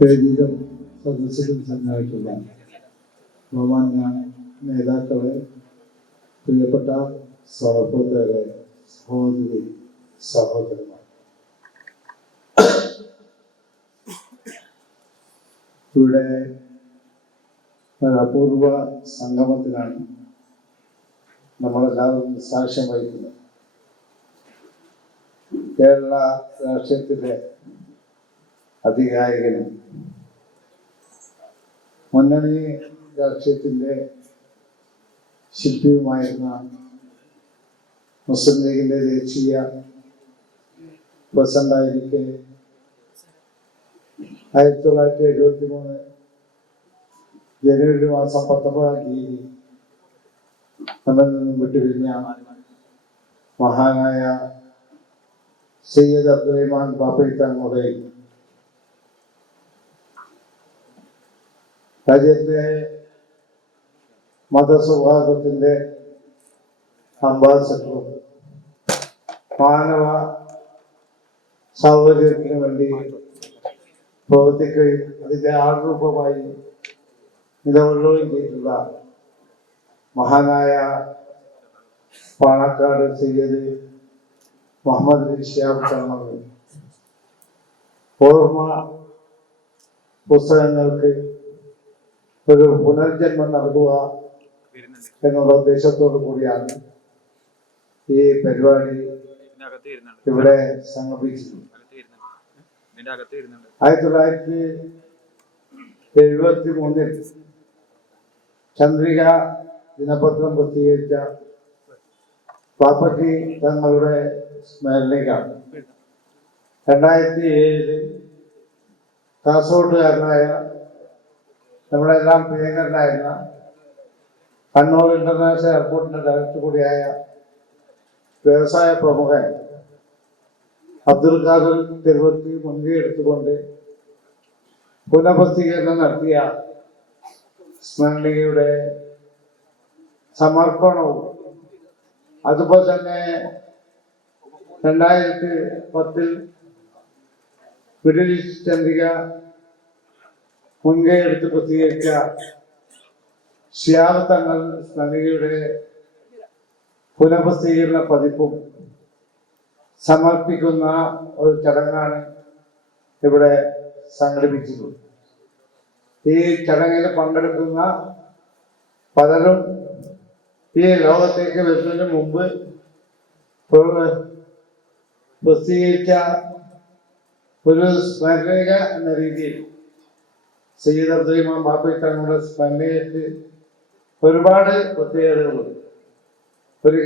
വേദിയിലും സദസ്സിലും സന്നായിട്ടുള്ള ബഹുമാന്യ നേതാക്കളെ, പ്രിയപ്പെട്ട സഹോദരരെ, സഹോദരി, സഹോദരന്മാർ, ഇവിടെ അപൂർവ സംഗമത്തിനാണ് നമ്മളെല്ലാവരും സാക്ഷ്യം വഹിക്കുന്നത്. കേരള രാഷ്ട്രീയത്തിലെ അധികാരികനും മുന്നണി രാഷ്ട്രീയത്തിൻ്റെ ശില്പിയുമായിരുന്ന മുസ്ലിം ലീഗിൻ്റെ ദേശീയ പ്രസിഡന്റായിരിക്കെ 1973 ജനുവരി മാസം 19 തീയതി നമ്മിൽ നിന്നും വിട്ടുപിരിഞ്ഞ മഹാനായ സയ്യിദ് അബ്ദുറഹ്മാൻ ബാപ്പ തങ്ങളുടെ രാജ്യത്തെ മതസൗഹാർദ്ദത്തിൻ്റെ അംബാസഡറും മാനവ സൗകര്യത്തിന് വേണ്ടി പ്രവർത്തിക്കുകയും അതിൻ്റെ ആൾരൂപമായി നിലകൊള്ളുകയും ചെയ്തിട്ടുള്ള മഹാനായ പാണക്കാട് സയ്യിദ് മുഹമ്മദ് അലി ശിഹാബ് തങ്ങൾ ഓർമ്മ പുസ്തകങ്ങൾക്ക് ഒരു പുനർജന്മം നൽകുക എന്നുള്ള ഉദ്ദേശത്തോടു കൂടിയാണ് ഈ പരിപാടി ഇവിടെ സംഘടിപ്പിച്ചിട്ടുണ്ട്. 1973 ചന്ദ്രിക ദിനപത്രം പ്രസിദ്ധീകരിച്ച പാപ്പയ്ക്ക് തങ്ങളുടെ സ്മരണയ്ക്കാണ് 2007 കാസർഗോഡുകാരനായ നമ്മുടെ എല്ലാം പ്രിയങ്കരനായിരുന്ന കണ്ണൂർ ഇന്റർനാഷണൽ എയർപോർട്ടിന്റെ ഡയറക്ടർ കൂടിയായ വ്യവസായ പ്രമുഖൻ അബ്ദുൽ ഖാദർ തിരുവത്തി മുൻകൈ എടുത്തുകൊണ്ട് പുനഃപ്രസിദ്ധീകരണം നടത്തിയ സ്മരണികയുടെ സമർപ്പണവും അതുപോലെ തന്നെ 2010 മിഡിൽ ഈസ്റ്റ് ചന്ദ്രിക മുൻകൈ എടുത്ത് പ്രസിദ്ധീകരിച്ച ശിഹാബ് തങ്ങൾ സ്മരണികയുടെ പുനഃപ്രസിദ്ധീകരണ പതിപ്പും സമർപ്പിക്കുന്ന ഒരു ചടങ്ങാണ് ഇവിടെ സംഘടിപ്പിച്ചിട്ടുള്ളത്. ഈ ചടങ്ങിൽ പങ്കെടുക്കുന്ന പലരും ഈ ലോകത്തേക്ക് വരുന്നതിന് മുമ്പ് പ്രസിദ്ധീകരിച്ച ഒരു സ്മരണിക എന്ന രീതിയിൽ സയ്യിദ് അബ്ദുറഹ്മാൻ ബാപ്പ തങ്ങളുടെ സ്മരണയ്ക്ക് ഒരുപാട് പ്രത്യേകതകളുണ്ട്. ഒരു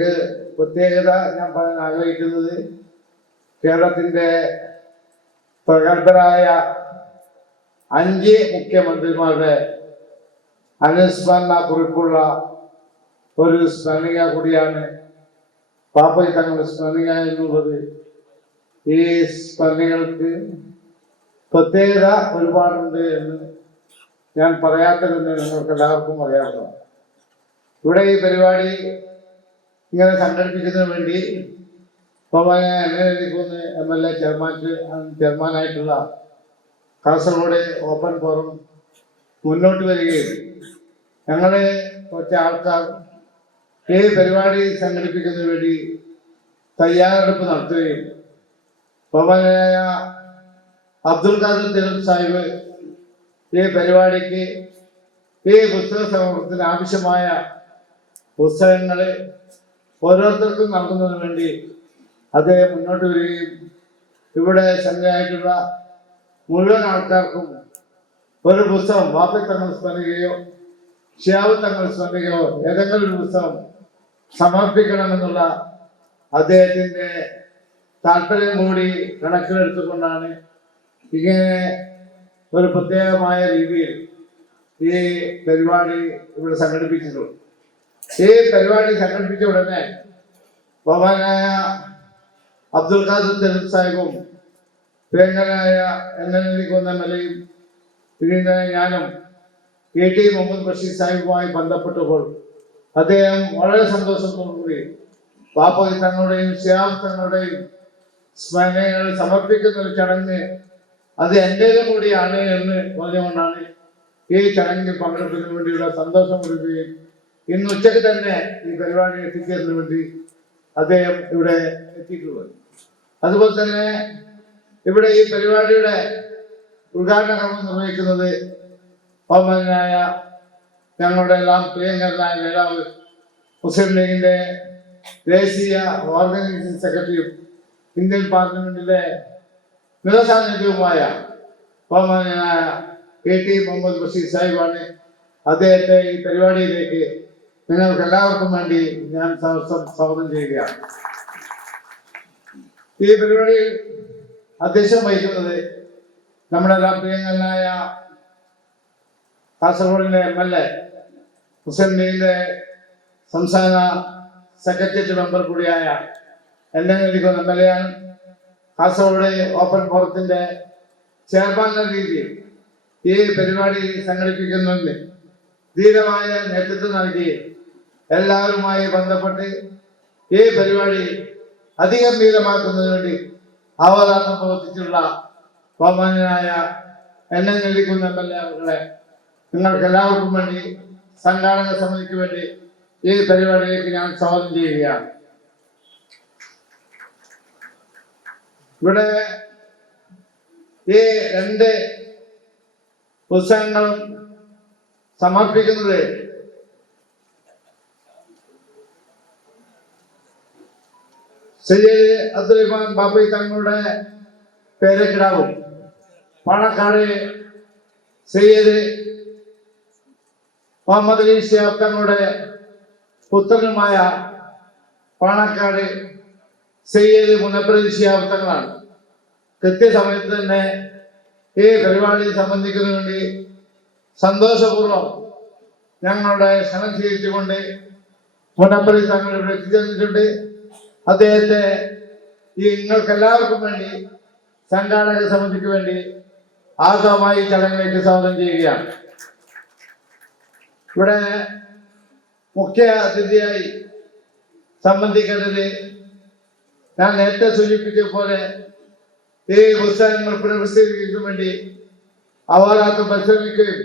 പ്രത്യേകത ഞാൻ പറയാൻ ആഗ്രഹിക്കുന്നത്, കേരളത്തിൻ്റെ പ്രഗത്ഭരായ 5 മുഖ്യമന്ത്രിമാരുടെ അനുസ്മരണ കുറിപ്പുള്ള ഒരു സ്മരണിക കൂടിയാണ് പാപ്പ തങ്ങളുടെ സ്മരണിക എന്നുള്ളത്. ഈ സ്മരണികൾക്ക് പ്രത്യേകത ഒരുപാടുണ്ട് എന്ന് ഞാൻ പറയാത്തതെന്ന് നിങ്ങൾക്ക് എല്ലാവർക്കും അറിയാവുന്നതാണ്. ഇവിടെ ഈ പരിപാടി ഇങ്ങനെ സംഘടിപ്പിക്കുന്നതിന് വേണ്ടി എന്നെ MLA ചെയർമാനായിട്ടുള്ള കാസർഗോഡ് ഓപ്പൺ ഫോറം മുന്നോട്ട് വരികയും ഞങ്ങളെ കുറച്ച് ആൾക്കാർ ഈ പരിപാടി സംഘടിപ്പിക്കുന്നതിന് വേണ്ടി തയ്യാറെടുപ്പ് നടത്തുകയും ബഹുമാനായ അബ്ദുൽ ഖാദർ തിരുവത്തി സാഹിബ് ഈ പരിപാടിക്ക് ഈ പുസ്തക സമൂഹത്തിന് ആവശ്യമായ പുസ്തകങ്ങൾ ഓരോരുത്തർക്കും നൽകുന്നതിന് വേണ്ടി അദ്ദേഹം മുന്നോട്ട് വരികയും ഇവിടെ സംഘമായിട്ടുള്ള മുഴുവൻ ആൾക്കാർക്കും ഒരു പുസ്തകം ബാപ്പ തങ്ങൾ സ്മരിക്കുകയോ ശിഹാബ് തങ്ങൾ സ്മരിക്കുകയോ ഏതെങ്കിലും ഒരു പുസ്തകം സമർപ്പിക്കണമെന്നുള്ള അദ്ദേഹത്തിൻ്റെ താല്പര്യം കൂടി കണക്കിലെടുത്തുകൊണ്ടാണ് ഇങ്ങനെ ഒരു പ്രത്യേകമായ രീതിയിൽ ഈ പരിപാടി ഇവിടെ സംഘടിപ്പിച്ചിട്ടുള്ളത്. ഈ പരിപാടി സംഘടിപ്പിച്ച ഉടനെ ബഹുമാനായ അബ്ദുൽ ഖാദർ തിരുവത്തി സാഹിബും പ്രിയങ്കരനായ MLA പിന്നീട് ഞാനും KT മുഹമ്മദ് ബഷീർ സാഹിബുമായി ബന്ധപ്പെട്ടപ്പോൾ അദ്ദേഹം വളരെ സന്തോഷത്തോടുകൂടി പാപ്പ തങ്ങളുടെയും ശിഹാബ് തങ്ങളുടെയും സ്മരണകൾ സമർപ്പിക്കുന്ന ഒരു ചടങ്ങ് അത് എൻ്റേതും കൂടിയാണ് എന്ന് പറഞ്ഞുകൊണ്ടാണ് ഈ ചടങ്ങിൽ പങ്കെടുക്കുന്നതിന് വേണ്ടിയുള്ള സന്തോഷം കൊടുക്കുകയും ഇന്ന് ഉച്ചയ്ക്ക് തന്നെ ഈ പരിപാടി എത്തിച്ചതിന് വേണ്ടി അദ്ദേഹം ഇവിടെ എത്തിയിട്ടുള്ളത്. അതുപോലെ തന്നെ ഇവിടെ ഈ പരിപാടിയുടെ ഉദ്ഘാടന കർമ്മം നിർവഹിക്കുന്നത് ബഹുമാനായ ഞങ്ങളുടെ എല്ലാം പ്രിയങ്കരനായ നേതാവ് മുസ്ലിം ലീഗിന്റെ ദേശീയ ഓർഗനൈസിംഗ് സെക്രട്ടറിയും ഇന്ത്യൻ പാർലമെന്റിലെ നിറസാന്നിധ്യവുമായ ബഹുമാനായ KT മുഹമ്മദ് ബഷീർ സാഹിബാണ്. അദ്ദേഹത്തെ ഈ പരിപാടിയിലേക്ക് നിങ്ങൾക്ക് എല്ലാവർക്കും വേണ്ടി ഞാൻ സ്വാഗതം ചെയ്യുകയാണ്. ഈ പരിപാടിയിൽ അധ്യക്ഷം വഹിക്കുന്നത് നമ്മുടെ എല്ലാം പ്രിയങ്കരനായ കാസർഗോഡിലെ MLA മുസ്ലിം ലീഗിന്റെ സംസ്ഥാന സെക്രട്ടേറിയറ്റ് മെമ്പർ കൂടിയായ എന്നെ നൽകുന്ന MLA ആണ്. കാസർഗോഡ് ഓപ്പൺ ഫോറത്തിന്റെ ചെയർമാൻ എന്ന രീതിയിൽ ഈ പരിപാടി സംഘടിപ്പിക്കുന്നതിന് ധീരമായ നേതൃത്വം നൽകി എല്ലാവരുമായി ബന്ധപ്പെട്ട് ഈ പരിപാടി അതിഗംഭീരമാക്കുന്നതിന് വേണ്ടി അവതാരണം പ്രവർത്തിച്ചുള്ള ബഹുമാന്യനായ എന്നെ നൽകുന്ന MLA അവരുടെ നിങ്ങൾക്ക് എല്ലാവർക്കും വേണ്ടി സംഘാടക സമിതിക്ക് വേണ്ടി ഈ പരിപാടിയിലേക്ക് ഞാൻ സ്വാഗതം ചെയ്യുകയാണ്. ഇവിടെ ഈ രണ്ട് പുസ്തകങ്ങളും സമർപ്പിക്കുന്നത് സയ്യിദ് അബ്ദുറഹ്മാൻ ബാബി തങ്ങളുടെ പേരക്കിടാവും പാണക്കാട് സയ്യിദ് മുഹമ്മദ് അലി ശിഹാബ് തങ്ങളുടെ പുത്രനുമായ പാണക്കാട് സയ്യിദ് മുനബ്ബർ ശിഹാബ് തങ്ങളാണ്. കൃത്യസമയത്ത് തന്നെ ഈ പരിപാടി സംബന്ധിക്കുന്നതിന് വേണ്ടി സന്തോഷപൂർവ്വം ഞങ്ങളുടെ ക്ഷണം സ്വീകരിച്ചുകൊണ്ട് മുനബ്ബർ തങ്ങൾ ഇവിടെ എത്തിച്ചേർന്നിട്ടുണ്ട്. അദ്ദേഹത്തെ ഈ നിങ്ങൾക്ക് എല്ലാവർക്കും വേണ്ടി സംഘാടക സമിതിക്ക് വേണ്ടി ആദ്യമായി ചടങ്ങിലേക്ക് സ്വാഗതം ചെയ്യുകയാണ്. ഇവിടെ മുഖ്യ അതിഥിയായി സംബന്ധിക്കുന്നത് ഞാൻ നേരത്തെ സൂചിപ്പിച്ച പോലെ ഈ പുസ്തകങ്ങൾ പുനഃപ്രസിദ്ധീകരിക്കുന്നതിന് വേണ്ടി അവാറാത്ത് പരിശ്രമിക്കുകയും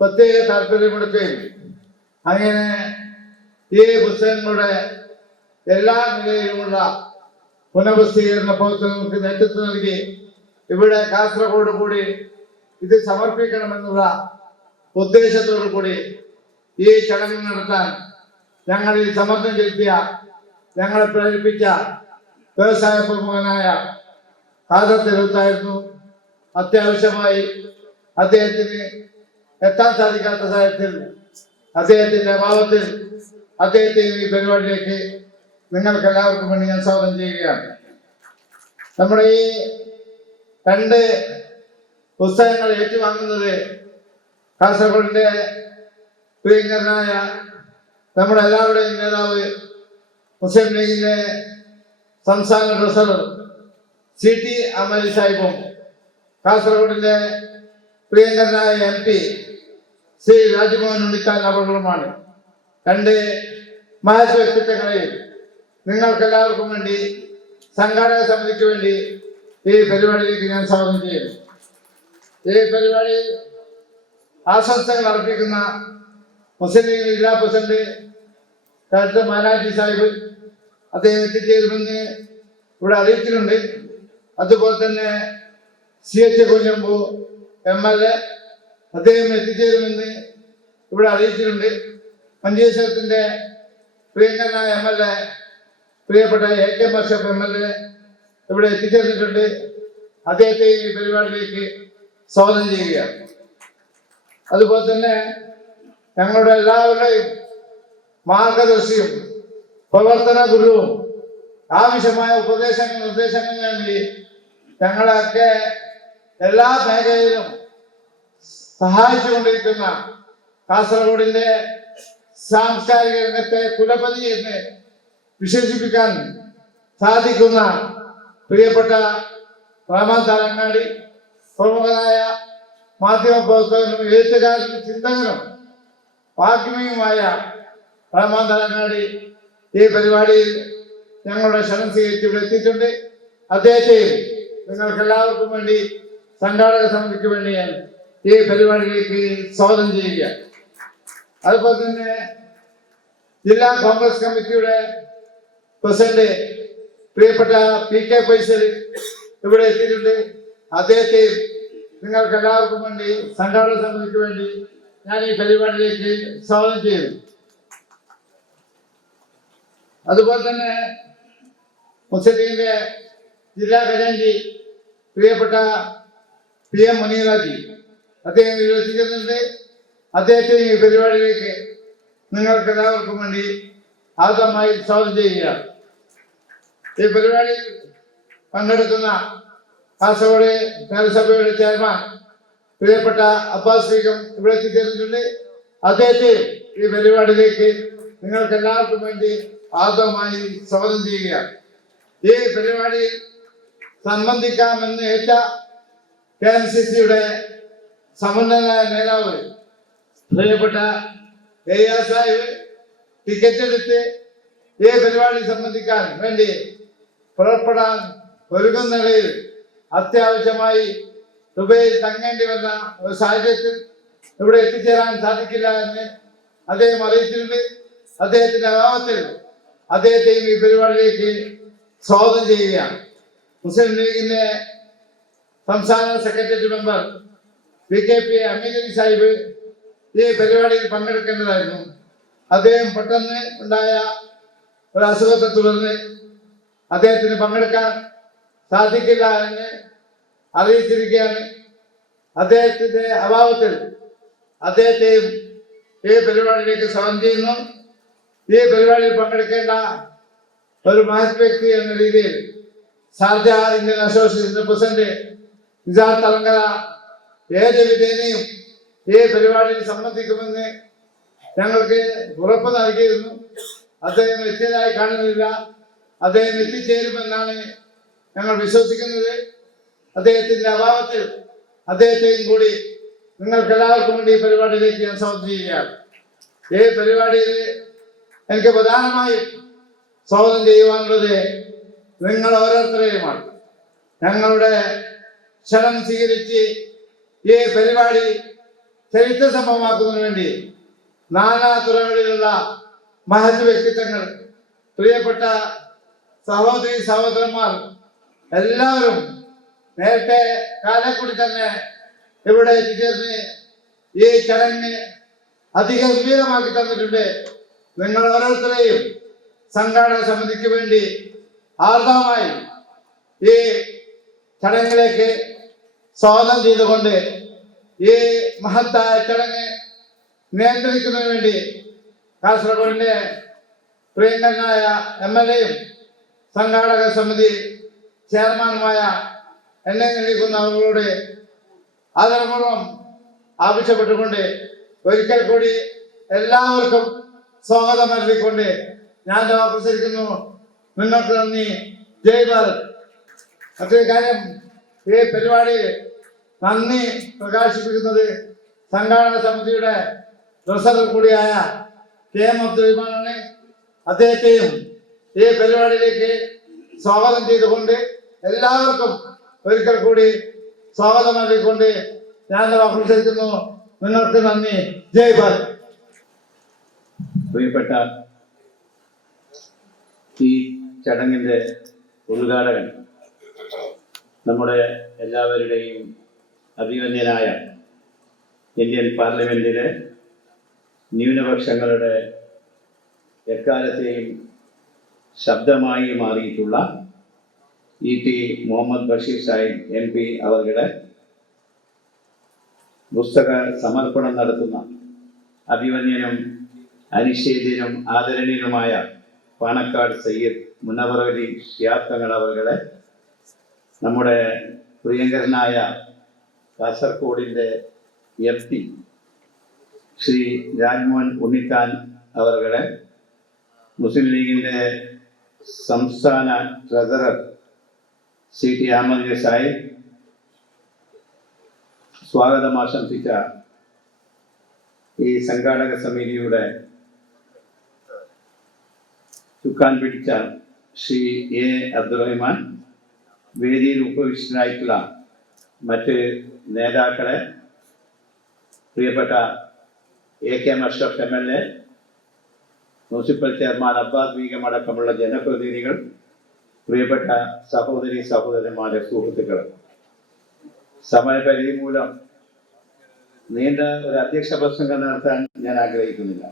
പ്രത്യേക താല്പര്യമെടുക്കുകയും അങ്ങനെ ഈ പുസ്തകങ്ങളുടെ എല്ലാ നിലയിലുമുള്ള പുനഃപ്രസിദ്ധീകരണ പ്രവർത്തനങ്ങൾക്ക് നേതൃത്വം നൽകി ഇവിടെ കാസർഗോഡ് കൂടി ഇത് സമർപ്പിക്കണമെന്നുള്ള ഉദ്ദേശത്തോടു കൂടി ഈ ചടങ്ങ് നടത്താൻ ഞങ്ങളിൽ സമ്മർദ്ദം ചെലുത്തിയ ഞങ്ങളെ പ്രേരിപ്പിച്ച വ്യവസായ പ്രമുഖനായ ായിരുന്നു. അത്യാവശ്യമായി അദ്ദേഹത്തിന് എത്താൻ സാധിക്കാത്ത സാഹചര്യത്തിൽ അദ്ദേഹത്തിന്റെ അഭാവത്തിൽ അദ്ദേഹത്തെ ഈ പരിപാടിയിലേക്ക് നിങ്ങൾക്ക് എല്ലാവർക്കും വേണ്ടി ഞാൻ സ്വാഗതം ചെയ്യുകയാണ്. നമ്മുടെ ഈ രണ്ട് പുസ്തകങ്ങൾ ഏറ്റുവാങ്ങുന്നത് കാസർഗോഡിന്റെ പ്രിയങ്കരനായ നമ്മുടെ എല്ലാവരുടെയും നേതാവ് മുസ്ലിം ലീഗിന്റെ സംസ്ഥാന ട്രഷറർ CT അമലി സാഹിബും കാസർഗോഡിന്റെ പ്രിയങ്കരനായ MP ശ്രീ രാജ്മോഹൻ ഉണ്ണിത്താൻ അവர்களுമാണ്. രണ്ട് മഹത് വ്യക്തിത്വങ്ങളെയും നിങ്ങൾക്ക് എല്ലാവർക്കും വേണ്ടി സംഘാടക സമിതിക്ക് വേണ്ടി ഈ പരിപാടിയിലേക്ക് ഞാൻ സ്വാഗതം ചെയ്യുന്നു. ഈ പരിപാടിയിൽ ആശംസകൾ അർപ്പിക്കുന്ന മുസ്ലിം ലീഗ് ജില്ലാ പ്രസിഡന്റ് ഡോക്ടർ മാനാജി സാഹിബ് അദ്ദേഹം എത്തിച്ചേരുമെന്ന് ഇവിടെ അറിയിച്ചിട്ടുണ്ട്. അതുപോലെ തന്നെ CH കുഞ്ഞമ്പു MLA അദ്ദേഹം എത്തിച്ചേരുമെന്ന് ഇവിടെ അറിയിച്ചിട്ടുണ്ട്. മഞ്ചേശ്വരത്തിന്റെ പ്രിയങ്കരനായ MLA പ്രിയപ്പെട്ട AK അഷ്റഫ് MLA ഇവിടെ എത്തിച്ചേർന്നിട്ടുണ്ട്. അദ്ദേഹത്തെ ഈ പരിപാടിയിലേക്ക് സ്വാഗതം ചെയ്യുകയാണ്. അതുപോലെ തന്നെ ഞങ്ങളുടെ എല്ലാവരുടെയും മാർഗദർശിയും പ്രവർത്തന ഗുരുവും ആവശ്യമായ ഉപദേശങ്ങൾ നിർദ്ദേശങ്ങൾ നൽകി ഞങ്ങളൊക്കെ എല്ലാ മേഖലയിലും സഹായിച്ചുകൊണ്ടിരിക്കുന്ന കാസർഗോഡിന്റെ സാംസ്കാരിക രംഗത്തെ കുലപതി എന്ന് വിശേഷിപ്പിക്കാൻ സാധിക്കുന്ന പ്രിയപ്പെട്ട റഹ്മാൻ താരങ്ങാടി, പ്രമുഖനായ മാധ്യമപ്രവർത്തകനും എഴുത്തുകാരനും ചിന്തകനും വാഗ്മിയുമായ റഹ്മാൻ താരങ്ങാടി ഈ പരിപാടിയിൽ ഞങ്ങളുടെ ക്ഷണം സ്വീകരിച്ച് ഇവിടെ എത്തിയിട്ടുണ്ട്. അദ്ദേഹത്തെയും നിങ്ങൾക്ക് എല്ലാവർക്കും വേണ്ടി സംഘാടക സമിതിക്ക് വേണ്ടി ഞാൻ ഈ പരിപാടിയിലേക്ക് സ്വാഗതം ചെയ്യുക. അതുപോലെ തന്നെ ജില്ലാ കോൺഗ്രസ് കമ്മിറ്റിയുടെ പ്രസിഡന്റ് പ്രിയപ്പെട്ട PK ഫൈസൽ ഇവിടെ എത്തിയിട്ടുണ്ട്. അദ്ദേഹത്തെ നിങ്ങൾക്ക് എല്ലാവർക്കും വേണ്ടി സംഘാടക സമിതിക്ക് വേണ്ടി ഞാൻ ഈ പരിപാടിയിലേക്ക് സ്വാഗതം ചെയ്യുന്നു. അതുപോലെ തന്നെ മുസ്ലിം ലീഗിന്റെ ജില്ലാ ഖജാൻജി പ്രിയപ്പെട്ട PM മുനീറാജി അദ്ദേഹം എത്തിക്കുന്നുണ്ട്. അദ്ദേഹത്തെ ഈ പരിപാടിയിലേക്ക് നിങ്ങൾക്ക് എല്ലാവർക്കും വേണ്ടി ആദ്യമായി സ്വാഗതം ചെയ്യുകയാണ്. ഈ പരിപാടിയിൽ പങ്കെടുക്കുന്ന കാസർഗോഡ് നഗരസഭയുടെ ചെയർമാൻ പ്രിയപ്പെട്ട അബ്ബാസ് ബീഗം ഇവിടെ എത്തിച്ചേർന്നിട്ടുണ്ട്. അദ്ദേഹത്തെ ഈ പരിപാടിയിലേക്ക് നിങ്ങൾക്ക് എല്ലാവർക്കും വേണ്ടി ആദ്യമായി സ്വാഗതം ചെയ്യുകയാണ്. ഈ പരിപാടിയിൽ സംബന്ധിക്കാമെന്ന് ഏറ്റ KMCCയുടെ സമുന്നതനായ നേതാവ് പ്രിയപ്പെട്ട AR സാഹിബ് ടിക്കറ്റ് എടുത്ത് ഈ പരിപാടി സംബന്ധിക്കാൻ വേണ്ടി പുറപ്പെടാൻ ഒരുങ്ങുന്ന നിലയിൽ അത്യാവശ്യമായി ദുബൈയിൽ തങ്ങേണ്ടി വന്ന ഒരു സാഹചര്യത്തിൽ ഇവിടെ എത്തിച്ചേരാൻ സാധിക്കില്ല എന്ന് അദ്ദേഹം അറിയിച്ചിട്ടുണ്ട്. അദ്ദേഹത്തിന്റെ അഭാവത്തിൽ അദ്ദേഹത്തെയും ഈ പരിപാടിയിലേക്ക് സ്വാഗതം ചെയ്യുകയാണ്. മുസ്ലിം ലീഗിന്റെ സംസ്ഥാന സെക്രട്ടേറിയറ്റ് മെമ്പർ PKP അമീൻ അലി സാഹിബ് ഈ പരിപാടിയിൽ പങ്കെടുക്കേണ്ടതായിരുന്നു. അദ്ദേഹം പെട്ടെന്ന് ഉണ്ടായ ഒരു അസുഖത്തെ തുടർന്ന് അദ്ദേഹത്തിന് പങ്കെടുക്കാൻ സാധിക്കില്ല എന്ന് അറിയിച്ചിരിക്കുകയാണ്. അദ്ദേഹത്തിന്റെ അഭാവത്തിൽ അദ്ദേഹത്തെയും ഈ പരിപാടിയിലേക്ക് സ്വാഗതം ചെയ്യുന്നു. ഈ പരിപാടിയിൽ പങ്കെടുക്കേണ്ട ഒരു മഹത് വ്യക്തി എന്ന രീതിയിൽ ഷാർജ ഇന്ത്യൻ അസോസിയേഷന്റെ പ്രസിഡന്റ് നിസാർ തലങ്കര ഏത് വിധേനയും ഈ പരിപാടിയിൽ സംബന്ധിക്കുമെന്ന് ഞങ്ങൾക്ക് ഉറപ്പ് നൽകിയിരുന്നു. അദ്ദേഹം എത്തിയതായി കാണുന്നില്ല. അദ്ദേഹം എത്തിച്ചേരുമെന്നാണ് ഞങ്ങൾ വിശ്വസിക്കുന്നത്. അദ്ദേഹത്തിന്റെ അഭാവത്തിൽ അദ്ദേഹത്തെയും കൂടി നിങ്ങൾക്ക് എല്ലാവർക്കും വേണ്ടി ഈ പരിപാടിയിലേക്ക് ഞാൻ സ്വാഗതം ചെയ്യുകയാണ്. ഈ പരിപാടിയിൽ എനിക്ക് പ്രധാനമായും സ്വാഗതം ചെയ്യുവാനുള്ളത് നിങ്ങൾ ഓരോരുത്തരെയുമാണ്. ഞങ്ങളുടെ ക്ഷണം സ്വീകരിച്ച് ഈ പരിപാടി ചരിത്ര സംഭവമാക്കുന്നതിന് വേണ്ടി നാനാ തുറകളിലുള്ള മഹത് വ്യക്തിത്വങ്ങൾ, പ്രിയപ്പെട്ട സഹോദരി സഹോദരന്മാർ എല്ലാവരും നേരത്തെ കാലക്കൂടി തന്നെ ഇവിടെ എത്തിച്ചേർന്ന് ഈ ചടങ്ങ് അതിഗംഭീരമാക്കി തന്നിട്ടുണ്ട്. നിങ്ങൾ ഓരോരുത്തരെയും സംഘാടക സമിതിക്ക് വേണ്ടി ആർദ്രമായി ഈ ചടങ്ങിലേക്ക് സ്വാഗതം ചെയ്തുകൊണ്ട് ഈ മഹത്തായ ചടങ്ങ് നിയന്ത്രിക്കുന്നതിന് വേണ്ടി കാസർഗോഡിന്റെ പ്രിയങ്കരനായ MLA-യും സംഘാടക സമിതി ചെയർമാനുമായ എന്നെ നിൽക്കുന്ന അവരോട് ആദരപൂർവ്വം ആവശ്യപ്പെട്ടുകൊണ്ട് ഒരിക്കൽ കൂടി എല്ലാവർക്കും സ്വാഗതം നൽകിക്കൊണ്ട് ഞാൻ പ്രസരിക്കുന്നു. നിങ്ങൾക്ക് നന്ദി. ജയ് ഭാരത്. മറ്റൊരു കാര്യം, ഈ പരിപാടി നന്ദി പ്രകാശിപ്പിക്കുന്നത് സംഘാടക സമിതിയുടെ ട്രഷറർ കൂടിയായ KM അബ്ദുറഹ്മാനാണ്. അദ്ദേഹത്തെയും ഈ പരിപാടിയിലേക്ക് സ്വാഗതം ചെയ്തുകൊണ്ട് എല്ലാവർക്കും ഒരിക്കൽ കൂടി സ്വാഗതം നൽകിക്കൊണ്ട് ഞാൻ പ്രസരിക്കുന്നു. നിങ്ങൾക്ക് നന്ദി. ജയ് ഭാരത്. പ്രിയപ്പെട്ട ഈ ചടങ്ങിൻ്റെ ഉദ്ഘാടകൻ നമ്മുടെ എല്ലാവരുടെയും അഭിമന്യനായ ഇന്ത്യൻ പാർലമെന്റിലെ ന്യൂനപക്ഷങ്ങളുടെ എക്കാലത്തെയും ശബ്ദമായി മാറിയിട്ടുള്ള ET മുഹമ്മദ് ബഷീർ സാഹിബ് MP അവരുടെ പുസ്തക സമർപ്പണം നടത്തുന്ന അഭിമന്യനും അനിഷേധ്യനും ആദരണീയനുമായ പാണക്കാട് സയ്യിദ് മുനവർ അലി ശിഹാബ് തങ്ങൾ അവരുടെ, നമ്മുടെ പ്രിയങ്കരനായ കാസർഗോഡിൻ്റെ MP ശ്രീ രാജ്മോഹൻ ഉണ്ണിത്താൻ അവരുടെ, മുസ്ലിം ലീഗിൻ്റെ സംസ്ഥാന ട്രഷറർ CT അഹമ്മദ് സാഹിബ്, സ്വാഗതം ആശംസിച്ച ഈ സംഘാടക സമിതിയുടെ ചുക്കാൻ പിടിച്ച ശ്രീ A. അബ്ദുറഹ്മാൻ, വേദിയിൽ ഉപവിഷ്ടനായിട്ടുള്ള മറ്റ് നേതാക്കളെ, പ്രിയപ്പെട്ട AK Ashraf MLA, municipal chairman Abbas Begum അടക്കമുള്ള ജനപ്രതിനിധികൾ, പ്രിയപ്പെട്ട സഹോദരന്മാരെ, സുഹൃത്തുക്കൾ, സമയപരിധി മൂലം നീണ്ട ഒരു അധ്യക്ഷ പ്രസംഗം നടത്താൻ ഞാൻ ആഗ്രഹിക്കുന്നില്ല.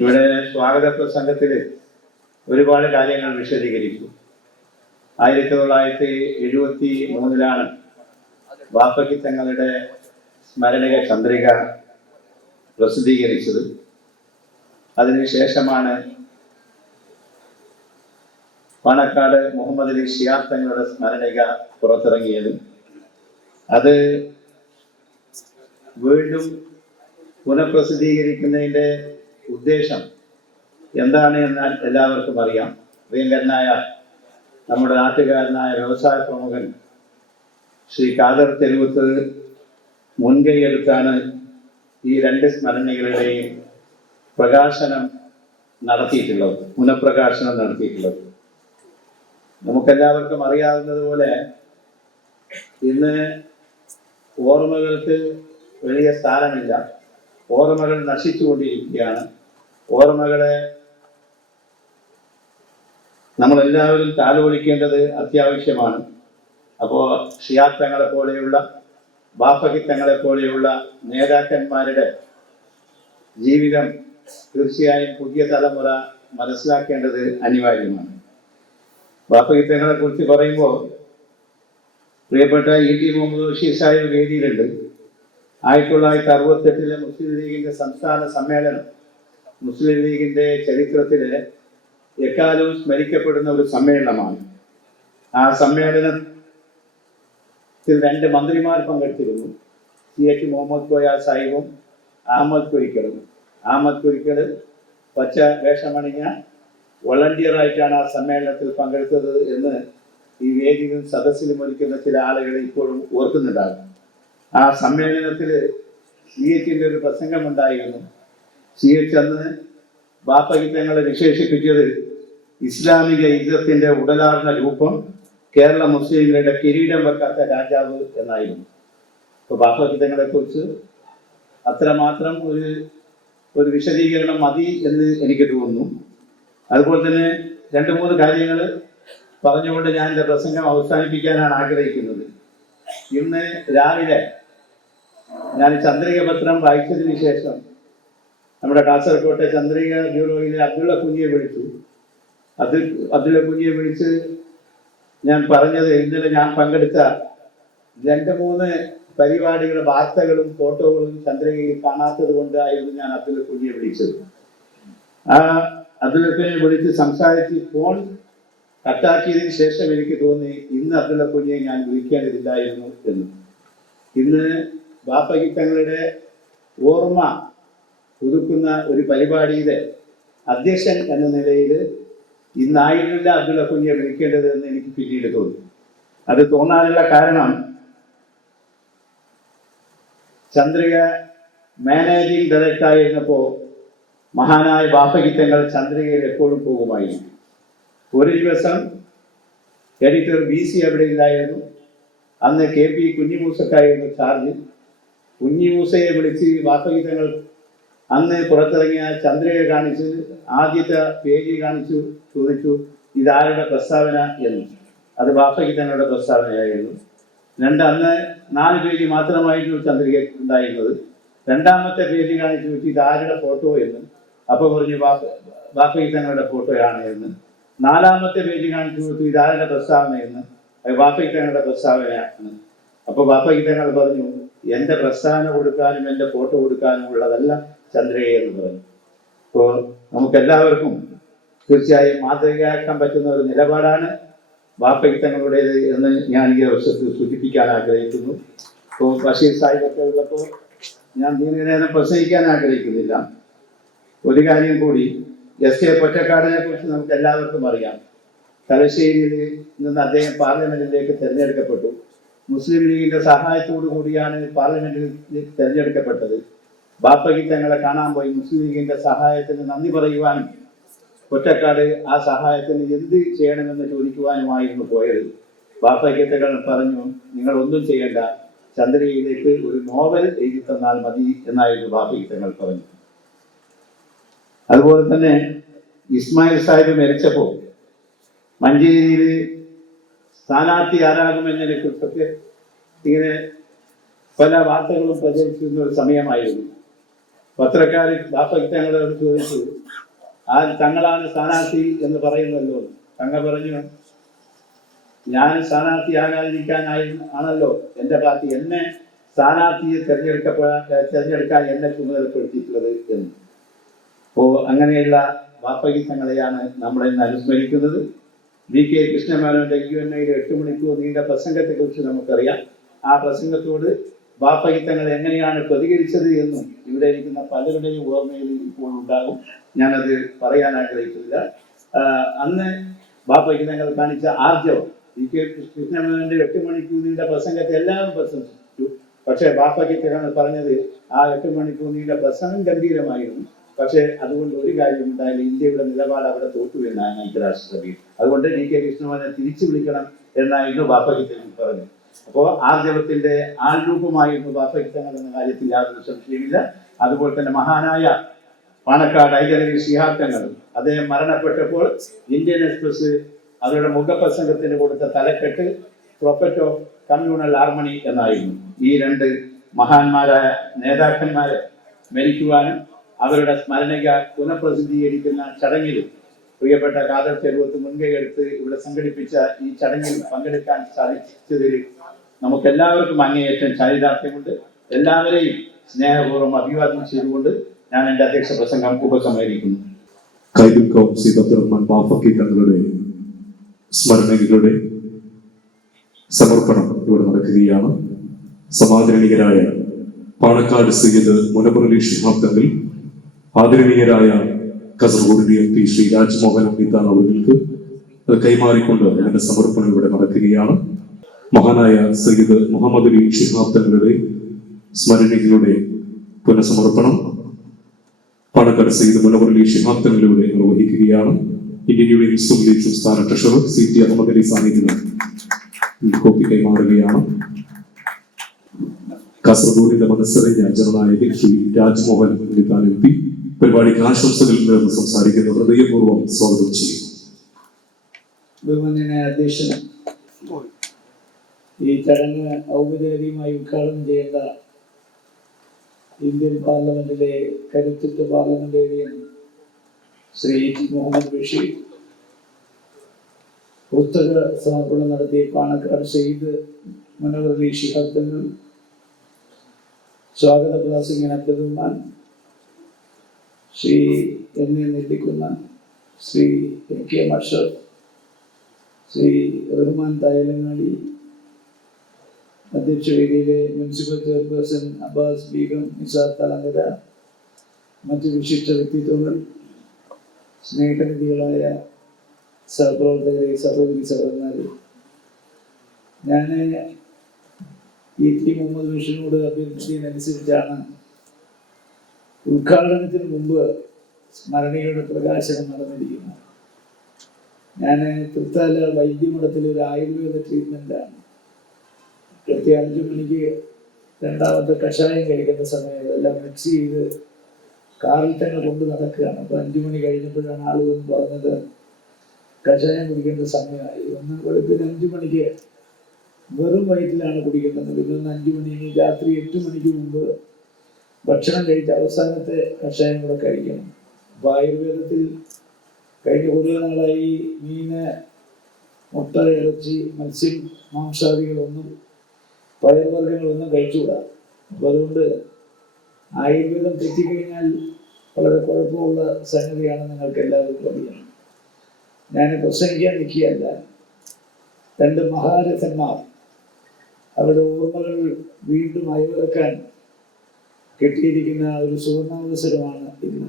ഇവിടെ സ്വാഗത പ്രസംഗത്തിൽ ഒരുപാട് കാര്യങ്ങൾ വിശദീകരിച്ചു. 1973 ബാപ്പയ്ക്ക് തങ്ങളുടെ സ്മരണിക ചന്ദ്രിക പ്രസിദ്ധീകരിച്ചത്. അതിനുശേഷമാണ് പാണക്കാട് മുഹമ്മദ് അലി ശിഹാബ് തങ്ങളുടെ സ്മരണിക പുറത്തിറങ്ങിയത്. അത് വീണ്ടും പുനഃപ്രസിദ്ധീകരിക്കുന്നതിൻ്റെ ഉദ്ദേശം എന്താണ് എന്നാൽ എല്ലാവർക്കും അറിയാം. പ്രിയങ്കരനായ നമ്മുടെ നാട്ടുകാരനായ വ്യവസായ പ്രമുഖൻ ശ്രീ ഖാദർ തെരുവത്ത് മുൻകൈയെടുത്താണ് ഈ 2 സ്മരണികളുടെയും പ്രകാശനം നടത്തിയിട്ടുള്ളത്, പുനഃപ്രകാശനം നടത്തിയിട്ടുള്ളത്. നമുക്കെല്ലാവർക്കും അറിയാവുന്നതുപോലെ ഇന്ന് ഓർമ്മകൾക്ക് വലിയ സ്ഥാനമില്ല. ഓർമ്മകൾ നശിച്ചുകൊണ്ടിരിക്കുകയാണ്. ഓർമ്മകളെ നമ്മളെല്ലാവരും താലോലിക്കേണ്ടത് അത്യാവശ്യമാണ്. അപ്പോൾ ഷിഹാബ് തങ്ങളെ പോലെയുള്ള, ബാഫഖി തങ്ങളെ പോലെയുള്ള നേതാക്കന്മാരുടെ ജീവിതം തീർച്ചയായും പുതിയ തലമുറ മനസ്സിലാക്കേണ്ടത് അനിവാര്യമാണ്. ബാഫഖി തങ്ങളെ കുറിച്ച് പറയുമ്പോൾ പ്രിയപ്പെട്ട ET മുഹമ്മദ് ബഷീർ സാഹിബ് വേദിയിലുണ്ട്. 1968 മുസ്ലിം ലീഗിന്റെ സംസ്ഥാന സമ്മേളനം മുസ്ലിം ലീഗിന്റെ ചരിത്രത്തിലെ എക്കാലവും സ്മരിക്കപ്പെടുന്ന ഒരു സമ്മേളനമാണ്. ആ സമ്മേളനത്തിൽ 2 മന്ത്രിമാർ പങ്കെടുത്തിരുന്നു. CH മുഹമ്മദ് കോയ സാഹിബും അഹമ്മദ് കുരിക്കലും. അഹമ്മദ് കുരിക്കൽ പച്ച വേഷമണിഞ്ഞ വോളണ്ടിയറായിട്ടാണ് ആ സമ്മേളനത്തിൽ പങ്കെടുത്തത് എന്ന് ഈ വേദിയിലും സദസ്സിലും ഒരുക്കുന്ന ചില ആളുകൾ ഇപ്പോഴും ഓർക്കുന്നുണ്ടാകും. ആ സമ്മേളനത്തിൽ CHന്റെ ഒരു പ്രസംഗമുണ്ടായിരുന്നു. CH അന്ന് ബാപ്പയ്ക്ക് തങ്ങളെ വിശേഷിപ്പിച്ചത് ഇസ്ലാമിക യുദ്ധത്തിന്റെ ഉടലാർന്ന രൂപം, കേരള മുസ്ലിങ്ങളുടെ കിരീടം വെക്കാത്ത രാജാവ് എന്നായിരുന്നു. അപ്പോൾ ബാപ്പയ്ക്ക് തങ്ങളെ കുറിച്ച് അത്രമാത്രം ഒരു വിശദീകരണം മതി എന്ന് എനിക്ക് തോന്നുന്നു. അതുപോലെ തന്നെ 2-3 കാര്യങ്ങൾ പറഞ്ഞുകൊണ്ട് ഞാൻ എൻ്റെ പ്രസംഗം അവസാനിപ്പിക്കാനാണ് ആഗ്രഹിക്കുന്നത്. ഇന്ന് രാവിലെ ഞാൻ ചന്ദ്രിക പത്രം വായിച്ചതിന് ശേഷം നമ്മുടെ കാസർകോട്ടെ ചന്ദ്രിക ബ്യൂറോയിലെ അബ്ദുള്ള കുഞ്ഞിയെ വിളിച്ചു. അബ്ദുള്ള കുഞ്ഞിയെ വിളിച്ച് ഞാൻ പറഞ്ഞത്, ഇന്നലെ ഞാൻ പങ്കെടുത്ത 2-3 പരിപാടികളുടെ വാർത്തകളും ഫോട്ടോകളും ചന്ദ്രികയിൽ കാണാത്തത് കൊണ്ടായിരുന്നു ഞാൻ അബ്ദുള്ള കുഞ്ഞിയെ വിളിച്ചത്. ആ അബ്ദുള്ള കുഞ്ഞിയെ വിളിച്ച് സംസാരിച്ച് ഫോൺ കട്ടാക്കിയതിന് ശേഷം എനിക്ക് തോന്നി ഇന്ന് അബ്ദുള്ള കുഞ്ഞിയെ ഞാൻ വിളിക്കേണ്ടതില്ലായിരുന്നു എന്ന്. ഇന്ന് ബാപ്പയ്ക്ക് തങ്ങളുടെ ഓർമ്മ പുതുക്കുന്ന ഒരു പരിപാടിയിലെ അധ്യക്ഷൻ എന്ന നിലയിൽ ഇന്നായിരുന്നില്ല അബ്ദുള്ള കുഞ്ഞിയെ വിളിക്കേണ്ടത് എന്ന് എനിക്ക് പിന്നീട് തോന്നി. അത് തോന്നാനുള്ള കാരണം ചന്ദ്രിക മാനേജിംഗ് ഡയറക്ടർ ആയിരുന്നപ്പോൾ മഹാനായ ബാപ്പയ്ക്ക് തങ്ങൾ ചന്ദ്രികയിൽ എപ്പോഴും പോകുമായിരുന്നു. ഒരു ദിവസം എഡിറ്റർ BC അവിടെ ഇല്ലായിരുന്നു. അന്ന് KP കുഞ്ഞിമൂസക്കായിരുന്നു ചാർജ്. കുഞ്ഞിമൂസയെ വിളിച്ച് ബാപ്പയ്ക്ക് തങ്ങൾ അന്ന് പുറത്തിറങ്ങിയ ചന്ദ്രിക കാണിച്ച് ആദ്യത്തെ പേജ് കാണിച്ചു, ചോദിച്ചു ഇതാരുടെ പ്രസ്താവന എന്ന്. അത് ബാപ്പയ്ക്ക് തങ്ങളുടെ പ്രസ്താവനയായിരുന്നു. അന്ന് 4 പേജ് മാത്രമായിരുന്നു ചന്ദ്രിക ഉണ്ടായിരുന്നത്. 2ാമത്തെ പേജ് കാണിച്ചു വെച്ച് ഇതാരുടെ ഫോട്ടോ എന്ന്. അപ്പോൾ പറഞ്ഞു ബാപ്പയ്ക്ക് തങ്ങളുടെ ഫോട്ടോയാണ് എന്ന്. 4ാമത്തെ പേജ് കാണിച്ചു കൊടുത്തു ഇതാരുടെ പ്രസ്താവന എന്ന്. ബാപ്പയ്ക്ക് തങ്ങളുടെ പ്രസ്താവനയാണ്. അപ്പോൾ ബാപ്പയ്ക്ക് തങ്ങൾ പറഞ്ഞു എൻ്റെ പ്രസ്താവന കൊടുക്കാനും എൻ്റെ ഫോട്ടോ കൊടുക്കാനും ഉള്ളതല്ല ചന്ദ്രിക എന്ന് പറഞ്ഞു. അപ്പോൾ നമുക്കെല്ലാവർക്കും തീർച്ചയായും മാതൃകയാക്കാൻ പറ്റുന്ന ഒരു നിലപാടാണ് ബാപ്പയ്ക്ക് തങ്ങളുടേത് എന്ന് ഞാൻ ഈ അവസരത്തിൽ സൂചിപ്പിക്കാൻ ആഗ്രഹിക്കുന്നു. ഇപ്പോൾ ബഷീർ സാഹിബൊക്കെ ഉള്ളപ്പോൾ ഞാൻ ദീർഘനേരം പ്രസംഗിക്കാൻ ആഗ്രഹിക്കുന്നില്ല. ഒരു കാര്യം കൂടി, SK പൊറ്റക്കാടിനെ കുറിച്ച് നമുക്ക് എല്ലാവർക്കും അറിയാം. തലശ്ശേരിയിൽ നിന്ന് അദ്ദേഹം പാർലമെന്റിലേക്ക് തിരഞ്ഞെടുക്കപ്പെട്ടു. മുസ്ലിം ലീഗിന്റെ സഹായത്തോടു കൂടിയാണ് പാർലമെന്റിൽ തിരഞ്ഞെടുക്കപ്പെട്ടത്. ബാപ്പയ്ക്ക് തങ്ങളെ കാണാൻ പോയി മുസ്ലിം ലീഗിന്റെ സഹായത്തിന് നന്ദി പറയുവാനും പൊറ്റക്കാട് ആ സഹായത്തിന് എന്ത് ചെയ്യണമെന്ന് ചോദിക്കുവാനുമായിരുന്നു പോയത്. ബാപ്പയ്ക്കത്തകൾ പറഞ്ഞു, നിങ്ങൾ ഒന്നും ചെയ്യേണ്ട, ചന്ദ്രികയിലേക്ക് ഒരു നോവൽ എഴുതി തന്നാൽ മതി എന്നായിരുന്നു ബാപ്പയ്ക്കത്തങ്ങൾ പറഞ്ഞു. അതുപോലെ തന്നെ ഇസ്മായിൽ സാഹിബ് മരിച്ചപ്പോൾ മഞ്ചേരിയിൽ സ്ഥാനാർത്ഥി ആരാകുമെന്നതിനെ കുറിച്ചൊക്കെ ഇങ്ങനെ പല വാർത്തകളും പ്രചരിച്ചിരുന്ന ഒരു സമയമായിരുന്നു. പത്രക്കാർ ബാപ്പയ്ക്കത്തങ്ങളോട് ചോദിച്ചു, തങ്ങളാണ് സ്ഥാനാർത്ഥി എന്ന് പറയുന്നല്ലോ. തങ്ങൾ പറഞ്ഞു, ഞാൻ സ്ഥാനാർത്ഥിയാകാതിരിക്കാനാണല്ലോ എൻ്റെ പാർട്ടി എന്നെ സ്ഥാനാർത്ഥിയെ തിരഞ്ഞെടുക്കാൻ എന്നെ ചുമതലപ്പെടുത്തിയിട്ടുള്ളത് എന്ന്. അപ്പോൾ അങ്ങനെയുള്ള ബാപ്പയ്ക്കത്തങ്ങളെയാണ് നമ്മളിന്ന് അനുസ്മരിക്കുന്നത്. VK കൃഷ്ണമേനോന്റെ UNAയുടെ 8 മണിക്കൂർ നീണ്ട പ്രസംഗത്തെക്കുറിച്ച് നമുക്കറിയാം. ആ പ്രസംഗത്തോട് ബാപ്പയ്ക്കത്തങ്ങൾ എങ്ങനെയാണ് പ്രതികരിച്ചത് എന്നും ഇവിടെ ഇരിക്കുന്ന പലരുടെയും ഓർമ്മയിൽ ഇപ്പോൾ ഉണ്ടാകും. ഞാനത് പറയാൻ ആഗ്രഹിക്കുന്നില്ല. അന്ന് ബാപ്പയ്ക്കത്തങ്ങൾ കാണിച്ച ആർജവം, VK കൃഷ്ണമേനോന്റെ 8 മണിക്കൂർ നീണ്ട പ്രസംഗത്തെ എല്ലാവരും പ്രശംസിച്ചു. പക്ഷേ ബാപ്പയ്ക്കത്തങ്ങൾ പറഞ്ഞത് ആ 8 മണിക്കൂർ നീണ്ട പ്രസംഗം ഗംഭീരമായിരുന്നു, പക്ഷേ അതുകൊണ്ട് ഒരു കാര്യം ഉണ്ടായില്ല. ഇന്ത്യയുടെ നിലപാട് അവിടെ തോറ്റു എന്നാണ് ഐക്യരാഷ്ട്രസഭയിൽ. അതുകൊണ്ട് VK കൃഷ്ണമേനോനെ തിരിച്ചു വിളിക്കണം എന്നായിരുന്നു ബാപ്പയ്ക്കത്തങ്ങൾ പറഞ്ഞത്. അപ്പോൾ ആർജവത്തിന്റെ ആൾരൂപമായിരുന്നു ബാപ്പയ്ക്കത്തങ്ങൾ എന്ന കാര്യത്തിൽ യാതൊരു സംശയമില്ല. അതുപോലെ തന്നെ മഹാനായ പാണക്കാട് ഐതലവി ശിഹാബ് തങ്ങൾ, അദ്ദേഹം മരണപ്പെട്ടപ്പോൾ ഇന്ത്യൻ എക്സ്പ്രസ് അവരുടെ മുഖപ്രസംഗത്തിന് കൊടുത്ത തലക്കെട്ട് പ്രൊഫറ്റ് ഓഫ് കമ്മ്യൂണൽ ഹാർമണി എന്നായിരുന്നു. ഈ രണ്ട് മഹാന്മാരായ നേതാക്കന്മാരെ മരിക്കുവാനും അവരുടെ സ്മരണിക പുനഃപ്രസിദ്ധീകരിക്കുന്ന ചടങ്ങിൽ പ്രിയപ്പെട്ട ഖാദർ ചെറുവത്ത് മുൻകൈ എടുത്ത് ഇവിടെ സംഘടിപ്പിച്ച ഈ ചടങ്ങിൽ പങ്കെടുക്കാൻ സാധിച്ചതിൽ നമുക്കെല്ലാവർക്കും അങ്ങേയറ്റം ചാരിതാർത്ഥ്യമുണ്ട്. എല്ലാവരെയും സ്നേഹപൂർവ്വം അഭിവാദ്യം ചെയ്തുകൊണ്ട് ഞാൻ എൻ്റെ അധ്യക്ഷ പ്രസംഗം ഉപസംഹരിക്കുന്നു. കൈതുക്കം സയ്യിദ് അബ്ദുറഹ്മാൻ ബാഫക്കി തങ്ങളുടെ സ്മരണകളുടെ സമർപ്പണം ഇവിടെ നടക്കുകയാണ്. സമാദരണീയരായ പാണക്കാട് സയ്യിദ് മുനവറലി ശിഹാബ് തങ്ങൾ, ആദരണീയരായ കാസർഗോഡ് MP ശ്രീ രാജ്മോഹൻ ഉണ്ണിത്താൻ അവർക്ക് അത് കൈമാറിക്കൊണ്ട് അതിന്റെ സമർപ്പണം ഇവിടെ നടക്കുകയാണ്. മഹാനായ സയ്യിദ് മുഹമ്മദ് അലി ശിഹാബ് തങ്ങളുടെ സ്മരണികളുടെ പുനഃസമർപ്പണം പാണക്കാട് സയ്യിദ് മുനവറലി ശിഹാബ് തങ്ങളിലൂടെ നിർവഹിക്കുകയാണ്. ഇന്ത്യൻ യൂണിയൻ മുസ്ലിം ലീഗ് സംസ്ഥാന ട്രഷറർ CT അഹമ്മദ് അലി സാന്നിധ്യം കോപ്പി കൈമാറുകയാണ്. കാസർഗോഡിന്റെ മനസ്സറിഞ്ഞ ജനനായകൻ ശ്രീ രാജ്മോഹൻ ഉണ്ണിത്താൻ MP പരിപാടിക്ക് ആശംസകൾ നേർന്ന് സംസാരിക്കുന്ന ഹൃദയപൂർവ്വം സ്വാഗതം ചെയ്യും. ബഹുമാന്യനായ അധ്യക്ഷൻ, ഈ ചടങ്ങ് ഔപചാരികമായി ഉദ്ഘാടനം ചെയ്യേണ്ട ഇന്ത്യൻ പാർലമെന്റിലെ കരുത്തുറ്റ പാർലമെന്റേറിയൻ ശ്രീ മുഹമ്മദ് ബഷീർ, പുസ്തക സമർപ്പണം നടത്തിയ പാണക്കാട് സയ്യിദ് മുനവറലി ശിഹാബ് തങ്ങൾ, സ്വാഗത പ്രാസംഗികൻ അബ്ദുറഹ്മാൻ, ശ്രീ എന്നെ നെല്ലിക്കുന്ന, ശ്രീ AK മഷറഫ്, ശ്രീ റഹ്മാൻ തായലങ്ങാടി, അധ്യക്ഷ വേദിയിലെ മുനിസിപ്പൽ ചെയർപേഴ്സൺ അബ്ബാസ് ബീഗം, നിസാർ തലങ്കര, മറ്റ് വിശിഷ്ട വ്യക്തിത്വങ്ങൾ, സ്നേഹനിധികളായ സഹപ്രവർത്തകരെ, സഹോദരി സഹോദരന്മാരെ, ഞാൻ ET മുഹമ്മദ് ബഷീറിനോട് അഭ്യർത്ഥിച്ചതിനനുസരിച്ചാണ് ഉദ്ഘാടനത്തിന് മുമ്പ് സ്മരണികയുടെ പ്രകാശനം നടന്നിരിക്കുന്നത്. ഞാൻ തൃത്താല വൈദ്യമഠത്തിൽ ഒരു ആയുർവേദ ട്രീറ്റ്മെന്റാണ്. കൃത്യം 5 മണിക്ക് രണ്ടാമത്തെ കഷായം കഴിക്കുന്ന സമയം അതെല്ലാം മിക്സ് ചെയ്ത് കാറിൽ തന്നെ കൊണ്ട് നടക്കുകയാണ്. അപ്പോൾ 5 മണി കഴിഞ്ഞപ്പോഴാണ് ആളുകൾ പറഞ്ഞത് കഷായം കുടിക്കേണ്ട സമയമായി. ഒന്ന് വെളുപ്പിന് 5 മണിക്ക് വെറും വയറ്റിലാണ് കുടിക്കേണ്ടത്. പിന്നെ 5 മണി രാത്രി 8 മണിക്ക് മുമ്പ് ഭക്ഷണം കഴിച്ച അവസാനത്തെ കഷായം കൂടെ കഴിക്കണം. അപ്പോൾ ആയുർവേദത്തിൽ കഴിഞ്ഞ കുറേ നാളായി മീന്, മുട്ട, ഇറച്ചി, മത്സ്യം, മാംസാദികളൊന്നും പയർവർഗ്ഗങ്ങളൊന്നും കഴിച്ചുകൂടാ. അപ്പോൾ അതുകൊണ്ട് ആയുർവേദം തെറ്റിക്കഴിഞ്ഞാൽ വളരെ കുഴപ്പമുള്ള സംഗതിയാണെന്ന് നിങ്ങൾക്ക് എല്ലാവർക്കും അറിയാം. ഞാൻ പ്രസംഗിക്കാൻ നിൽക്കുകയല്ല. 2 മഹാരഥന്മാർ അവരുടെ ഓർമ്മകൾ വീണ്ടും അയവിറക്കാൻ കിട്ടിയിരിക്കുന്ന ഒരു സുവർണാവസരമാണ് ഇന്ന്.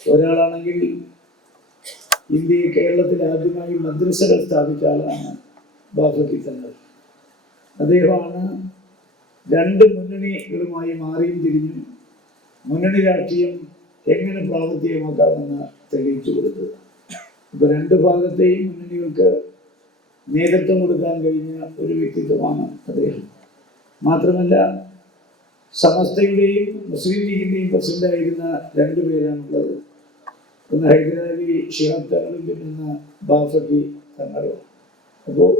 ഒരാളാണെങ്കിൽ ഇന്ത്യയിൽ കേരളത്തിൽ ആദ്യമായി മദ്രസകൾ സ്ഥാപിച്ച ആളാണ് ബാഫക്കി തങ്ങൾ. അദ്ദേഹമാണ് 2 മുന്നണികളുമായി മാറിയും തിരിഞ്ഞും മുന്നണി രാഷ്ട്രീയം എങ്ങനെ പ്രാവർത്തികമാക്കാമെന്ന് തെളിയിച്ചു കൊടുത്തത്. ഇപ്പൊ 2 ഭാഗത്തെയും മുന്നണികൾക്ക് നേതൃത്വം കൊടുക്കാൻ കഴിഞ്ഞ ഒരു വ്യക്തിത്വമാണ് അദ്ദേഹം. മാത്രമല്ല സമസ്തയുടെയും മുസ്ലിം ലീഗിൻ്റെയും പ്രസിഡന്റായിരുന്ന രണ്ടുപേരാണുള്ളത്. ഒന്ന് ഹൈദരാലി ശിഹാബ് തങ്ങളും പിന്നെ ബാഫക്കി തങ്ങളും. അപ്പോൾ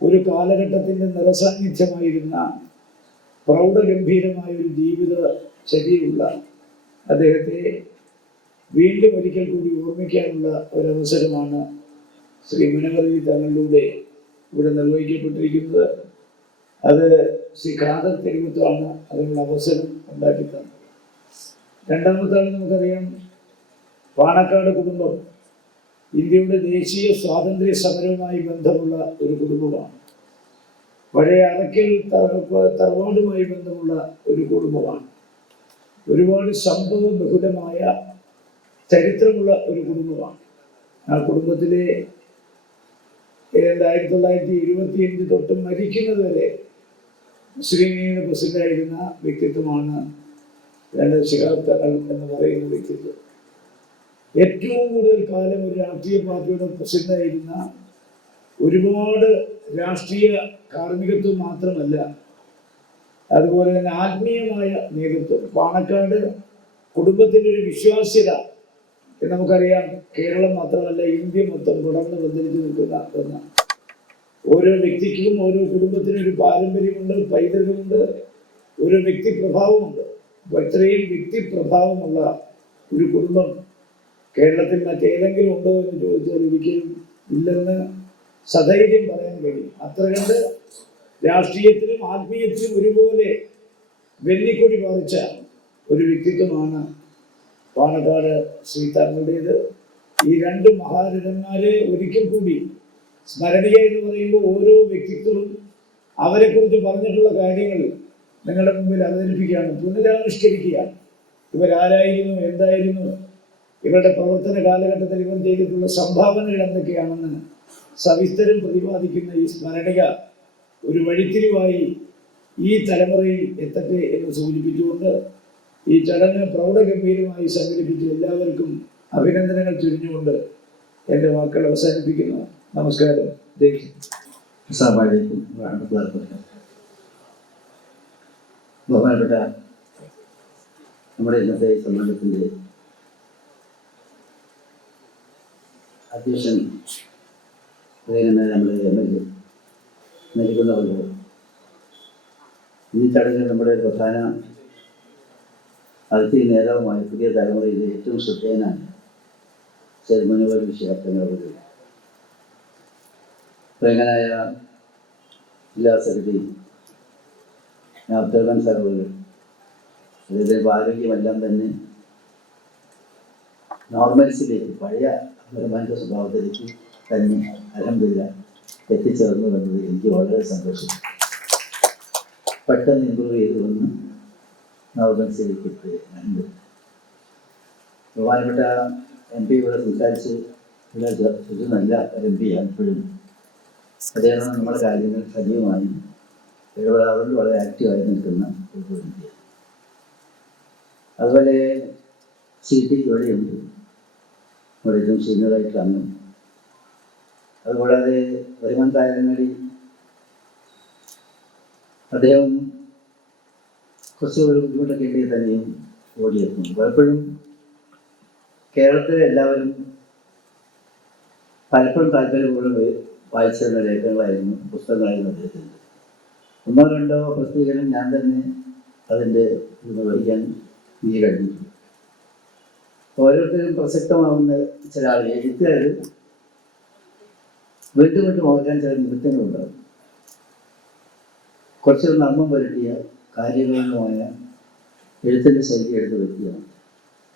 ഒരു കാലഘട്ടത്തിൻ്റെ നിറസാന്നിധ്യമായിരുന്ന പ്രൗഢഗംഭീരമായ ഒരു ജീവിത ചര്യയുള്ള അദ്ദേഹത്തെ വീണ്ടും ഒരിക്കൽ കൂടി ഓർമ്മിക്കാനുള്ള ഒരവസരമാണ് ശ്രീ മുനവറലി തങ്ങളിലൂടെ ഇവിടെ നിർവഹിക്കപ്പെട്ടിരിക്കുന്നത്. അത് ശ്രീ ഖാദർ തെരുവത്താണ് അതിനുള്ള അവസരം ഉണ്ടാക്കി തന്നത്. രണ്ടാമത്താണ് നമുക്കറിയാം, പാണക്കാട് കുടുംബം ഇന്ത്യയുടെ ദേശീയ സ്വാതന്ത്ര്യ സമരവുമായി ബന്ധമുള്ള ഒരു കുടുംബമാണ്. പഴയ അറക്കൽ തറവാടുമായി ബന്ധമുള്ള ഒരു കുടുംബമാണ്. ഒരുപാട് സംഭവ ബഹുലമായ ചരിത്രമുള്ള ഒരു കുടുംബമാണ്. ആ കുടുംബത്തിലെ 1975 തൊട്ട് മരിക്കുന്നത് വരെ മുസ്ലിം ലീഗിന്റെ പ്രസിഡന്റായിരുന്ന വ്യക്തിത്വമാണ് ശിഹാബ് തങ്ങൾ എന്ന് പറയുന്ന വ്യക്തിത്വം. ഏറ്റവും കൂടുതൽ കാലം ഒരു രാഷ്ട്രീയ പാർട്ടിയുടെ പ്രസിഡന്റായിരുന്ന, ഒരുപാട് രാഷ്ട്രീയ കാർമ്മികത്വം മാത്രമല്ല, അതുപോലെ തന്നെ ആത്മീയമായ നേതൃത്വം. പാണക്കാട് കുടുംബത്തിൻ്റെ ഒരു വിശ്വാസ്യത നമുക്കറിയാം. കേരളം മാത്രമല്ല, ഇന്ത്യ മൊത്തം തുടർന്ന് ബന്ധിച്ചു നിൽക്കുന്ന ഒന്നാണ്. ഓരോ വ്യക്തിക്കും ഓരോ കുടുംബത്തിനും ഒരു പാരമ്പര്യമുണ്ട്, പൈതൃകമുണ്ട്, ഓരോ വ്യക്തിപ്രഭാവമുണ്ട്. അപ്പോൾ ഇത്രയും വ്യക്തിപ്രഭാവമുള്ള ഒരു കുടുംബം കേരളത്തിൽ മറ്റേതെങ്കിലും ഉണ്ടോ എന്ന് ചോദിച്ചാൽ ഒരിക്കലും ഇല്ലെന്ന് സധൈര്യം പറയാൻ കഴിയും. അത്ര കണ്ട് രാഷ്ട്രീയത്തിലും ആത്മീയത്തിലും ഒരുപോലെ വെന്നിക്കൊടി പാറിച്ച ഒരു വ്യക്തിത്വമാണ് പാണക്കാട് ശ്രീ തങ്ങളുടേത്. ഈ രണ്ട് മഹാരഥന്മാരെ ഒരിക്കൽ കൂടി സ്മരണീയ എന്ന് പറയുമ്പോൾ ഓരോ വ്യക്തിത്വവും അവരെക്കുറിച്ച് പറഞ്ഞിട്ടുള്ള കാര്യങ്ങൾ നിങ്ങളുടെ മുമ്പിൽ അവതരിപ്പിക്കുകയാണ്, പുനരാവിഷ്കരിക്കുകയാണ്. ഇവരാരായിരുന്നു, എന്തായിരുന്നു, ഇവരുടെ പ്രവർത്തന കാലഘട്ടത്തിൽ ഇവർ ചെയ്തിട്ടുള്ള സംഭാവനകൾ എന്തൊക്കെയാണെന്ന് സവിസ്തരം പ്രതിപാദിക്കുന്ന ഈ സ്മരണിക ഒരു വഴിത്തിരിവായി ഈ തലമുറയിൽ എത്തട്ടെ എന്ന് സൂചിപ്പിച്ചുകൊണ്ട് ഈ ചടങ്ങ് പ്രൗഢഗംഭീരമായി സംഘടിപ്പിച്ച് എല്ലാവർക്കും അഭിനന്ദനങ്ങൾ ചൊരിഞ്ഞുകൊണ്ട് എൻ്റെ വാക്കുകൾ അവസാനിപ്പിക്കുന്നു. നമസ്കാരം. ബഹുമാനപ്പെട്ട നമ്മുടെ ഇന്നത്തെ സമ്മേളനത്തിൻ്റെ അധ്യക്ഷൻ നമ്മുടെ MLA നൽകുന്നവർക്ക് ഈ ചടങ്ങിൽ നമ്മുടെ പ്രധാന അതിഥി നേതാവുമായ പുതിയ തലമുറയിലെ ഏറ്റവും ശ്രദ്ധേയനായ മുനവറലി ശിഹാബ് തങ്ങൾ അവർ, പ്രേമനായ ജില്ലാ സെക്രട്ടറി അബ്ദുറഹ്മാൻ സാർ അവർ, അതിൻ്റെ ആരോഗ്യമെല്ലാം തന്നെ നോർമൽസിലേക്ക്, പഴയ അബ്ദുറഹ്മാൻ്റെ സ്വഭാവത്തിലേക്ക് തന്നെ അൽഹംദുലില്ലാ എത്തിച്ചേർന്നു എന്നത് എനിക്ക് വളരെ സന്തോഷം. പെട്ടെന്ന് ഇമ്പ്രൂവ് ചെയ്തു വന്ന് നോർമൽസിലേക്ക് എത്തുന്നുണ്ട്. ബഹുമാനപ്പെട്ട MP ഇവിടെ സംസാരിച്ച് ഒരു നല്ല MP ആണ്. ഇപ്പോഴും അദ്ദേഹം നമ്മുടെ കാര്യങ്ങൾ സജീവമായി ഇടപെടാറുണ്ട്, വളരെ ആക്റ്റീവായി നിൽക്കുന്ന ഒരു MP. അതുപോലെ CT ഇവിടെയുണ്ട്, ഇവിടെ ഏറ്റവും സീനിയറായിട്ടുള്ള അംഗം. അതുകൂടാതെ വരുമാൻ താരങ്ങടി അദ്ദേഹം കുറച്ച് ഒരു ബുദ്ധിമുട്ടൊക്കെ ഉണ്ടെങ്കിൽ തന്നെയും ഓടിയെത്തുന്നു. പലപ്പോഴും കേരളത്തിലെ എല്ലാവരും പലപ്പോഴും താല്പര്യപൂർവ്വം വായിച്ചിരുന്ന ലേഖനങ്ങളായിരുന്നു, പുസ്തകങ്ങളായിരുന്നു അദ്ദേഹത്തിൻ്റെ. 1-2 പ്രസിദ്ധീകരണം ഞാൻ തന്നെ അതിൻ്റെ നിർവഹിക്കാൻ എനിക്ക് കഴിഞ്ഞിട്ടുണ്ട്. ഓരോരുത്തരും പ്രസക്തമാവുന്ന ചില ആളുകൾ എഴുത്തുകാർ വീണ്ടും വീണ്ടും ഓർക്കാൻ ചില നിമിത്തങ്ങളുണ്ടാകും. കുറച്ചൊരു നർമ്മം പുരട്ടിയ കാര്യങ്ങളുമായ എഴുത്തിൻ്റെ ശൈലി എടുത്ത വ്യക്തിയാണ്.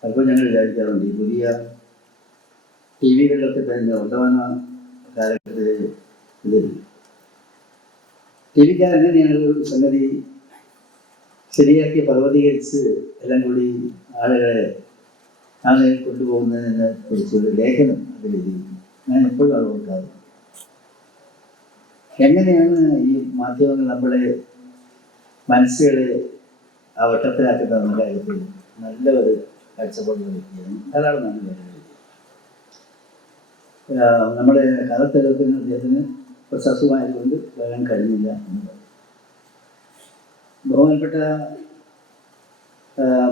അപ്പോൾ ഞങ്ങൾ വിചാരിക്കാറുണ്ട്, ഈ പുതിയ TV-കളിലൊക്കെ തന്നെ വർത്തമാന കാലഘട്ടത്തിൽ ഇതിൽ TV-ക്കാർ എങ്ങനെയാണ് ഒരു സംഗതി ശരിയാക്കി പർവ്വതീകരിച്ച് എല്ലാം കൂടി ആളുകളെ അങ്ങനെ കൊണ്ടുപോകുന്നതിനെ കുറിച്ചൊരു ലേഖനം അതിലെഴുതി ഞാൻ എപ്പോഴും അത് ഓർക്കാറ്. എങ്ങനെയാണ് ഈ മാധ്യമങ്ങൾ നമ്മളെ മനസ്സുകളെ ആ വട്ടത്തിലാക്കുന്ന കാര്യത്തിൽ നല്ല ഒരു കാഴ്ചപ്പാടുള്ള വ്യക്തിയാണ്. ധാരാളം നല്ല കാര്യങ്ങൾ. നമ്മുടെ കാലത്തെഴുത്തിന് അദ്ദേഹത്തിന് കുറച്ച് അസുഖമായതുകൊണ്ട് വരാൻ കഴിഞ്ഞില്ല എന്ന് പറയും. ബഹുമാനപ്പെട്ട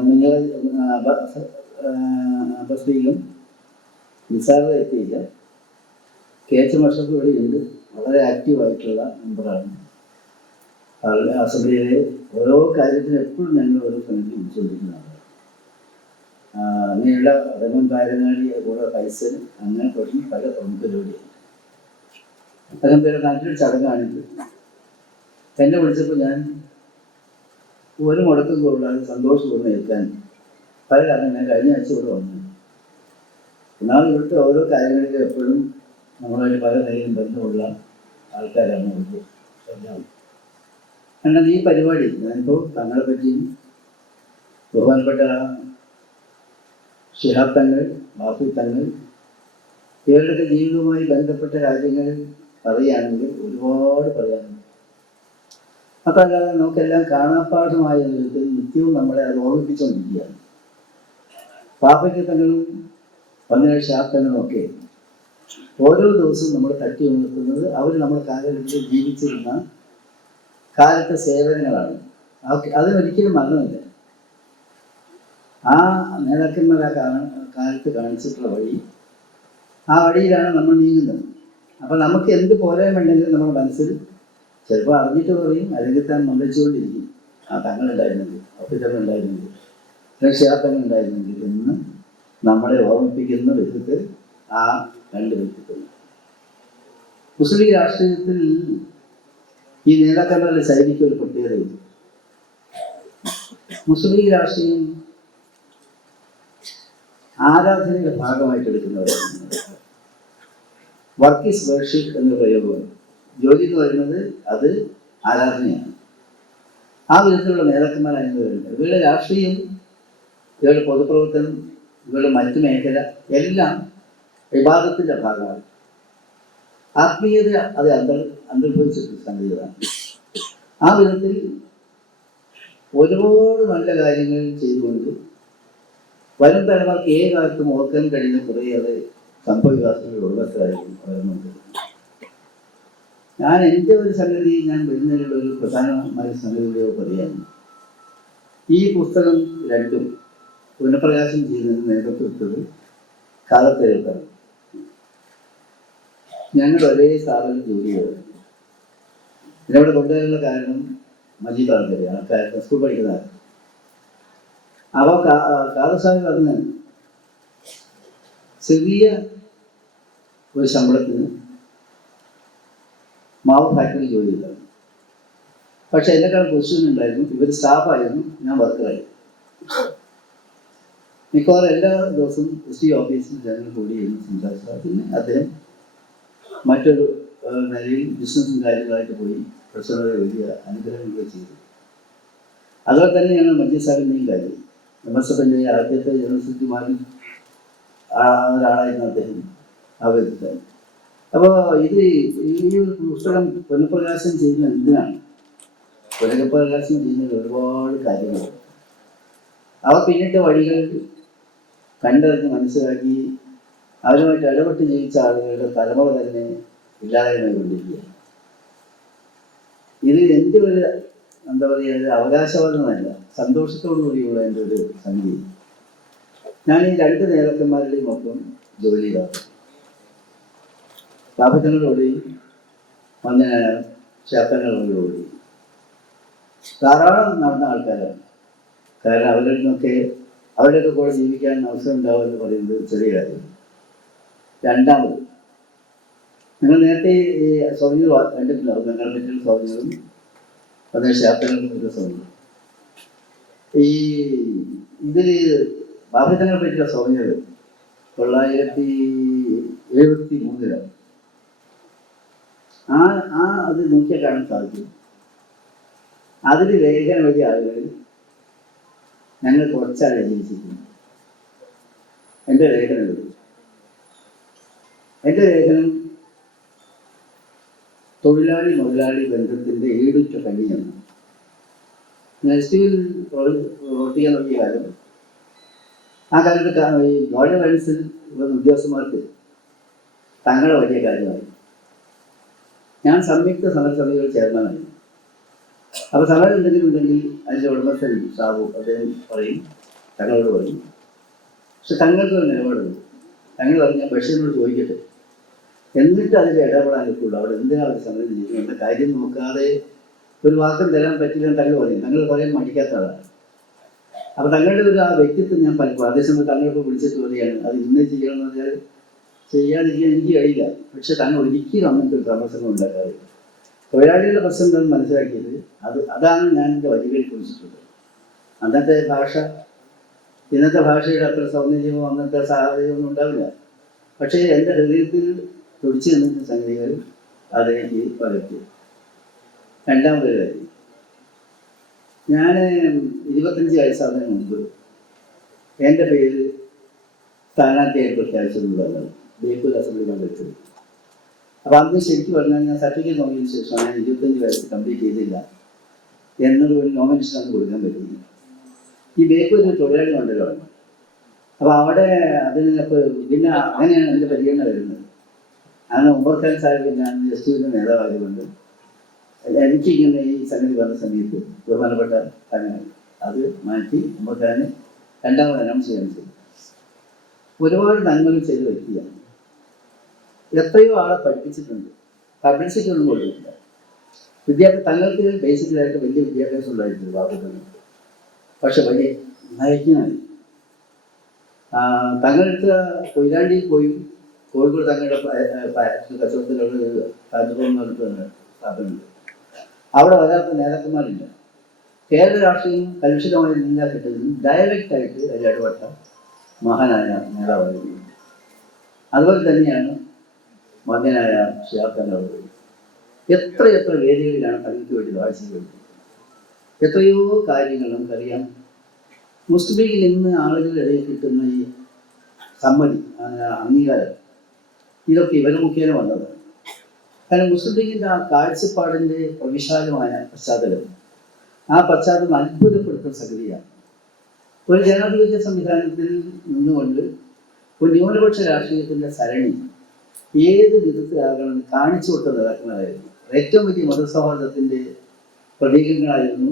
നിങ്ങൾ അബ്ബാസ്ബീഗും നിസാറ് എത്തിയില്ല. കെ എച്ച് മഷറഫ് ഇവിടെയുണ്ട്, വളരെ ആക്റ്റീവായിട്ടുള്ള മെമ്പറാണ്. അസംബ്ലിയിലെ ഓരോ കാര്യത്തിനും എപ്പോഴും ഞങ്ങൾ ഓരോ സമയത്ത് വിളിച്ചുകൊണ്ടിരിക്കുന്നതാണ്. അങ്ങനെയുള്ള റഹ്മാൻ പാരങ്ങാടി കൂടെ പൈസ അങ്ങനെ തുടങ്ങി പല പ്രമുഖ പരിപാടിയാണ്. അസംബ്ലിയുടെ നല്ലൊരു ചടങ്ങാണിത്. എന്നെ വിളിച്ചപ്പോൾ ഞാൻ ഒരു മുടക്കം കൂടാതെ സന്തോഷപൂർണ്ണം ഏൽക്കാൻ പല കാരണം ഞാൻ കഴിഞ്ഞ ആഴ്ച ഇവിടെ വന്നു. എന്നാൽ ഇവിടുത്തെ ഓരോ കാര്യങ്ങളിലും എപ്പോഴും നമ്മളായിട്ട് പല നിലയിലും ബന്ധമുള്ള ആൾക്കാരാണ് ഇവിടുത്തെ എല്ലാം. എന്നാൽ ഈ പരിപാടി ഞാനിപ്പോൾ തങ്ങളെ പറ്റിയും ബഹുമാനപ്പെട്ട ശിഹാബ് തങ്ങൾ, ബാഫി തങ്ങൾ ഇവരുടെയൊക്കെ ജീവിതവുമായി ബന്ധപ്പെട്ട കാര്യങ്ങൾ പറയുകയാണെങ്കിൽ ഒരുപാട് പറയാനുണ്ട്. അപ്പം അല്ലാതെ നമുക്കെല്ലാം കാണാപ്പാഠമായ വിധത്തിൽ നിത്യവും നമ്മളെ അത് ഓർമ്മിപ്പിച്ചുകൊണ്ടിരിക്കുകയാണ്. ബാഫയ്ക്ക് തങ്ങളും പന്നിയ ഷിഹാബ് തങ്ങളും ഒക്കെ ഓരോ ദിവസവും നമ്മൾ തട്ടി ഉണർത്തുന്നത് അവർ നമ്മുടെ കാലഘട്ടത്തിൽ ജീവിച്ചിരുന്ന കാലത്തെ സേവനങ്ങളാണ്. അതിനൊരിക്കലും മരണമില്ല. ആ നേതാക്കന്മാർ ആ കാലത്ത് കാണിച്ചിട്ടുള്ള വഴി, ആ വഴിയിലാണ് നമ്മൾ നീങ്ങുന്നത്. അപ്പം നമുക്ക് എന്ത് പോരായ്മയുണ്ടെങ്കിലും നമ്മുടെ മനസ്സിൽ ചിലപ്പോൾ അറിഞ്ഞിട്ട് പറയും, അല്ലെങ്കിൽ താൻ മന്ത്രിച്ചുകൊണ്ടിരിക്കും. ആ തങ്ങളുണ്ടായിരുന്നെങ്കിൽ, ഒപ്പിത്തങ്ങളുണ്ടായിരുന്നെങ്കിൽ, അല്ലെങ്കിൽ ഷിഹാബ് എന്ന് നമ്മളെ ഓർമ്മിപ്പിക്കുന്ന വിധത്തിൽ ആ രണ്ട് വ്യക്തിത്വം. മുസ്ലിം രാഷ്ട്രീയത്തിൽ ഈ നേതാക്കന്മാരുടെ ശൈലിക്ക് ഒരു പ്രത്യേകതയുണ്ട്. മുസ്ലിം രാഷ്ട്രീയം ആരാധനയുടെ ഭാഗമായിട്ട് എടുക്കുന്നവരാണ്. വർക്ക് ഈസ് വർഷിപ്പ് എന്ന പ്രയോഗമാണ്. ജോലി എന്ന് പറയുന്നത് അത് ആരാധനയാണ്. ആ വിധത്തിലുള്ള നേതാക്കന്മാരായിരുന്നവരുണ്ട്. ഇവരുടെ രാഷ്ട്രീയം, ഇവരുടെ പൊതുപ്രവർത്തനം, ഇവരുടെ മറ്റു മേഖല എല്ലാം വിവാദത്തിൻ്റെ ഭാഗമാണ്. ആത്മീയത അത് അന്തർഭവിച്ചിട്ടുള്ള സംഗതികളാണ്. ആ വിധത്തിൽ ഒരുപാട് നല്ല കാര്യങ്ങൾ ചെയ്തുകൊണ്ട് വരും തലമുറക്ക് ഏത് കാലത്തും ഓർക്കാൻ കഴിയുന്ന കുറേയേറെ സംഭവവികാസങ്ങൾ ഉള്ളവരായിരിക്കും വളർന്നുകൊണ്ട്. ഞാൻ എൻ്റെ ഒരു സംഗതി ഞാൻ വരുന്നതിനുള്ള ഒരു പ്രധാനമായ സംഗതിയോ പറയാൻ, ഈ പുസ്തകം രണ്ടും പുനഃപ്രകാശം ചെയ്യുന്നതിന് നേതൃത്വം എടുത്തത് കാലത്തെഴുത്താണ്. ഞങ്ങൾ ഒരേ സ്ഥാപനം ജോലി ചെയ്തത്. ഇതിനവിടെ കൊണ്ടുവരാനുള്ള കാരണം മജീദ് ആൾക്കാരെയാണ്, ആൾക്കാർക്ക് സ്കൂൾ പഠിക്കുന്നതാണ്. അപ്പോൾ കാലസാഹിബ് അന്ന് ചെറിയ ഒരു ശമ്പളത്തിന് മാവ് ഫാക്ടറിയിൽ ജോലി ചെയ്തതാണ്. പക്ഷെ എന്നെക്കാൾ പൊസിഷൻ ഉണ്ടായിരുന്നു. ഇവർ സ്റ്റാഫായിരുന്നു, ഞാൻ വർക്കറായിരുന്നു. മിക്കവാറും എല്ലാ ദിവസവും ST ഓഫീസിൽ ഞങ്ങൾ കൂടി ഇരുന്ന് സംസാരിച്ചത്. പിന്നെ അദ്ദേഹം മറ്റൊരു നിലയിൽ ബിസിനസ്സും കാര്യങ്ങളായിട്ട് പോയി പ്രശ്നങ്ങളെ വലിയ അനുഗ്രഹങ്ങൾ ചെയ്തു. അതുപോലെ തന്നെ ഞങ്ങൾ മജീദ് സാഹിബിൻ്റെയും കാര്യം, MSFൻ്റെ ആദ്യത്തെ ജനറൽ സെക്രട്ടറിമാരിൽ ഒരാളായിരുന്നു അദ്ദേഹം, ആ വ്യക്തി. അപ്പോൾ ഈ ഒരു പുസ്തകം പുനഃപ്രകാശനം ചെയ്യുന്നത് എന്തിനാണ്? പുനഃപ്രകാശനം ചെയ്യുന്നത് ഒരുപാട് കാര്യങ്ങളുണ്ട്. അവ പിന്നിട്ട വഴികൾ കണ്ടറിഞ്ഞ് മനസ്സിലാക്കി അവരുമായിട്ട് ഇടപെട്ട് ജീവിച്ച ആളുകളുടെ തലമുറ തന്നെ ഇല്ലാതായിക്കൊണ്ടിരിക്കുകയാണ്. ഇത് എൻ്റെ ഒരു എന്താ പറയുക, അവകാശവാദമല്ല, സന്തോഷത്തോടു കൂടിയുള്ള എൻ്റെ ഒരു സംഗതി. ഞാൻ ഈ രണ്ട് നേതാക്കന്മാരുടെയും ഒപ്പം ജോലി ചെയ്താണ്. ലാഭത്തിനോടുകൂടി വന്ന ക്ഷേത്രങ്ങളോടുകൂടി ധാരാളം നടന്ന ആൾക്കാരാണ്. കാരണം അവരുടെയൊക്കെ കൂടെ ജീവിക്കാൻ അവസരം ഉണ്ടാവുക എന്ന് പറയുന്നത് ചെറിയ കാര്യം. രണ്ടാമത്, നിങ്ങൾ നേരത്തെ ഈ സ്വാമികൾ കണ്ടിട്ടുണ്ടാവും. ഞങ്ങളെ പറ്റിയുള്ള സ്വാമികളും അതേ ക്ഷേത്രങ്ങളെ പറ്റിയുള്ള സ്വാമികളും. ഈ ഇതിൽ ബാബിത്തങ്ങളെ പറ്റിയുള്ള സ്വാമികൾ 973 അത് നോക്കിയാൽ കാണാൻ സാധിക്കും. അതിൽ ലേഖനം എഴുതിയ ആളുകൾ ഞങ്ങൾ കുറച്ചാണ് ജീവിച്ചിരിക്കുന്നത്. എൻ്റെ ലേഖനം തൊഴിലാളി മുതലാളി ബന്ധത്തിൻ്റെ ഈടുറ്റ കണ്ണിയാണ്. ഞാൻ STയിൽ വോട്ട് ചെയ്യാൻ നോക്കിയ കാലം, ആ കാലത്ത് ഈ ഗവൺമെൻറ് ഉദ്യോഗസ്ഥന്മാർക്ക് തങ്ങളുടെ വലിയ കാര്യമായി. ഞാൻ സംയുക്ത സമരസമിതികൾ ചെയർമാനായി. അപ്പോൾ സമരം എന്തെങ്കിലും ഉണ്ടെങ്കിൽ അതിൻ്റെ ഉടമസ്ഥൻ സാബു അദ്ദേഹം പറയും, തങ്ങളോട് പറയും. പക്ഷെ തങ്ങൾക്ക് ഒരു നിലപാടുണ്ട്. തങ്ങൾ പറഞ്ഞാൽ ബഷീറിനോട് ചോദിക്കട്ടെ, എന്നിട്ട് അതിൽ ഇടപെടാൻ പറ്റുള്ളൂ. അവിടെ എന്തിനാണ് അവർ സമരം ചെയ്യുന്നത് എന്ന കാര്യം നോക്കാതെ ഒരു വാക്കം തരാൻ പറ്റില്ലെന്ന് തങ്ങൾ പറയും. തങ്ങൾ പറയാൻ മടിക്കാത്ത ആളാണ്. അപ്പോൾ തങ്ങളുടെ ഒരു ആ വ്യക്തിത്വം ഞാൻ പലപ്പോൾ അതേസമയം തങ്ങളിപ്പോൾ വിളിച്ചിട്ട് പറയുകയാണ്, അത് ഇന്ന് ചെയ്യണമെന്ന് പറഞ്ഞാൽ ചെയ്യാതിരിക്കാൻ എനിക്ക് കഴിയില്ല. പക്ഷെ തങ്ങൾ ഒരിക്കലും അങ്ങനത്തെ ഒരു പ്രവർത്തനം ഉണ്ടാക്കാറില്ല. തൊഴിലാളികളുടെ പ്രശ്നം എന്താണെന്ന് മനസ്സിലാക്കിയത് അതാണ് ഞാൻ എൻ്റെ വരികളിൽ കുറിച്ചിട്ടുള്ളത്. അന്നത്തെ ഭാഷ ഇന്നത്തെ ഭാഷയുടെ അത്ര സൗന്ദര്യമോ അന്നത്തെ സാഹചര്യമൊന്നും ഉണ്ടാവില്ല. പക്ഷേ എൻ്റെ ഹൃദയത്തിൽ തുടിച്ചു നിന്നിട്ട് സംഗതികൾ അതെനിക്ക് പകർത്തി. രണ്ടാമതൊരു കാര്യം, ഞാൻ 25 വയസ്സാകുന്നതിന് മുമ്പ് എൻ്റെ പേര് സ്ഥാനാർത്ഥിയായി പ്രഖ്യാപിച്ചിട്ടുള്ളതാണ് ബേപ്പൂർ അസംബ്ലി മണ്ഡലത്തിൽ. അപ്പോൾ അന്ന് ശരിക്കും പറഞ്ഞാൽ ഞാൻ സർട്ടിഫിക്കറ്റ് നോക്കിയതിന് ശേഷമാണ് ഞാൻ 25 വയസ്സ് കംപ്ലീറ്റ് ചെയ്തില്ല എന്നൊരു നോമിനേഷൻ അന്ന് കൊടുക്കാൻ പറ്റില്ല. ഈ ബേപ്പൂർ ഒരു തൊഴിലാളി മണ്ഡലമാണ്. അപ്പോൾ അവിടെ അതിനപ്പോൾ പിന്നെ അങ്ങനെയാണ് എൻ്റെ പരിഗണന വരുന്നത്. അങ്ങനെ ഉമർ ഖാൻ സാഹിബ് ഞാൻ എസ് ടിയുടെ നേതാവായതുകൊണ്ട് എനിക്കിങ്ങനെ ഈ സംഗതി വന്ന സമയത്ത് ബഹുമാനപ്പെട്ട തങ്ങൾ അത് മാറ്റി ഉമർ ഖാന് രണ്ടാമത് അനൗൺസ് ചെയ്യാൻ ചെയ്തു. ഒരുപാട് നന്മകൾ ചെയ്ത വ്യക്തിയാണ്. എത്രയോ ആളെ പഠിപ്പിച്ചിട്ടുണ്ട്, പബ്ലിസിറ്റി ഒന്നും കൊടുത്തിട്ടില്ല. തങ്ങൾക്ക് ബേസിക്കലായിട്ട് വലിയ വിദ്യാഭ്യാസം ഉണ്ടായിട്ടുണ്ട് ബാബുക്കൾ. പക്ഷെ വലിയ നയജ്ഞനായി. തങ്ങളെടുത്ത കൊയിലാണ്ടിയിൽ പോയി കോഴിക്കോട് തങ്ങളുടെ കച്ചവടത്തിലുള്ള താജുബോൾ നടത്തുന്ന സ്ഥാപനമുണ്ട്. അവിടെ വരാത്ത നേതാക്കന്മാരില്ല. കേരള രാഷ്ട്രീയം കലുഷിതമായി നിന്നാ കിട്ടുന്നതും ഡയറക്റ്റായിട്ട് അതിൽ ഇടപെട്ട മഹാനായ നേതാവായിരുന്നു. അതുപോലെ തന്നെയാണ് മകനായ ഷിയാബ്ദാൻ. എത്രയെത്ര വേദികളിലാണ് തങ്ങൾക്ക് വേണ്ടി വായിച്ചത്. എത്രയോ കാര്യങ്ങൾ നമുക്കറിയാം. മുസ്ലിം ലീഗിൽ ഇന്ന് ആളുകളുടെ ഇടയിൽ കിട്ടുന്ന ഈ സമ്മതി, അംഗീകാരം, ഇതൊക്കെ ഇവർ മുഖേന വന്നതാണ്. കാരണം മുസ്ലിം ലീഗിൻ്റെ ആ കാഴ്ചപ്പാടിൻ്റെ വിശാലമായ പശ്ചാത്തലം, ആ പശ്ചാത്തലം അത്ഭുതപ്പെടുത്തുന്ന സംഗതിയാണ്. ഒരു ജനാധിപത്യ സംവിധാനത്തിൽ നിന്നുകൊണ്ട് ഒരു ന്യൂനപക്ഷ രാഷ്ട്രീയത്തിൻ്റെ സരണി ഏത് വിധത്തിലാകണമെന്ന് കാണിച്ചു കൊടുത്ത നേതാക്കന്മാരായിരുന്നു. ഏറ്റവും വലിയ മതസൗഹാർദ്ദത്തിൻ്റെ പ്രതീകങ്ങളായിരുന്നു.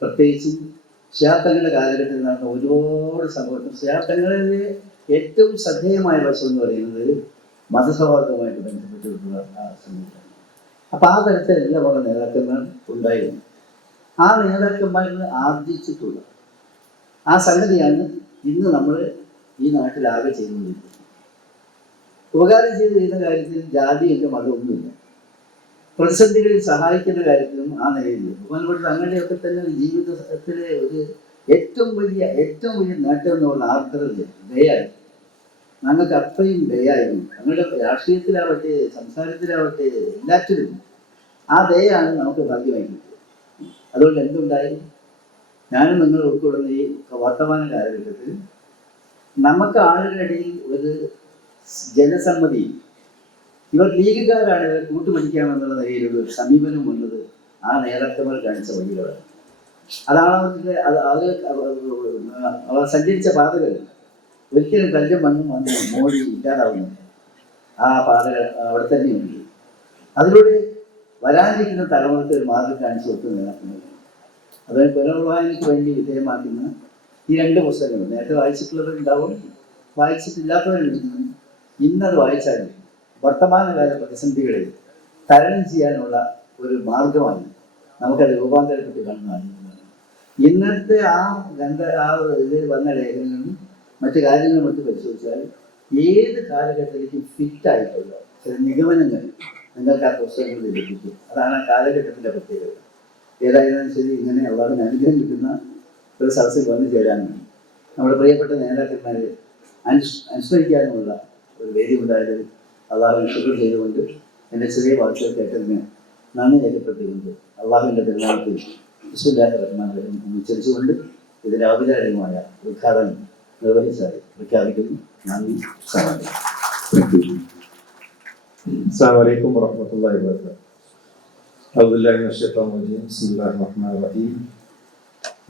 പ്രത്യേകിച്ചും ഷിയാബ്ദങ്ങളുടെ കാലഘട്ടത്തിൽ നടന്ന ഒരുപാട് സംഭവം. ഷിയാബ്ദങ്ങളിലെ ഏറ്റവും ശ്രദ്ധേയമായ വശം എന്ന് പറയുന്നത് മതസൗഹാർദ്ദവുമായിട്ട് ബന്ധപ്പെട്ടിട്ടുള്ള ആ സംവിധാനം. അപ്പം ആ തരത്തിൽ എല്ലാമുള്ള നേതാക്കന്മാർ ഉണ്ടായിരുന്നു. ആ നേതാക്കന്മാരിൽ നിന്ന് ആർജിച്ചിട്ടുള്ള ആ സംഗതിയാണ് ഇന്ന് നമ്മൾ ഈ നാട്ടിലാകെ ചെയ്തുകൊണ്ടിരിക്കുന്നത്. ഉപകാരം ചെയ്ത് ചെയ്യുന്ന കാര്യത്തിൽ ജാതിയുടെ മതമൊന്നുമില്ല. പ്രതിസന്ധികളിൽ സഹായിക്കുന്ന കാര്യത്തിലും ആ നിലയില്ല. ബഹുമാനപ്പെട്ട തങ്ങളുടെയൊക്കെ തന്നെ ജീവിതത്തിലെ ഒരു ഏറ്റവും വലിയ നേട്ടം എന്നുള്ള ആർദ്രത ദയായിരുന്നു. ഞങ്ങൾക്ക് അത്രയും ദയായിരുന്നു. ഞങ്ങളുടെ രാഷ്ട്രീയത്തിലാവട്ടെ, സംസാരത്തിലാവട്ടെ, എല്ലാറ്റിലും ആ ദയാണ് നമുക്ക് ഭാഗ്യമായി കിട്ടിയത്. അതുകൊണ്ട് എന്തുണ്ടായി, ഞാനും നിങ്ങൾ ഉൾക്കൊള്ളുന്ന ഈ വർത്തമാന കാലഘട്ടത്തിൽ നമുക്ക് ആളുകളുടെ ഇടയിൽ ഒരു ജനസമ്മതി, ഇവർ ലീഗുകാരാണ്, ഇവർ കൂട്ടുപിടിക്കാമെന്നുള്ള നിലയിലുള്ള ഒരു സമീപനം വന്നത് ആ നേതാക്കന്മാർ കാണിച്ച വഴികളാണ്. അതാണ് അവർ സഞ്ചരിച്ച പാതകൾ. ഒരിക്കലും കല്ലും മണ്ണും വന്ന് മോടി ഇല്ലാതാവുന്നുണ്ട്. ആ പാതകൾ അവിടെ തന്നെയുണ്ട്. അതിലൂടെ വരാനിരിക്കുന്ന തലമുറയ്ക്ക് ഒരു മാർഗം കാണിച്ചു കൊടുക്കുന്ന നേതാക്കന്മാർ. അതുപോലെ പുനർവായനയ്ക്ക് വേണ്ടി വിധേയമാക്കുന്ന ഈ 2 പുസ്തകങ്ങൾ നേരത്തെ വായിച്ചിട്ടുള്ളവരുണ്ടാവും, വായിച്ചിട്ടില്ലാത്തവരുണ്ട്. ഇന്നത് വായിച്ചാലും വർത്തമാനകാല പ്രതിസന്ധികളിൽ തരണം ചെയ്യാനുള്ള ഒരു മാർഗമായി നമുക്കത് രൂപാന്തരപ്പെട്ട് കാണുന്നതാണ്. ഇന്നത്തെ ഇതിൽ വന്ന ലേഖനങ്ങളും മറ്റു കാര്യങ്ങളും മറ്റ് പരിശോധിച്ചാൽ ഏത് കാലഘട്ടത്തിലേക്കും ഫിറ്റായിട്ടുള്ള ചില നിഗമനങ്ങൾ നിങ്ങൾക്ക് ആ പുസ്തകങ്ങളിൽ ലഭിക്കും. അതാണ് ആ കാലഘട്ടത്തിൻ്റെ പ്രത്യേകത. ഏതായാലും ശരി, ഇങ്ങനെ അവാർഡിന് അനുഗ്രഹം കിട്ടുന്ന ഒരു സദസ്സിൽ വന്നു ചേരാനും നമ്മുടെ പ്രിയപ്പെട്ട നേതാക്കന്മാരെ അനുസ്മരിക്കാനുമുള്ള ഒരു വേദി ഉണ്ടായത് അള്ളാഹുവിനെ ശുക്ർ ചെയ്തുകൊണ്ട് എൻ്റെ ചെറിയ വാക്കുകൾ കേട്ടതിന് നന്ദി രേഖപ്പെടുത്തിക്കൊണ്ട് അള്ളാഹുവിൻ്റെ തിരുനാമത്തിൽ ബിസ്മില്ലാഹിർ റഹ്മാനിർ റഹീം ഉച്ചരിച്ചുകൊണ്ട് ഇതിൻ്റെ ഔപചാരികമായ ഉദ്ഘാടനം നിർവഹിച്ചായി പ്രഖ്യാപിക്കുന്നു. നന്ദി. السلام عليكم ورحمة الله وبركاته. أعوذ بالله من الشيطان الرجيم. بسم الله الرحمن الرحيم.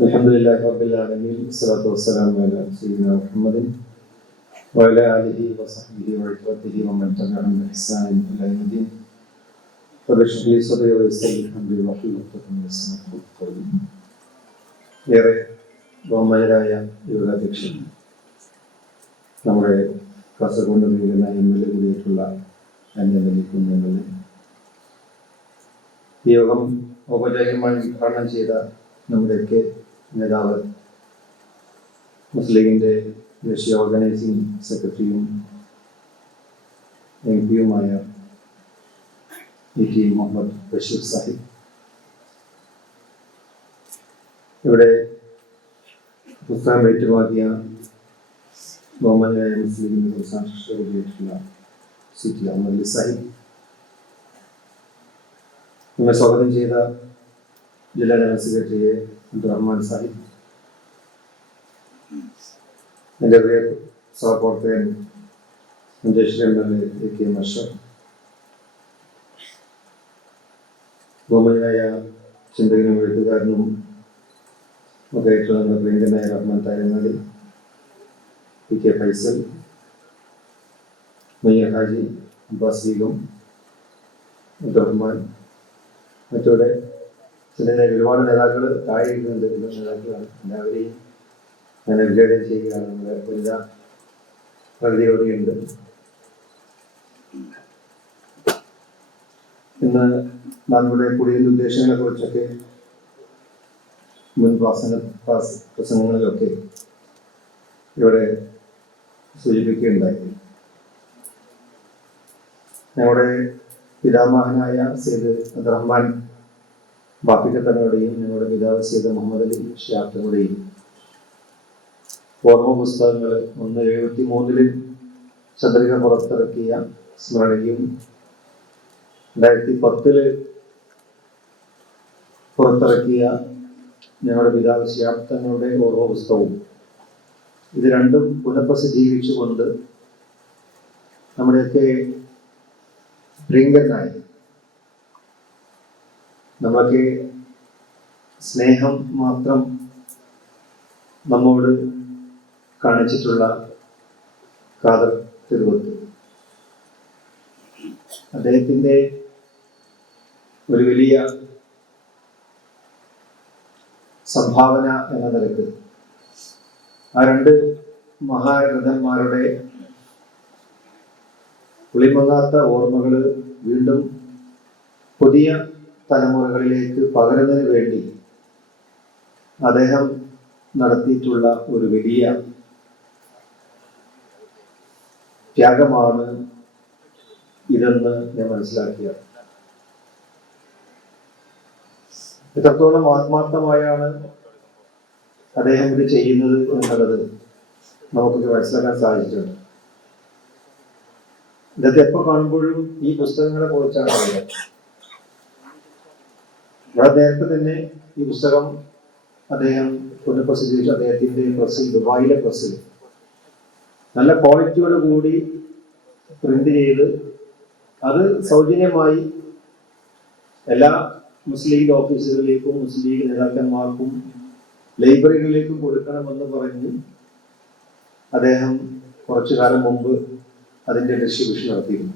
الحمد لله رب العالمين. والصلاة والسلام على سيدنا محمد وعلى آله وصحبه وعترته ومن تبعهم بإحسان إلى يوم الدين. رب اشرح لي صدري ويسر لي أمري واحلل عقدة من لساني يفقهوا قولي. ഏറെ ബഹുമാനരായ യോഗാധ്യക്ഷൻ, നമ്മുടെ കാസർഗോഡ് നിൽക്കുന്ന MLA കൂടിയിട്ടുള്ള അന്യമലിക്കുന്ന ഈ യോഗം ഔപചാരികമായി ഉദ്ഘാടനം ചെയ്ത നമ്മുടെയൊക്കെ നേതാവ്, മുസ്ലിം ലീഗിൻ്റെ ദേശീയ ഓർഗനൈസിംഗ് സെക്രട്ടറിയും MP-യുമായ ET മുഹമ്മദ് ബഷീർ സാഹിബ്, ഇവിടെ പുസ്തകം ഏറ്റുവാങ്ങിയ ബഹുമാന്യനായ മുസ്ലിം ലീഗിൻ്റെ സംസ്ഥാന ട്രഷററായിട്ടുള്ള CT അഹമ്മദ് അലി സാഹിബ്, നമ്മെ സ്വാഗതം ചെയ്ത ജില്ലാ ജനറൽ സെക്രട്ടറി അബ്ദുറഹ്മാൻ സാഹിബ്, എൻ്റെ പ്രിയ സഹപ്രവർത്തകൻ മഞ്ചേശ്വരം MLA AK അഷ്റഫ്, ബഹുമാന്യനായ ചിന്തകനും എഴുത്തുകാരനും ഒക്കെ ആയിട്ടുള്ള നമ്മുടെ പ്രിയങ്കനായ റഹ്മാൻ താരങ്ങാടി, PK ഫൈസൽ, മയ്യർ ഹാജി, അബ്ബാസ് ബീഗം, അബ്ദുറഹ്മാൻ, മറ്റവിടെ ചില ഒരുപാട് നേതാക്കൾ താഴെ ഇരിക്കുന്നുണ്ട്. എല്ലാ നേതാക്കളാണ്. എല്ലാവരെയും ഞാൻ അഭിവാദ്യം ചെയ്യുകയാണ്. നമ്മുടെ വനിതാ പ്രകൃതിയോടെയുണ്ട്. ഇന്ന് നമ്മുടെ കുടിയേറ്റ ഉദ്ദേശങ്ങളെ കുറിച്ചൊക്കെ മുൻ പ്രസംഗങ്ങളിലൊക്കെ ഇവിടെ സൂചിപ്പിക്കുകയുണ്ടായി. ഞങ്ങളുടെ പിതാമഹനായ സെയ്ദ് അബ്ദുറഹ്മാൻ ബാപ്പിക്കത്തങ്ങളുടെയും ഞങ്ങളുടെ പിതാവ് സെയ്ദ് മുഹമ്മദ് അലി ഷിഹാബ് ഓർമ്മ പുസ്തകങ്ങൾ 1973 ചന്ദ്രിക പുറത്തിറക്കിയ സ്മരണയും 2010 പുറത്തിറക്കിയ ഞങ്ങളുടെ പിതാവ് ഷിഹാബ് തങ്ങളുടെ ഓർമ്മ പുസ്തകവും, ഇത് രണ്ടും പുനഃപ്രസിദ്ധീകരിച്ചുകൊണ്ട് നമ്മുടെയൊക്കെ പ്രിയങ്കരനായി, നമ്മളൊക്കെ സ്നേഹം മാത്രം നമ്മോട് കാണിച്ചിട്ടുള്ള ഖാദർ തിരുവത്ത്, അദ്ദേഹത്തിൻ്റെ ഒരു വലിയ സംഭാവന എന്ന നിലക്ക് ആ രണ്ട് മഹാരഥന്മാരുടെ പുളിമങ്ങാത്ത ഓർമ്മകൾ വീണ്ടും പുതിയ തലമുറകളിലേക്ക് പകരുന്നതിന് വേണ്ടി അദ്ദേഹം നടത്തിയിട്ടുള്ള ഒരു വലിയ ത്യാഗമാണ് ഇതെന്ന് ഞാൻ മനസ്സിലാക്കിയത്. എത്രത്തോളം ആത്മാർത്ഥമായാണ് അദ്ദേഹം ഇത് ചെയ്യുന്നത് എന്നുള്ളത് നമുക്കൊക്കെ മനസ്സിലാക്കാൻ സാധിച്ചിട്ടുണ്ട്. ഇതൊക്കെ എപ്പോൾ കാണുമ്പോഴും ഈ പുസ്തകങ്ങളെ കുറിച്ചാണ് അറിയാം. വളരെ നേരത്തെ തന്നെ ഈ പുസ്തകം അദ്ദേഹം പുനഃപ്രസിദ്ധീകരിച്ചു. അദ്ദേഹത്തിൻ്റെ പ്രസ്സിൽ, ദുബായിലെ പ്രസ്സിൽ നല്ല ക്വാളിറ്റിയോട് കൂടി പ്രിന്റ് ചെയ്ത് അത് സൗജന്യമായി എല്ലാ മുസ്ലിം ലീഗ് ഓഫീസുകളിലേക്കും മുസ്ലിം ലീഗ് നേതാക്കന്മാർക്കും ലൈബ്രറികളിലേക്കും കൊടുക്കണമെന്ന് പറഞ്ഞ് അദ്ദേഹം കുറച്ചു കാലം മുമ്പ് അതിൻ്റെ ഡിസ്ട്രിബ്യൂഷൻ നടത്തിയിരുന്നു.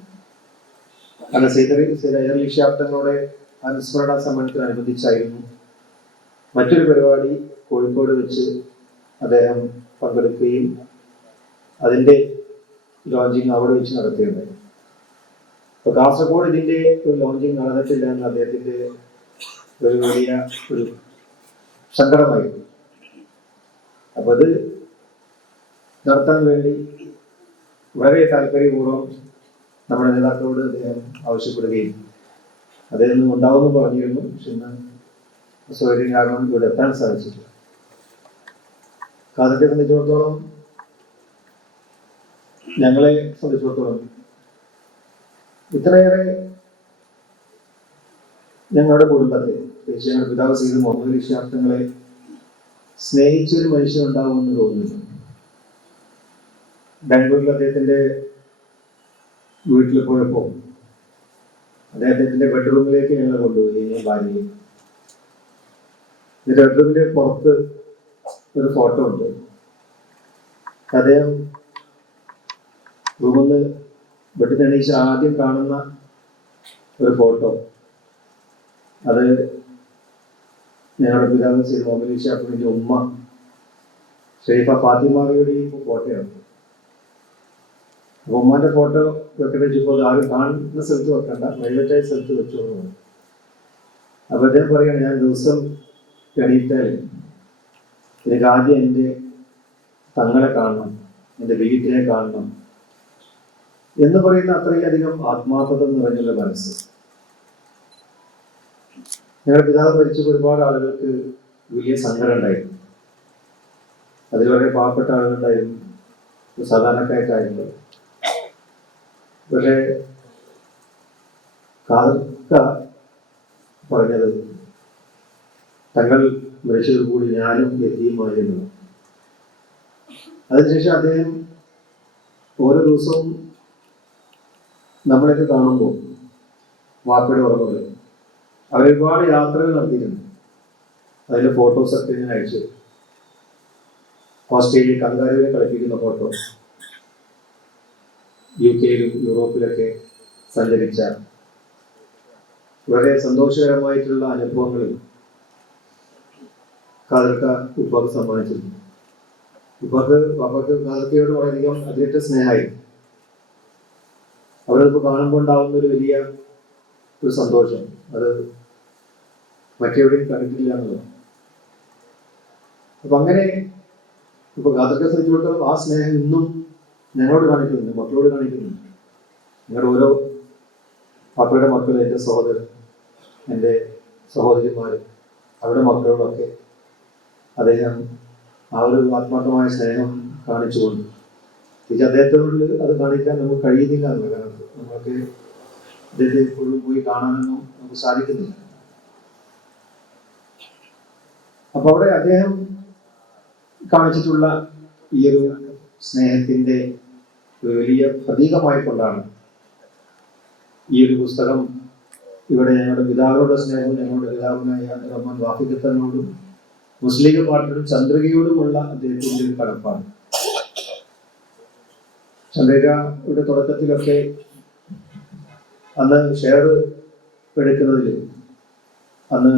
കാരണം സെയ്ദ് ഷിഹാബ് തങ്ങളുടെ അനുസ്മരണ സമ്മേളനത്തിനനുബന്ധിച്ചായിരുന്നു മറ്റൊരു പരിപാടി കോഴിക്കോട് വെച്ച് അദ്ദേഹം പങ്കെടുക്കുകയും അതിൻ്റെ ലോഞ്ചിങ് അവിടെ വെച്ച് നടത്തിയിട്ടുണ്ടായി. അപ്പോൾ കാസർഗോഡ് ഇതിൻ്റെ ഒരു ലോഞ്ചിങ് നടന്നിട്ടില്ല എന്ന് അദ്ദേഹത്തിൻ്റെ ഒരു വലിയ ഒരു സങ്കടമായിരുന്നു. അപ്പോൾ അത് നടത്താൻ വേണ്ടി വളരെ താല്പര്യപൂർവ്വം നമ്മുടെ നേതാക്കളോട് അദ്ദേഹം ആവശ്യപ്പെടുകയും അദ്ദേഹം ഉണ്ടാവുമെന്ന് പറഞ്ഞിരുന്നു. പക്ഷെ ഇന്ന് സൗകര്യം കാരണം ഇവിടെ എത്താൻ സാധിച്ചിട്ടില്ല. ഖാദറിനെ സംബന്ധിച്ചിടത്തോളം, ഞങ്ങളെ സംബന്ധിച്ചിടത്തോളം ഇത്രയേറെ ഞങ്ങളുടെ കുടുംബത്തെ, ഞങ്ങളുടെ പിതാവ് സെയ്ദ് മുഹമ്മദ് അലി ഷിഹാബ് തങ്ങളെ സ്നേഹിച്ചൊരു മനുഷ്യൻ ഉണ്ടാവുമെന്ന് തോന്നുന്നു. ബാംഗ്ലൂരിൽ അദ്ദേഹത്തിൻ്റെ വീട്ടിൽ പോയപ്പോൾ അദ്ദേഹത്തിന്റെ ബെഡ്റൂമിലേക്ക് ഞങ്ങൾ കൊണ്ടുപോയി, ഭാര്യയെ. എന്നിട്ട് ബെഡ്റൂമിന്റെ പുറത്ത് ഒരു ഫോട്ടോ ഉണ്ട്. അദ്ദേഹം റൂമിൽ നിന്ന് ബെഡിൽ എണീച്ച് ആദ്യം കാണുന്ന ഒരു ഫോട്ടോ, അത് ഞങ്ങളുടെ പിതാവ് ശ്രീ മുഹമ്മദ് അലി ഷിഹാബിന്റെ ഉമ്മ ഷെരീഫ ഫാത്തിമയുടെ ഫോട്ടോയാണ്. അപ്പൊ ഉമ്മാന്റെ ഫോട്ടോ വെക്കട്ടെ വെച്ചപ്പോൾ ആരും കാണുന്ന സ്ഥലത്ത് വെക്കണ്ട, പ്രൈവറ്റായ സ്ഥലത്ത് വെച്ചോളൂ. അപ്പൊ അദ്ദേഹം പറയുകയാണ്, ഞാൻ ദിവസം എണീറ്റാൽ എനിക്ക് ആദ്യം എൻ്റെ തങ്ങളെ കാണണം, എൻ്റെ വീട്ടിനെ കാണണം എന്ന് പറയുന്ന അത്രയധികം ആത്മാർത്ഥത നിറഞ്ഞുള്ള മനസ്സ്. ഞങ്ങളുടെ പിതാവ് മരിച്ചപ്പോൾ ഒരുപാട് ആളുകൾക്ക് വലിയ സങ്കടം ഉണ്ടായിരുന്നു. അതിൽ വളരെ പാവപ്പെട്ട ആളുകളുണ്ടായിരുന്നു, സാധാരണക്കാരായിരുന്നു. പക്ഷേ കാക്ക പറഞ്ഞത് തങ്ങൾ മരിച്ചതോടുകൂടി ഞാനും യതീമായിരുന്നു. അതിനുശേഷം അദ്ദേഹം ഓരോ ദിവസവും നമ്മളൊക്കെ കാണുമ്പോൾ വാപ്പയുടെ ഓർമ്മകൾ, അവരൊരുപാട് യാത്രകൾ നടത്തിയിരുന്നു. അതിൻ്റെ ഫോട്ടോസൊക്കെ ഞാൻ അയച്ചു. ഓസ്ട്രേലിയ കങ്കാരുവിനെ കളിപ്പിക്കുന്ന ഫോട്ടോ, UK യൂറോപ്പിലൊക്കെ സഞ്ചരിച്ച വളരെ സന്തോഷകരമായിട്ടുള്ള അനുഭവങ്ങൾ കാതർക്ക ഉപ്പാക്ക് സമ്മാനിച്ചിരുന്നു. വാപ്പക്ക് കാതർക്കയോട് വളരെയധികം അതിരറ്റ സ്നേഹമായി. അവരതിപ്പോൾ കാണുമ്പോൾ ഉണ്ടാവുന്ന ഒരു വലിയ ഒരു സന്തോഷം, അത് മറ്റെവിടെയും കണ്ടിട്ടില്ല എന്നുള്ളത്. അപ്പൊ അങ്ങനെ ഇപ്പൊ കാതർക്ക സംബന്ധിച്ചിടത്തോളം ആ സ്നേഹം ഇന്നും ഞങ്ങളോട് കാണിക്കുന്നുണ്ട്, മക്കളോട് കാണിക്കുന്നുണ്ട്. ഞങ്ങളുടെ ഓരോ പാപ്പയുടെ മക്കൾ, എൻ്റെ സഹോദരൻ, എൻ്റെ സഹോദരിമാർ, അവരുടെ മക്കളോടൊക്കെ അദ്ദേഹം ആ ഒരു ആത്മാർത്ഥമായ സ്നേഹം കാണിച്ചുകൊണ്ട് അദ്ദേഹത്തോട് അത് കാണിക്കാൻ നമുക്ക് കഴിയുന്നില്ല എന്നുള്ള കാരണം നമുക്ക് അദ്ദേഹത്തെ എപ്പോഴും പോയി കാണാനൊന്നും നമുക്ക് സാധിക്കുന്നില്ല. അപ്പൊ അവിടെ അദ്ദേഹം കാണിച്ചിട്ടുള്ള ഈ ഒരു സ്നേഹത്തിന്റെ ഒരു വലിയ പ്രതീകമായിക്കൊണ്ടാണ് ഈ ഒരു പുസ്തകം ഇവിടെ ഞങ്ങളുടെ പിതാവിനോട് സ്നേഹവും ഞങ്ങളുടെ പിതാവിനായ റഹ്മാൻ വാഫിഖത്തനോടും മുസ്ലിം ലീഗ് പാർട്ടിയോടും ചന്ദ്രികയോടുമുള്ള അദ്ദേഹത്തിന്റെ ഒരു കടപ്പാട്. ചന്ദ്രികയുടെ തുടക്കത്തിലൊക്കെ അന്ന് ഷെയർ എടുക്കുന്നതിൽ അന്ന്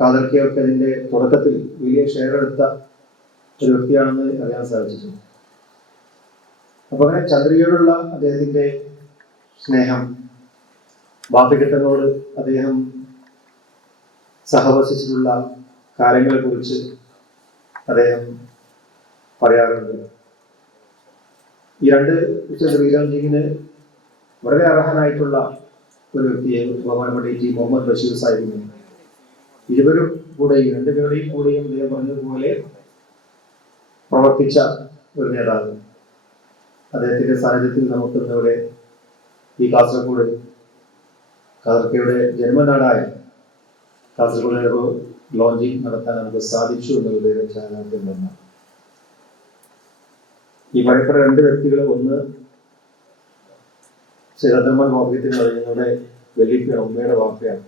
കാതർക്കയൊക്കെ അതിന്റെ തുടക്കത്തിൽ വലിയ ഷെയർ എടുത്ത ഒരു വ്യക്തിയാണെന്ന് അറിയാൻ സാധിച്ചിട്ടുണ്ട്. അപ്പൊ അങ്ങനെ ചന്ദ്രികയോടുള്ള അദ്ദേഹത്തിന്റെ സ്നേഹം, വാഫിഖത്തനോട് അദ്ദേഹം സഹവസിച്ചിട്ടുള്ള കാലങ്ങളെ കുറിച്ച് അദ്ദേഹം പറയാറുണ്ട്. ഈ രണ്ട് ശ്രീരാംജിങ്ങിന് വളരെ അർഹനായിട്ടുള്ള ഒരു വ്യക്തിയെ ബഹുമാനപ്പെട്ട ടി മുഹമ്മദ് ബഷീർ സാഹിബിനെ ഇരുവരും കൂടെയും രണ്ടുപേരുടെയും കൂടെയും അദ്ദേഹം പറഞ്ഞതുപോലെ പ്രവർത്തിച്ച ഒരു നേതാവ്. അദ്ദേഹത്തിന്റെ സാന്നിധ്യത്തിൽ നമുക്ക് ഇന്നിവിടെ ഈ കാസർഗോഡ് കാസർഗോയുടെ ജന്മനാടായ കാസർഗോഡ് ലോഞ്ചിങ് നടത്താൻ നമുക്ക് സാധിച്ചു എന്നുള്ളത് ചാനലത്തിലാണ്. ഈ പറയപ്പെട്ട രണ്ട് വ്യക്തികൾ, ഒന്ന് ശ്രീധർമ്മൻ മോഹത്തിന് ഞങ്ങളുടെ വലിയ ഉമ്മയുടെ വാർത്തയാണ്,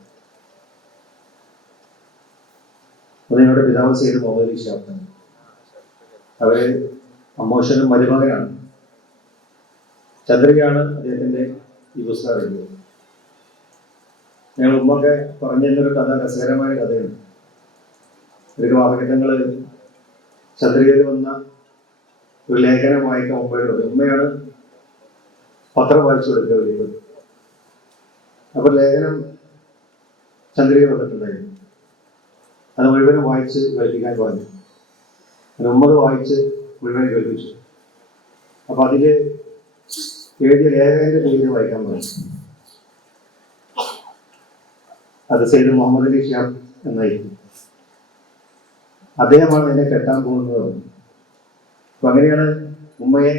അത് ഞങ്ങളുടെ പിതാവ് ചെയ്ത് മുഹമ്മദ് അലി ഷിഹാബ്. അവര് അമ്മോഷനും മരുമകനാണ്. ചന്ദ്രികയാണ് അദ്ദേഹത്തിന്റെ ഈ പുസ്തകം എഴുതിയത്. ഞങ്ങൾ ഉമ്മൊക്കെ പറഞ്ഞൊരു കഥ, രസകരമായ കഥയുണ്ട്. ഒരു വാഹനങ്ങൾ ചന്ദ്രികയിൽ വന്ന ഒരു ലേഖനം വായിക്കാൻ ഉമ്മയാണ് പത്രം വായിച്ചു കൊടുക്കുക വലിയത്. അപ്പൊ ലേഖനം ചന്ദ്രിക വന്നിട്ടുണ്ടായിരുന്നു. അത് മുഴുവനും വായിച്ച് കേൾപ്പിക്കാൻ പറഞ്ഞു. അത് ഉമ്മത് വായിച്ച് മുഴുവൻ കേൾപ്പിച്ചു. അപ്പൊ അതില് എഴുതിയ ലേഖകന്റെ പേര് വായിക്കാൻ പറഞ്ഞു. അത് സെയ്ദ് മുഹമ്മദ് അലി ഷിഹാബ് എന്നായിരുന്നു. അദ്ദേഹമാണ് എന്നെ കെട്ടാൻ പോകുന്നത്. അപ്പൊ അങ്ങനെയാണ് ഉമ്മയെ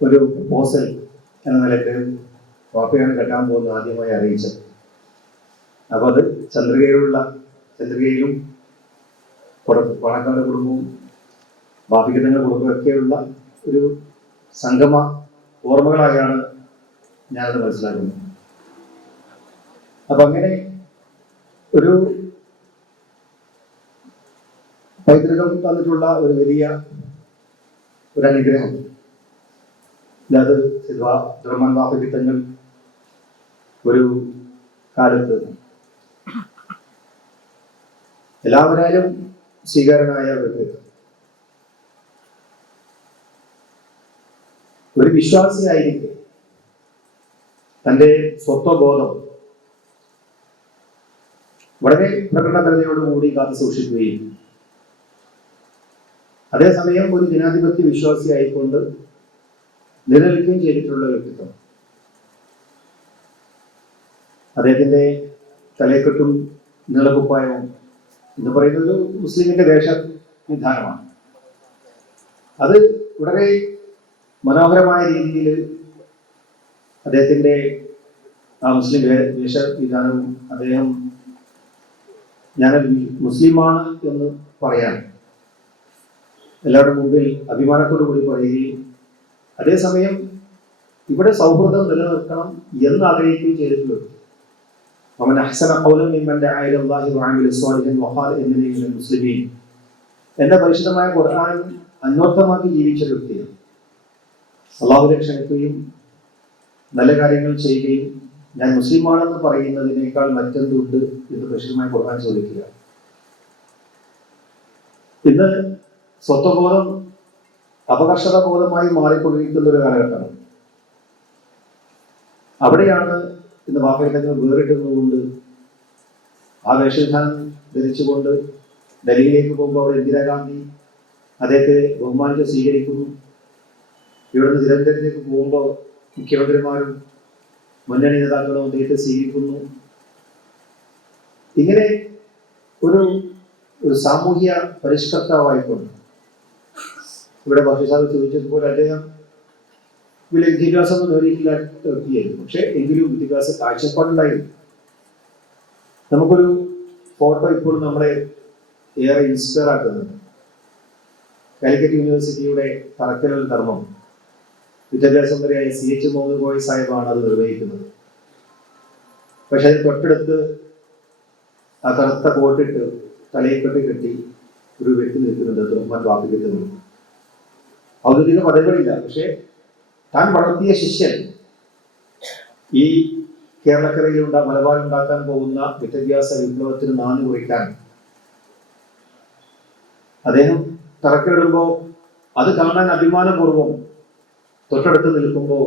ഒരു പോസൽ എന്ന നിലയ്ക്ക് വാപ്പയാണ് കെട്ടാൻ പോകുന്നത് ആദ്യമായി അറിയിച്ചത്. അപ്പൊ അത് ചന്ദ്രികയിലും പാണക്കാട് കുടുംബവും വാഫിഖത്തങ്ങളുടെ കുടുംബവും ഒക്കെയുള്ള ഒരു സംഗമ ഓർമ്മകളായാണ് ഞാനത് മനസ്സിലാക്കുന്നത്. അപ്പൊ അങ്ങനെ ഒരു പൈതൃകം തന്നിട്ടുള്ള ഒരു വലിയ ഒരു അനുഗ്രഹം അത് ബ്രഹ്മൻ വാപ്പകിത്തങ്ങൾ ഒരു കാലത്ത് എല്ലാവരാലും സ്വീകാരനായ വ്യക്തിത്വം, ഒരു വിശ്വാസിയായിരിക്കെ തൻ്റെ സ്വത്വബോധം വളരെ പ്രകടനയോടുകൂടി കാത്തു സൂക്ഷിക്കുകയും അതേസമയം ഒരു ജനാധിപത്യ വിശ്വാസിയായിക്കൊണ്ട് നിലനിൽക്കുകയും ചെയ്തിട്ടുള്ള വ്യക്തിത്വം. അദ്ദേഹത്തിന്റെ തലയെക്കെട്ടും നീളക്കുപ്പായവും എന്ന് പറയുന്നത് ഒരു മുസ്ലിമിന്റെ വേഷവിധാനമാണ്. അത് വളരെ മനോഹരമായ രീതിയിൽ അദ്ദേഹത്തിന്റെ ആ മുസ്ലിം വേഷവിധാനവും അദ്ദേഹം ഞാൻ മുസ്ലിമാണ് എന്ന് പറയാൻ എല്ലാവരുടെ മുമ്പിൽ അഭിമാനത്തോടു കൂടി പറയുകയും അതേസമയം ഇവിടെ സൗഹൃദം നിലനിർത്തണം എന്ന് ആഗ്രഹിക്കുകയും ചെയ്തിട്ടുള്ളത്. അവൻ അഹ്സന ഖൗലൻ മിമ്മൻ ദഅ ഇലല്ലാഹി വഅമില സ്വാലിഹൻ വഖാല ഇന്നനി മിനൽ മുസ്ലിമീൻ എന്ന പരിശുദ്ധമായ ഖുർആൻ അന്വർത്ഥമാക്കി ജീവിച്ച വ്യക്തിയാണ്. അള്ളാഹുവിനെ ക്ഷണിക്കുകയും നല്ല കാര്യങ്ങൾ ചെയ്യുകയും ഞാൻ മുസ്ലിമാണെന്ന് പറയുന്നതിനേക്കാൾ മറ്റെന്തുണ്ട് എന്ന് പരിശുദ്ധമായ ഖുർആൻ ചോദിക്കുക. ഇന്ന് സ്വത്വബോധം അപകർഷത ബോധമായി മാറിക്കൊണ്ടിരിക്കുന്ന ഒരു കാലഘട്ടമാണ്. അവിടെയാണ് ഇന്ന് വാപ്പയിട്ടങ്ങൾ വേറിട്ടുന്നതുകൊണ്ട് ആ വേഷവിധാനം ധരിച്ചുകൊണ്ട് ഡൽഹിയിലേക്ക് പോകുമ്പോൾ അവിടെ ഇന്ദിരാഗാന്ധി അദ്ദേഹത്തെ ബഹുമാനിച്ച് സ്വീകരിക്കുന്നു. ഇവിടുന്ന് തിരുവനന്തപുരത്തേക്ക് പോകുമ്പോൾ മുഖ്യമന്ത്രിമാരും മുന്നണി നേതാക്കളും അദ്ദേഹത്തെ സ്വീകരിക്കുന്നു. ഇങ്ങനെ ഒരു സാമൂഹ്യ പരിഷ്കർത്താവായിക്കൊണ്ട് ഇവിടെ ഭക്ഷ്യസാദ് ചോദിച്ചതുപോലെ അദ്ദേഹം വലിയ വിദ്യാഭ്യാസം നേടിയിട്ടില്ലാത്ത വ്യക്തിയായിരുന്നു. പക്ഷെ എങ്കിലും വിദ്യാഭ്യാസ കാഴ്ചപ്പാടുണ്ടായിരുന്നു. നമുക്കൊരു ഫോട്ടോ ഇപ്പോൾ നമ്മളെ ഏറെ ഇൻസ്പയർ ആക്കുന്നുണ്ട്. കാലിക്കറ്റ് യൂണിവേഴ്സിറ്റിയുടെ തറക്കൽ ധർമ്മം വിദ്യാഭ്യാസ മന്ത്രിയായ CH മുഹമ്മദ് കോയ സാഹിബാണ് അത് നിർവഹിക്കുന്നത്. പക്ഷെ അതിന് തൊട്ടടുത്ത് ആ കറുത്ത കോട്ടിട്ട് തലയെക്കെട്ടി കെട്ടി ഒരു വ്യക്തി നിൽക്കുന്നുണ്ട്. റഹ്മാൻ വാപ്പിക്കുന്നത് ഔദ്യോഗിക പദവികളില്ല. പക്ഷെ താൻ വളർത്തിയ ശിഷ്യൻ ഈ കേരളക്കരയിൽ മലബാറിൽ ഉണ്ടാക്കാൻ പോകുന്ന വിദ്യാഭ്യാസ വിപ്ലവത്തിന് നാന്ദി കുറിക്കാൻ അദ്ദേഹം തറക്കലിടുമ്പോൾ അത് കാണാൻ അഭിമാനപൂർവം തൊട്ടടുത്ത് നിൽക്കുമ്പോൾ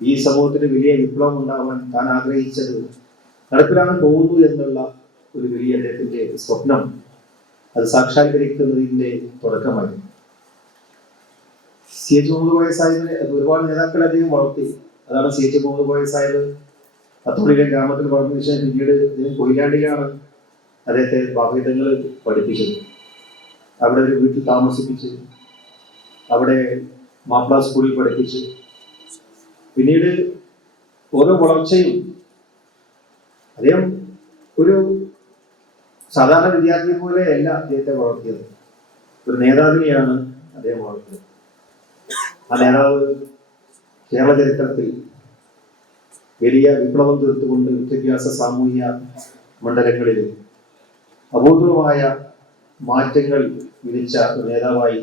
ഈ സമൂഹത്തിന് വലിയ വിപ്ലവം ഉണ്ടാവാൻ താൻ ആഗ്രഹിച്ചത് നടപ്പിലാകാൻ പോകുന്നു എന്നുള്ള ഒരു വലിയ അദ്ദേഹത്തിന്റെ സ്വപ്നം അത് സാക്ഷാത്കരിക്കുന്നതിന്റെ തുടക്കമായി. CH മുഹമ്മദ് കോയ സാഹിബിനെ ഒരുപാട് നേതാക്കളെ അദ്ദേഹം വളർത്തി. അതാണ് CH മുഹമ്മദ് കോയ സാഹിബ് അത്തോളിയിലെ ഗ്രാമത്തിൽ വളർന്ന ശേഷം പിന്നീട് അദ്ദേഹം കൊയിലാണ്ടിയിലാണ് അദ്ദേഹത്തെ വാഗ്വേദങ്ങൾ പഠിപ്പിച്ചത്. അവിടെ ഒരു വീട്ടിൽ താമസിപ്പിച്ച് അവിടെ മാപ്പിള സ്കൂളിൽ പഠിപ്പിച്ച് പിന്നീട് ഓരോ വളർച്ചയും അദ്ദേഹം ഒരു സാധാരണ വിദ്യാർത്ഥിയെ പോലെ അല്ല അദ്ദേഹത്തെ വളർത്തിയത്. ഒരു നേതാവിനെയാണ് അദ്ദേഹം വളർത്തിയത്. ആ നേതാവ് കേരള ചരിത്രത്തിൽ വലിയ വിപ്ലവം തീർത്തുകൊണ്ട് വിദ്യാഭ്യാസ സാമൂഹ്യ മണ്ഡലങ്ങളിൽ അഭൂതമായ മാറ്റങ്ങൾ വിധിച്ച ഒരു നേതാവായി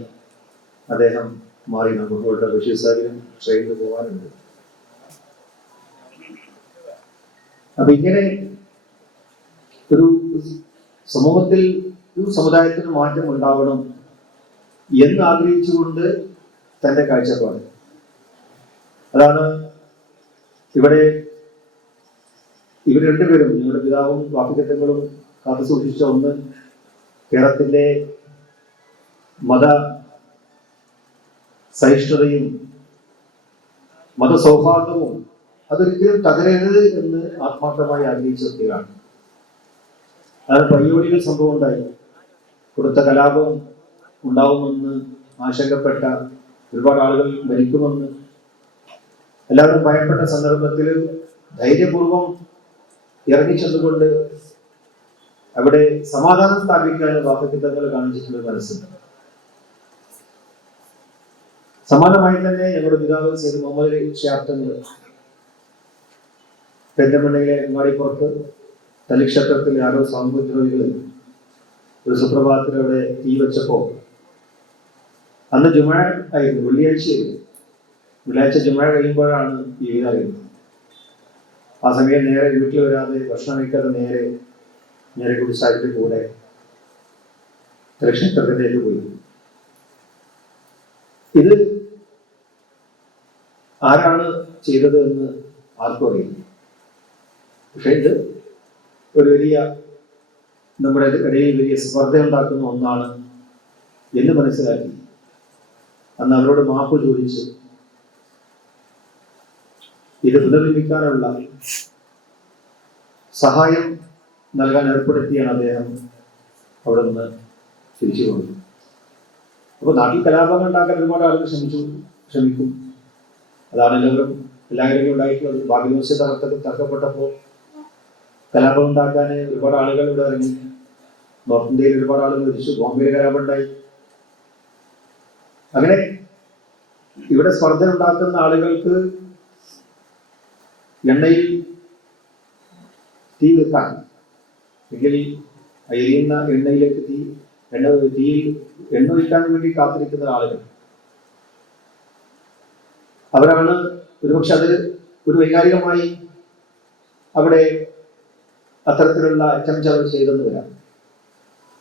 അദ്ദേഹം മാറി. നമ്മളുടെ ബഷീർ സാഹിബിനും ട്രെയിനിൽ പോകാനുണ്ട്. അപ്പൊ ഇങ്ങനെ ഒരു സമൂഹത്തിൽ ഒരു സമുദായത്തിന് മാറ്റം ഉണ്ടാവണം എന്ന് ആഗ്രഹിച്ചുകൊണ്ട് തന്റെ കാഴ്ചപ്പാട് അതാണ്. ഇവിടെ ഇവർ രണ്ടുപേരും ഞങ്ങളുടെ പിതാവും വാപ്പികത്തങ്ങളും കാത്തു സൂക്ഷിച്ച ഒന്ന് കേരളത്തിന്റെ മത സഹിഷ്ണുതയും മതസൗഹാർദ്ദവും അതൊരിക്കലും തകരരുത് എന്ന് ആത്മാർത്ഥമായി ആഗ്രഹിച്ച വ്യക്തികളാണ്. അതാണ് പയ്യോടിയിൽ സംഭവം ഉണ്ടായി. കൊടുത്ത കലാപം ഉണ്ടാവുമെന്ന് ആശങ്കപ്പെട്ട ഒരുപാട് ആളുകൾ മരിക്കുമെന്ന് എല്ലാവരും ഭയപ്പെട്ട സന്ദർഭത്തിൽ ധൈര്യപൂർവം ഇറങ്ങിച്ചെന്നുകൊണ്ട് അവിടെ സമാധാനം സ്ഥാപിക്കാൻ വാപ്പക്കിത്തങ്ങൾ കാണിച്ചിട്ടുള്ള മനസ്സുണ്ട്. സമാനമായി തന്നെ ഞങ്ങളുടെ പിതാവ് സയ്യിദ് മുഹമ്മദ് ഷാഫ്തങ്ങൾ പെരിന്തൽമണ്ണയിലെ അങ്ങാടിപ്പുറത്ത് തലിക്ഷേത്രത്തിൽ ആരോ സാമൂഹ്യദ്രോഹികൾ ഒരു സുപ്രഭാതത്തിലൂടെ തീ വെച്ചപ്പോ അന്ന് ജുമാ ആയിരുന്നു, വെള്ളിയാഴ്ചയായിരുന്നു. വെള്ളിയാഴ്ച ജുമ കഴിയുമ്പോഴാണ് ഈദ് അറിയുന്നത്. ആ സമയം നേരെ വീട്ടിൽ വരാതെ ഭക്ഷണം കഴിക്കാതെ നേരെ കുടിസാഹിബിന്റെ കൂടെ ക്ഷേത്രത്തിലേക്ക് പോയി. ഇത് ആരാണ് ചെയ്തത് എന്ന് ആർക്കും അറിയില്ല. പക്ഷെ ഇത് ഒരു വലിയ നമ്മുടെ ഇടയിൽ വലിയ സ്പർദ്ധ ഉണ്ടാക്കുന്ന ഒന്നാണ് എന്ന് മനസ്സിലാക്കി അന്ന് അവരോട് മാപ്പ് ചോദിച്ച് ഇത് പുനർനിർമ്മിക്കാനുള്ള സഹായം നൽകാൻ ഏർപ്പെടുത്തിയാണ് അദ്ദേഹം അവിടെ നിന്ന് തിരിച്ചു പോകുന്നത്. അപ്പോൾ നാട്ടിൽ കലാപങ്ങൾ ഉണ്ടാക്കാൻ ഒരുപാട് ആളുകൾ ശ്രമിക്കും. അതാണ് എല്ലാവരും ഉണ്ടായിട്ടുള്ളത്. ബാബരി മസ്ജിദ് തകർക്കപ്പെട്ടപ്പോൾ കലാപം ഉണ്ടാക്കാൻ ഒരുപാട് ആളുകൾ ഇവിടെ ഇറങ്ങി. നോർത്ത് ഇന്ത്യയിൽ ഒരുപാട് ആളുകൾ മരിച്ചു. ബോംബെയിൽ കലാപം ഉണ്ടായി. അങ്ങനെ ഇവിടെ സ്പർദ്ധ ഉണ്ടാക്കുന്ന ആളുകൾക്ക് എണ്ണയിൽ തീ വെക്കാൻ, എങ്കിൽ എരിയുന്ന എണ്ണയിലേക്ക് തീയിൽ എണ്ണ ഒഴിക്കാൻ വേണ്ടി കാത്തിരിക്കുന്ന ആളുകൾ അവരാണ്. ഒരുപക്ഷെ അത് ഒരു വൈകാരികമായി അവിടെ അത്തരത്തിലുള്ള അറ്റംപ്റ്റ് അവർ ചെയ്തെന്ന് വരാം.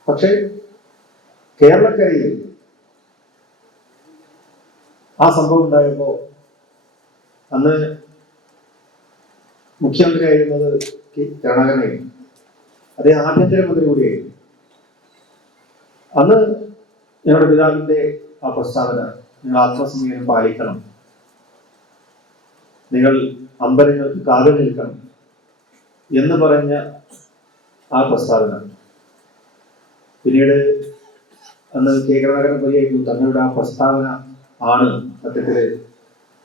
പക്ഷേ കേരളക്കരയിൽ ആ സംഭവം ഉണ്ടായപ്പോൾ അന്ന് മുഖ്യമന്ത്രി ആയിരുന്നത് കരുണാകരനായിരുന്നു. അദ്ദേഹം ആഭ്യന്തരമന്ത്രി കൂടിയായിരുന്നു. അന്ന് ഞങ്ങളുടെ പിതാവിന്റെ ആ പ്രസ്താവന, നിങ്ങൾ ആത്മസംയമനം പാലിക്കണം, നിങ്ങൾ അമ്പലങ്ങൾക്ക് കാവൽ നിൽക്കണം എന്ന് പറഞ്ഞ ആ പ്രസ്താവന പിന്നീട് അന്ന് കെ കരുണാകരൻ പറയായിരുന്നു തങ്ങളുടെ ആ പ്രസ്താവന ആണ് സത്യത്തില്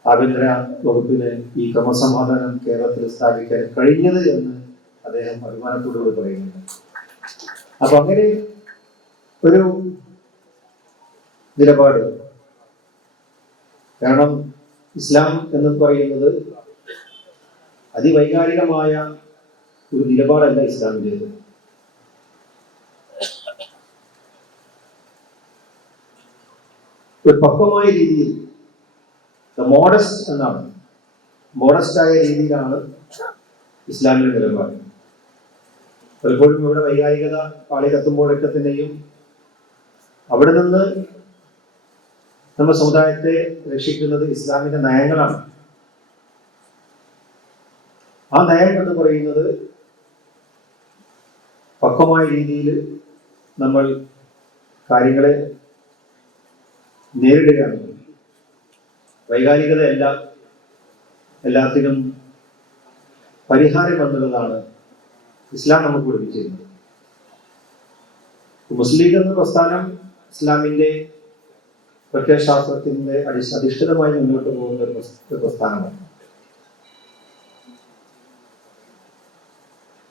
ആഭ്യന്തര വകുപ്പിന് ഈ ക്രമസമാധാനം കേരളത്തിൽ സ്ഥാപിക്കാൻ കഴിഞ്ഞത് എന്ന് അദ്ദേഹം അഭിമാനത്തോടുകൂടി പറയുന്നുണ്ട്. അപ്പൊ അങ്ങനെ ഒരു നിലപാട്, കാരണം ഇസ്ലാം എന്ന് പറയുന്നത് അതിവൈകാരികമായ ഒരു നിലപാടല്ല ഇസ്ലാമിൻ്റേത്. ഒരു പക്വമായ രീതിയിൽ മോഡസ്റ്റ് എന്നാണ്, മോഡസ്റ്റായ രീതിയിലാണ് ഇസ്ലാമിന്റെ നിലപാട്. പലപ്പോഴും ഇവിടെ വൈകാരികത പാളി കത്തുമ്പോഴൊക്കെ തന്നെയും അവിടെ നിന്ന് നമ്മുടെ സമുദായത്തെ രക്ഷിക്കുന്നത് ഇസ്ലാമിന്റെ നയങ്ങളാണ്. ആ നയം എന്ന് പറയുന്നത് പക്വമായ രീതിയിൽ നമ്മൾ കാര്യങ്ങളെ നേരിടുകയാണ്. വൈകാരികത എല്ലാത്തിനും പരിഹാരം എന്നുള്ളതാണ് ഇസ്ലാം നമുക്ക് പഠിപ്പിച്ചിരുന്നത്. മുസ്ലിം ലീഗ് എന്ന പ്രസ്ഥാനം ഇസ്ലാമിന്റെ പ്രത്യയശാസ്ത്രത്തിന്റെ അധിഷ്ഠിതമായി മുന്നോട്ട് പോകുന്ന ഒരു പ്രസ്ഥാനമാണ്.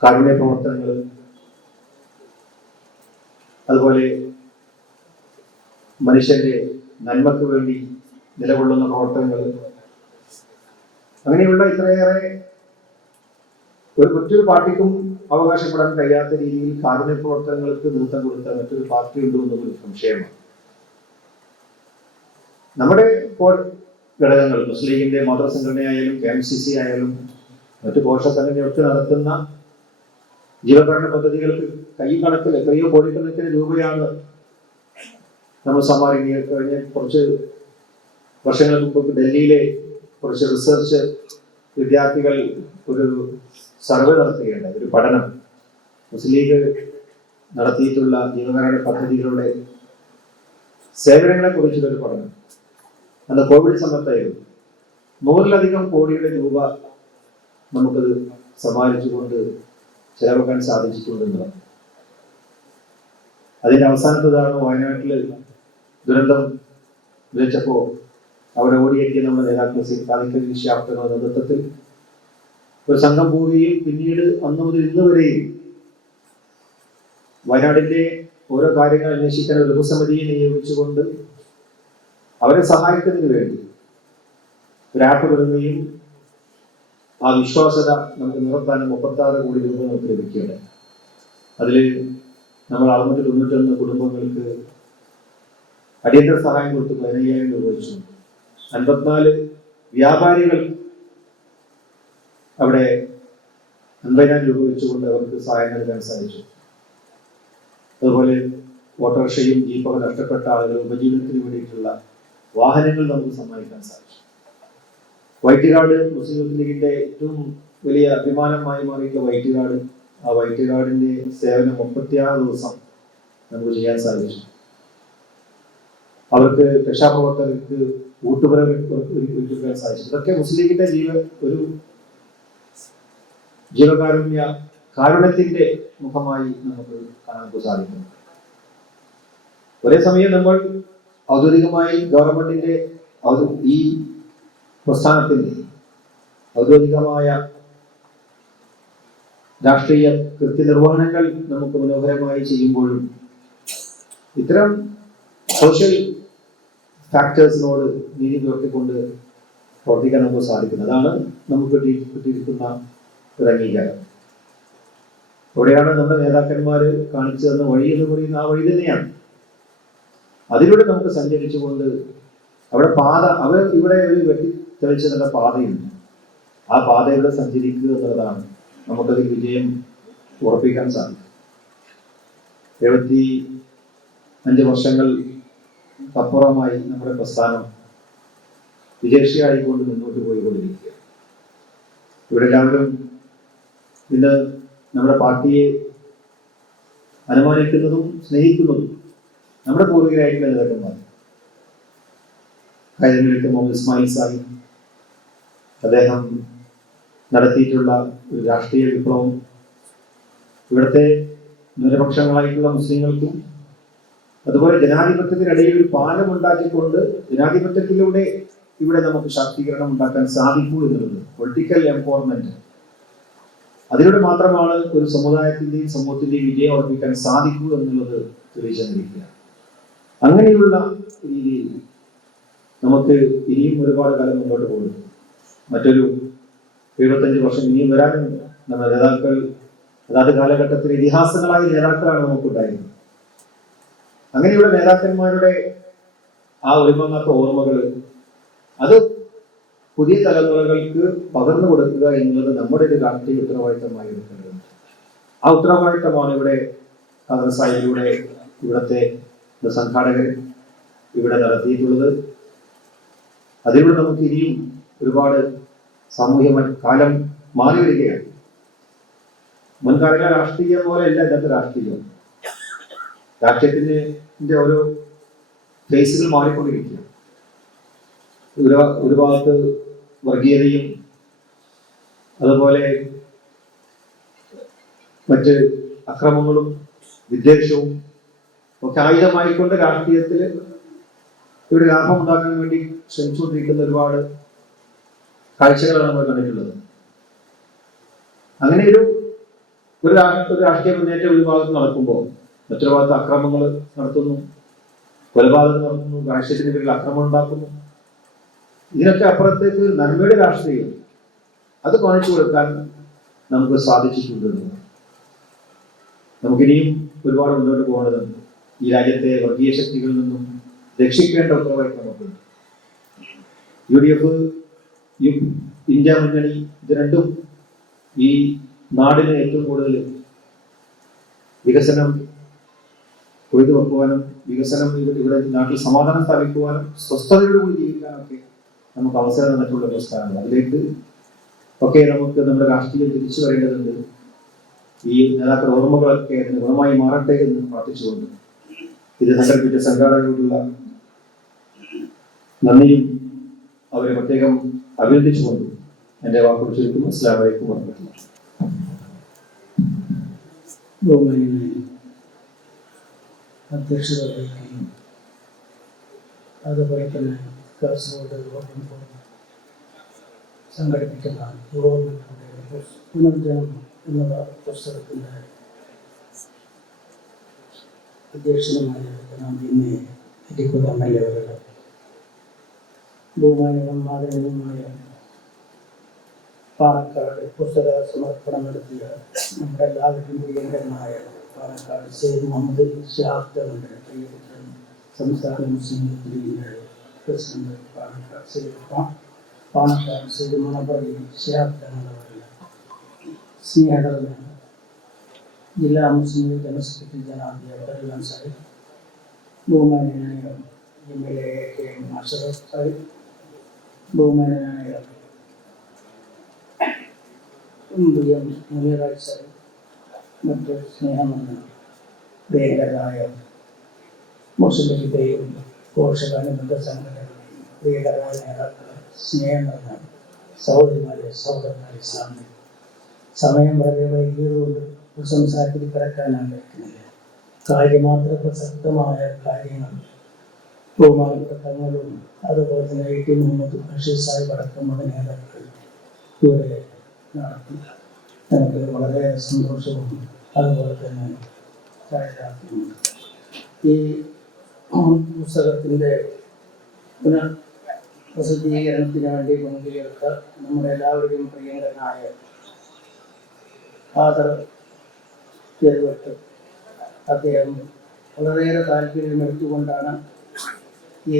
കാരുണ്യ പ്രവർത്തനങ്ങൾ, അതുപോലെ മനുഷ്യന്റെ നന്മക്ക് വേണ്ടി നിലകൊള്ളുന്ന പ്രവർത്തനങ്ങൾ, അങ്ങനെയുള്ള ഇത്രയേറെ മറ്റൊരു പാർട്ടിക്കും അവകാശപ്പെടാൻ കഴിയാത്ത രീതിയിൽ കാരുണ്യ പ്രവർത്തനങ്ങൾക്ക് നേതൃത്വം കൊടുത്ത മറ്റൊരു പാർട്ടി ഉണ്ടോ എന്നൊരു സംശയമാണ്. നമ്മുടെ ഇപ്പോൾ ഘടകങ്ങൾ, മുസ്ലിം ലീഗിന്റെ മതസംഘടനയായാലും KMCC ആയാലും മറ്റു പോഷക സംഘടനയൊക്കെ നടത്തുന്ന ജീവകാരുണ്യ പദ്ധതികൾക്ക് കൈ കണക്കിൽ എത്രയോ കോടിക്കണക്കിന് രൂപയാണ് നമ്മൾ സമാഹരിക്കുക. കഴിഞ്ഞ കുറച്ച് വർഷങ്ങൾക്ക് മുമ്പ് ഡൽഹിയിലെ കുറച്ച് റിസർച്ച് വിദ്യാർത്ഥികൾ ഒരു സർവേ നടത്തുകയുണ്ടായി, ഒരു പഠനം. മുസ്ലിം ലീഗ് നടത്തിയിട്ടുള്ള ജീവകാരുണ്യ പദ്ധതികളുടെ സേവനങ്ങളെ കുറിച്ചുള്ളൊരു പഠനം. അന്ന് കോവിഡ് സമയത്തായിരുന്നു. 100-ലധികം കോടിയുടെ രൂപ നമുക്കത് സമാഹരിച്ചുകൊണ്ട് ചെലവാക്കാൻ സാധിച്ചിട്ടുണ്ടെന്ന്. അതിന്റെ അവസാനത്തതാണ് വയനാട്ടിൽ ദുരന്തം വിളിച്ചപ്പോൾ അവിടെ ഓടിയെത്തിയ നമ്മുടെ നേതാക്കൾ സാദിഖലി ശിഹാബ് നേതൃത്വത്തിൽ ഒരു സംഘം പോവുകയും പിന്നീട് അന്ന് മുതൽ ഇന്ന് വരെയും വയനാടിന്റെ ഓരോ കാര്യങ്ങൾ അന്വേഷിക്കാൻ ഒരു ഉപസമിതിയെ നിയോഗിച്ചുകൊണ്ട് അവരെ സഹായിക്കുന്നതിന് വേണ്ടി ഒരു ആപ്പ് തുടങ്ങുകയും ആ വിശ്വാസത നമുക്ക് നിർത്താനും 36 കോടി രൂപ നമുക്ക് ലഭിക്കുകയാണ്. അതിൽ നമ്മൾ 691 കുടുംബങ്ങൾക്ക് അടിയന്തര സഹായം കൊടുത്ത് 15,000 രൂപ വെച്ചു. 54 വ്യാപാരികൾ അവിടെ 50,000 രൂപ വെച്ചുകൊണ്ട് അവർക്ക് സഹായം നൽകാൻ സാധിച്ചു. അതുപോലെ ഓട്ടോറിക്ഷയും ജീപ്പൊക്കെ നഷ്ടപ്പെട്ട ആളുകൾ ഉപജീവനത്തിന് വേണ്ടിയിട്ടുള്ള വാഹനങ്ങൾ നമുക്ക് സമ്മാനിക്കാൻ സാധിച്ചു. വൈറ്റികാട് മുസ്ലിം യൂത്ത് ലീഗിന്റെ ഏറ്റവും വലിയ അഭിമാനമായി മാറിയിട്ടുള്ള വൈറ്റികാട്, ആ വൈറ്റികാടിന്റെ സേവനം 36 ദിവസം നമുക്ക് ചെയ്യാൻ സാധിച്ചു. അവർക്ക് രക്ഷാപ്രവർത്തകർക്ക് ഊട്ടുപുര ഒരുക്കാൻ സാധിച്ചു. ഇതൊക്കെ മുസ്ലിം ലീഗിന്റെ ഒരു കാരുണ്യത്തിന്റെ മുഖമായി നമുക്ക് കാണാൻ സാധിക്കും. ഒരേ സമയം നമ്മൾ ഔദ്യോഗികമായി ഗവൺമെന്റിന്റെ ഈ പ്രസ്ഥാനത്തിന്റെ ഔദ്യോഗികമായ രാഷ്ട്രീയ കൃത്യനിർവഹണങ്ങൾ നമുക്ക് മനോഹരമായി ചെയ്യുമ്പോഴും ഇത്തരം സോഷ്യൽ ഫാക്ടേഴ്സിനോട് നീതി പുലർത്തിക്കൊണ്ട് പ്രവർത്തിക്കാൻ നമുക്ക് സാധിക്കുന്നത്. അതാണ് നമുക്ക് കിട്ടിയിരിക്കുന്ന ഒരു അംഗീകാരം. അവിടെയാണ് നമ്മുടെ നേതാക്കന്മാർ കാണിച്ചു തന്ന വഴി എന്ന് പറയുന്ന ആ വഴി തന്നെയാണ്. അതിലൂടെ നമുക്ക് സഞ്ചരിച്ചുകൊണ്ട് അവിടെ അവർ ഇവിടെ ഒരു വെട്ടിത്തെളിച്ചു നല്ല പാതയുണ്ട്. ആ പാതയിലൂടെ സഞ്ചരിക്കുക എന്നുള്ളതാണ് നമുക്കതിൽ വിജയം ഉറപ്പിക്കാൻ സാധിക്കും. 75 വർഷങ്ങൾ അപ്പുറമായി നമ്മുടെ പ്രസ്ഥാനം വിജയശാലിക്കൊണ്ട് മുന്നോട്ട് പോയിക്കൊണ്ടിരിക്കുക. ഇവിടെ എല്ലാവരും ഇന്ന് നമ്മുടെ പാർട്ടിയെ അനുമാനിക്കുന്നതും സ്നേഹിക്കുന്നതും നമ്മുടെ പൂർവികരായിട്ടുള്ള നേതാക്കന്മാർ. കൈതമിലേക്ക് മുഹമ്മദ് ഇസ്മായിൽ സാഹിബ് അദ്ദേഹം നടത്തിയിട്ടുള്ള ഒരു രാഷ്ട്രീയ വിപ്ലവം ഇവിടുത്തെ ന്യൂനപക്ഷങ്ങളായിട്ടുള്ള മുസ്ലിങ്ങൾക്കും അതുപോലെ ജനാധിപത്യത്തിനിടയിൽ ഒരു പാലം ഉണ്ടാക്കിക്കൊണ്ട് ജനാധിപത്യത്തിലൂടെ ഇവിടെ നമുക്ക് ശാക്തീകരണം ഉണ്ടാക്കാൻ സാധിക്കൂ എന്നുള്ളത് പൊളിറ്റിക്കൽ എംപവർമെന്റ്. അതിലൂടെ മാത്രമാണ് ഒരു സമുദായത്തിന്റെയും സമൂഹത്തിന്റെയും വിജയം ഉറപ്പിക്കാൻ സാധിക്കൂ എന്നുള്ളത് തെളിയിച്ചിരിക്കുക. അങ്ങനെയുള്ള രീതിയിൽ നമുക്ക് ഇനിയും ഒരുപാട് കാലം മുന്നോട്ട് പോകും. മറ്റൊരു 75 വർഷം ഇനിയും വരാനുണ്ട്. നമ്മുടെ നേതാക്കൾ അതാത് കാലഘട്ടത്തിൽ ഇതിഹാസങ്ങളായ നേതാക്കളാണ് നമുക്കുണ്ടായിരുന്നത്. അങ്ങനെയുള്ള നേതാക്കന്മാരുടെ ആ ഒരുമങ്ങാത്ത ഓർമ്മകൾ അത് പുതിയ തലമുറകൾക്ക് പകർന്നു കൊടുക്കുക എന്നുള്ളത് നമ്മുടെ ഒരു രാഷ്ട്രീയ ഉത്തരവാദിത്തമായി എടുക്കേണ്ടതുണ്ട്. ആ ഉത്തരവാദിത്തമാണ് ഇവിടെ കാദർസായിലൂടെ ഇവിടുത്തെ സംഘാടകർ ഇവിടെ നടത്തിയിട്ടുള്ളത്. അതിലൂടെ നമുക്ക് ഇനിയും ഒരുപാട് സാമൂഹ്യ കാലം മാറി വരികയാണ്. മുൻകാല രാഷ്ട്രീയം പോലെയല്ല ഇന്നത്തെ രാഷ്ട്രീയം. രാഷ്ട്രീയത്തിന്റെ ഓരോ ഫേസുകൾ മാറിക്കൊണ്ടിരിക്കുക. ഒരു ഭാഗത്ത് വർഗീയതയും അതുപോലെ മറ്റ് അക്രമങ്ങളും വിദ്വേഷവും ഒക്കെ ആയുധമായിക്കൊണ്ട് രാഷ്ട്രീയത്തിൽ ഇവിടെ ലാഭം ഉണ്ടാക്കാൻ വേണ്ടി ശ്രമിച്ചുകൊണ്ടിരിക്കുന്ന ഒരുപാട് കാഴ്ചകളാണ് നമ്മൾ കണ്ടിട്ടുള്ളത്. അങ്ങനെ ഒരു രാഷ്ട്രീയ മുന്നേറ്റം ഒരു ഭാഗത്ത് നടക്കുമ്പോൾ മറ്റൊരു ഭാഗത്ത് അക്രമങ്ങൾ നടത്തുന്നു, കൊലപാതകം നടത്തുന്നു, രാഷ്ട്രീയത്തിന്റെ പേരിൽ അക്രമം ഉണ്ടാക്കുന്നു. ഇതിനൊക്കെ അപ്പുറത്തേക്ക് നന്മയുടെ രാഷ്ട്രീയം അത് കാണിച്ചു കൊടുക്കാൻ നമുക്ക് സാധിച്ചിട്ടുണ്ട്. നമുക്കിനിയും ഒരുപാട് മുന്നോട്ട് പോകേണ്ടതുണ്ട്. ഈ രാജ്യത്തെ വർഗീയ ശക്തികളിൽ നിന്നും രക്ഷിക്കേണ്ട ഉത്തരവാദിത്വം നമുക്കുണ്ട്. UDF, ഇന്ത്യ മുന്നണി ഇത് രണ്ടും ഈ നാടിന് ഏറ്റവും കൂടുതൽ വികസനം കൊയ്തു വെക്കുവാനും വികസനം ഇവിടെ നാട്ടിൽ സമാധാനം സ്ഥാപിക്കുവാനും സ്വസ്ഥതയോടുകൂടി ജീവിക്കാനൊക്കെ നമുക്ക് അവസരം തന്നിട്ടുള്ള പ്രസ്ഥാനങ്ങൾ. അതിലേക്ക് ഒക്കെ നമുക്ക് നമ്മുടെ രാഷ്ട്രീയം തിരിച്ചു വരേണ്ടതുണ്ട്. ഈ നേതാക്കളുടെ ഓർമ്മകളൊക്കെ അതിന് ഗുണമായി മാറട്ടെ എന്ന് പ്രാർത്ഥിച്ചുകൊണ്ട് ഇത് സംഘടിപ്പിച്ച സംഘാടകരോടുള്ള നന്ദിയും അവരെ പ്രത്യേകം അഭിനന്ദിച്ചുകൊണ്ട് എൻ്റെ വാക്കുകൾ ചുരുക്കുന്നു. അസ്സലാമു അലൈക്കും വറഹ്മത്തുള്ളാഹി. അധ്യക്ഷത വഹിക്കുകയും അതുപോലെ തന്നെ കാസർഗോഡ് ഓപ്പൺ ഫോറം സംഘടിപ്പിക്കുന്ന ഗവൺമെന്റിന്റെ പുനർജനം എന്നുള്ള പുസ്തകത്തിൻ്റെ അധ്യക്ഷനുമായ ഇന്ന് ഇരിക്കുന്ന MLA അവരുടെ ബഹുമാനികളും ആദരണീയമായ പാണക്കാട് പുസ്തക സമർപ്പണം നടത്തിയ നമ്മുടെ എല്ലാവരുടെയും പ്രിയങ്കരനായ പാണക്കാട് സെയ്ദ് മുഹമ്മദ് ഷിഹാബ് തങ്ങളുടെ പ്രിയപുത്രൻ സംസ്ഥാന മുസ്ലിം ലീഗിൻ്റെ പ്രസിഡന്റ് പാണക്കാട് സെയ്ദ് പാണക്കാട് ശ്രീ മുനമ്പള്ളി ശിഹാബ്ദങ്ങളുടെ സ്നേഹകരനാണ് ജില്ലാ മുസ്ലിം ലീഗ് ജനറൽ സെക്രട്ടറി ജനാബ് പരിവാൻ സാഹിബ്, ബഹുമാനായ MLA KM അഷറഫ് സാഹിബ്, ബഹുമാനായ BM മുനീറാജ് സാഹിബ്, മറ്റ് സ്നേഹമെന്ന പ്രിയങ്കരായ മുസ്ലിം ലീഗിൻ്റെയും പോഷകാനുബന്ധ സംഘടനകളുടെയും പ്രിയകരായ നേതാക്കളെ, സ്നേഹം നിറഞ്ഞ സഹോദരിമാരെ, സഹോദരന്മാരെ, ഇസ്ലാമിൽ സമയം വളരെ വൈകിയതുകൊണ്ട് സംസാരത്തിൽ കിടക്കാനാണ് കഴിക്കുന്നില്ല. കാര്യമാത്ര പ്രസക്തമായ കാര്യങ്ങൾ ബഹുമാനപ്പെട്ട തങ്ങളും അതുപോലെ തന്നെ IT മുഹമ്മദ് ബഷീർ സാഹിബ് അടക്കമുള്ള നേതാക്കൾ ഇവിടെ നടത്തി. നമുക്ക് വളരെ സന്തോഷവും അതുപോലെ തന്നെ ചായരാത്രിയുമുണ്ട്. ഈ പുസ്തകത്തിൻ്റെ പുനഃപ്രസിദ്ധീകരണത്തിന് വേണ്ടി മുൻകൈയെടുത്ത നമ്മുടെ എല്ലാവരുടെയും പ്രിയങ്കരനായ ഫാദർ ചെറുവട്ട്, അദ്ദേഹം വളരെയേറെ താല്പര്യമെടുത്തുകൊണ്ടാണ് ഈ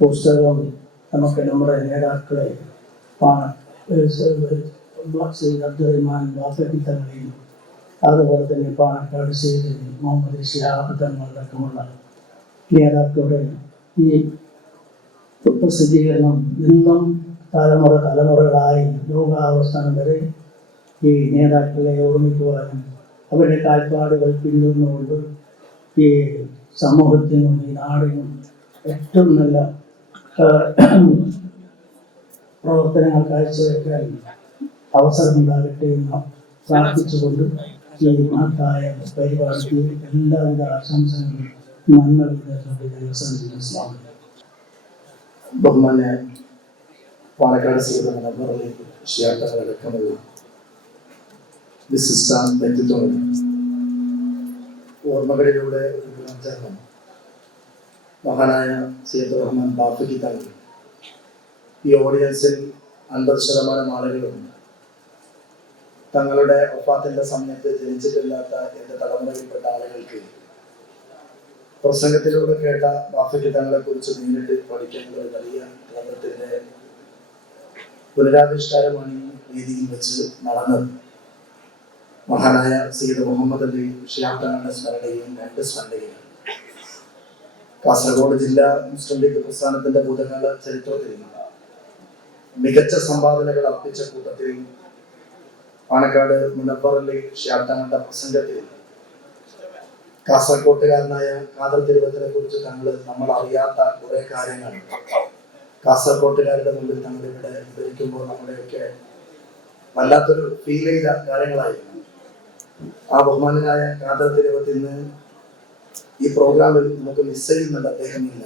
പുസ്തകം നമുക്ക് നമ്മുടെ നേതാക്കളെ സയ്യിദ് അബ്ദുറഹ്മാൻ ബാഫക്കി തങ്ങളെയും അതുപോലെ തന്നെ പാണക്കാട് സയ്യിദ് മുഹമ്മദ് ശിഹാബ് തങ്ങളടക്കമുള്ള നേതാക്കളുടെ ഈ പ്രസിദ്ധീകരണം ഇന്നും തലമുറകളായി ലോകാവസാനം വരെ ഈ നേതാക്കളെ ഓർമ്മിക്കുവാനും അവരുടെ കാൽപ്പാടുകൾ പിന്തുടർന്നുകൊണ്ട് ഈ സമൂഹത്തിനും ഈ നാടിനും ഏറ്റവും നല്ല പ്രവർത്തനങ്ങൾ കാഴ്ചവെക്കാൻ അവസരമുണ്ടാകട്ടെ എന്ന് പ്രാർത്ഥിച്ചുകൊണ്ട് ഈ മഹത്തായ പരിപാടിക്ക് എല്ലാവിധ ആശംസകളും നന്മകളും നേർന്നുകൊണ്ട് ബഹുമാന്യ പാണക്കാട് സയ്യിദ് മുനവ്വറലി ശിഹാബ് തങ്ങളടക്കമുള്ള വിശിഷ്ട വ്യക്തിത്വങ്ങൾ ഓർമ്മകളിലൂടെ ഒരു പുനർജന്മം മഹാനായ സയ്യിദ് റഹ്മാൻ ബാഫക്കി തങ്ങൾ. ഈ ഓഡിയൻസിൽ 50% ആളുകളും തങ്ങളുടെ വഫാത്തിന്റെ സമയത്ത് ജനിച്ചിട്ടില്ലാത്ത എൻ്റെ തലമുറയിൽപ്പെട്ട ആളുകൾക്ക് പ്രസംഗത്തിലൂടെ കേട്ട ബാഫക്കി തങ്ങളെ കുറിച്ച് നേരിട്ട് പഠിക്കാനുള്ള ഒരു വലിയ ഗ്രന്ഥത്തിന്റെ പുനരാവിഷ്കാരമാണ് ഈ രീതിയിൽ വെച്ച് നടന്നത്. മഹാനായ സയ്യിദ് മുഹമ്മദ് അലി ശിഹാബ് തങ്ങളുടെ സ്മരണയും 2 സ്മരണയും കാസർഗോഡ് ജില്ലാ മുസ്ലിം ലീഗ് പ്രസ്ഥാനത്തിന്റെ ഭൂതകാല ചരിത്രത്തിൽ മികച്ച സംഭാവനകൾ അർപ്പിച്ച കൂട്ടത്തിൽ പാണക്കാട് മുനവ്വറലി ശിഹാബ് തങ്ങളുടെ പ്രസംഗത്തിൽ കാസർകോട്ടുകാരനായ ഖാദർ തിരുവത്തിനെ കുറിച്ച് നമ്മൾ അറിയാത്ത കുറെ കാര്യങ്ങൾ കാസർകോട്ടുകാരുടെ മുമ്പിൽ തങ്ങൾ ഇവിടെ വിവരിക്കുമ്പോൾ നമ്മുടെയൊക്കെ വല്ലാത്തൊരു ഫീൽ ചെയ്ത കാര്യങ്ങളായിരുന്നു. ആ ബഹുമാനായ ഖാദർ തിരുവത്തിൽ നിന്ന് ഈ പ്രോഗ്രാമിൽ നമുക്ക് മിസ് ചെയ്യുന്നുണ്ട്. അദ്ദേഹമില്ല.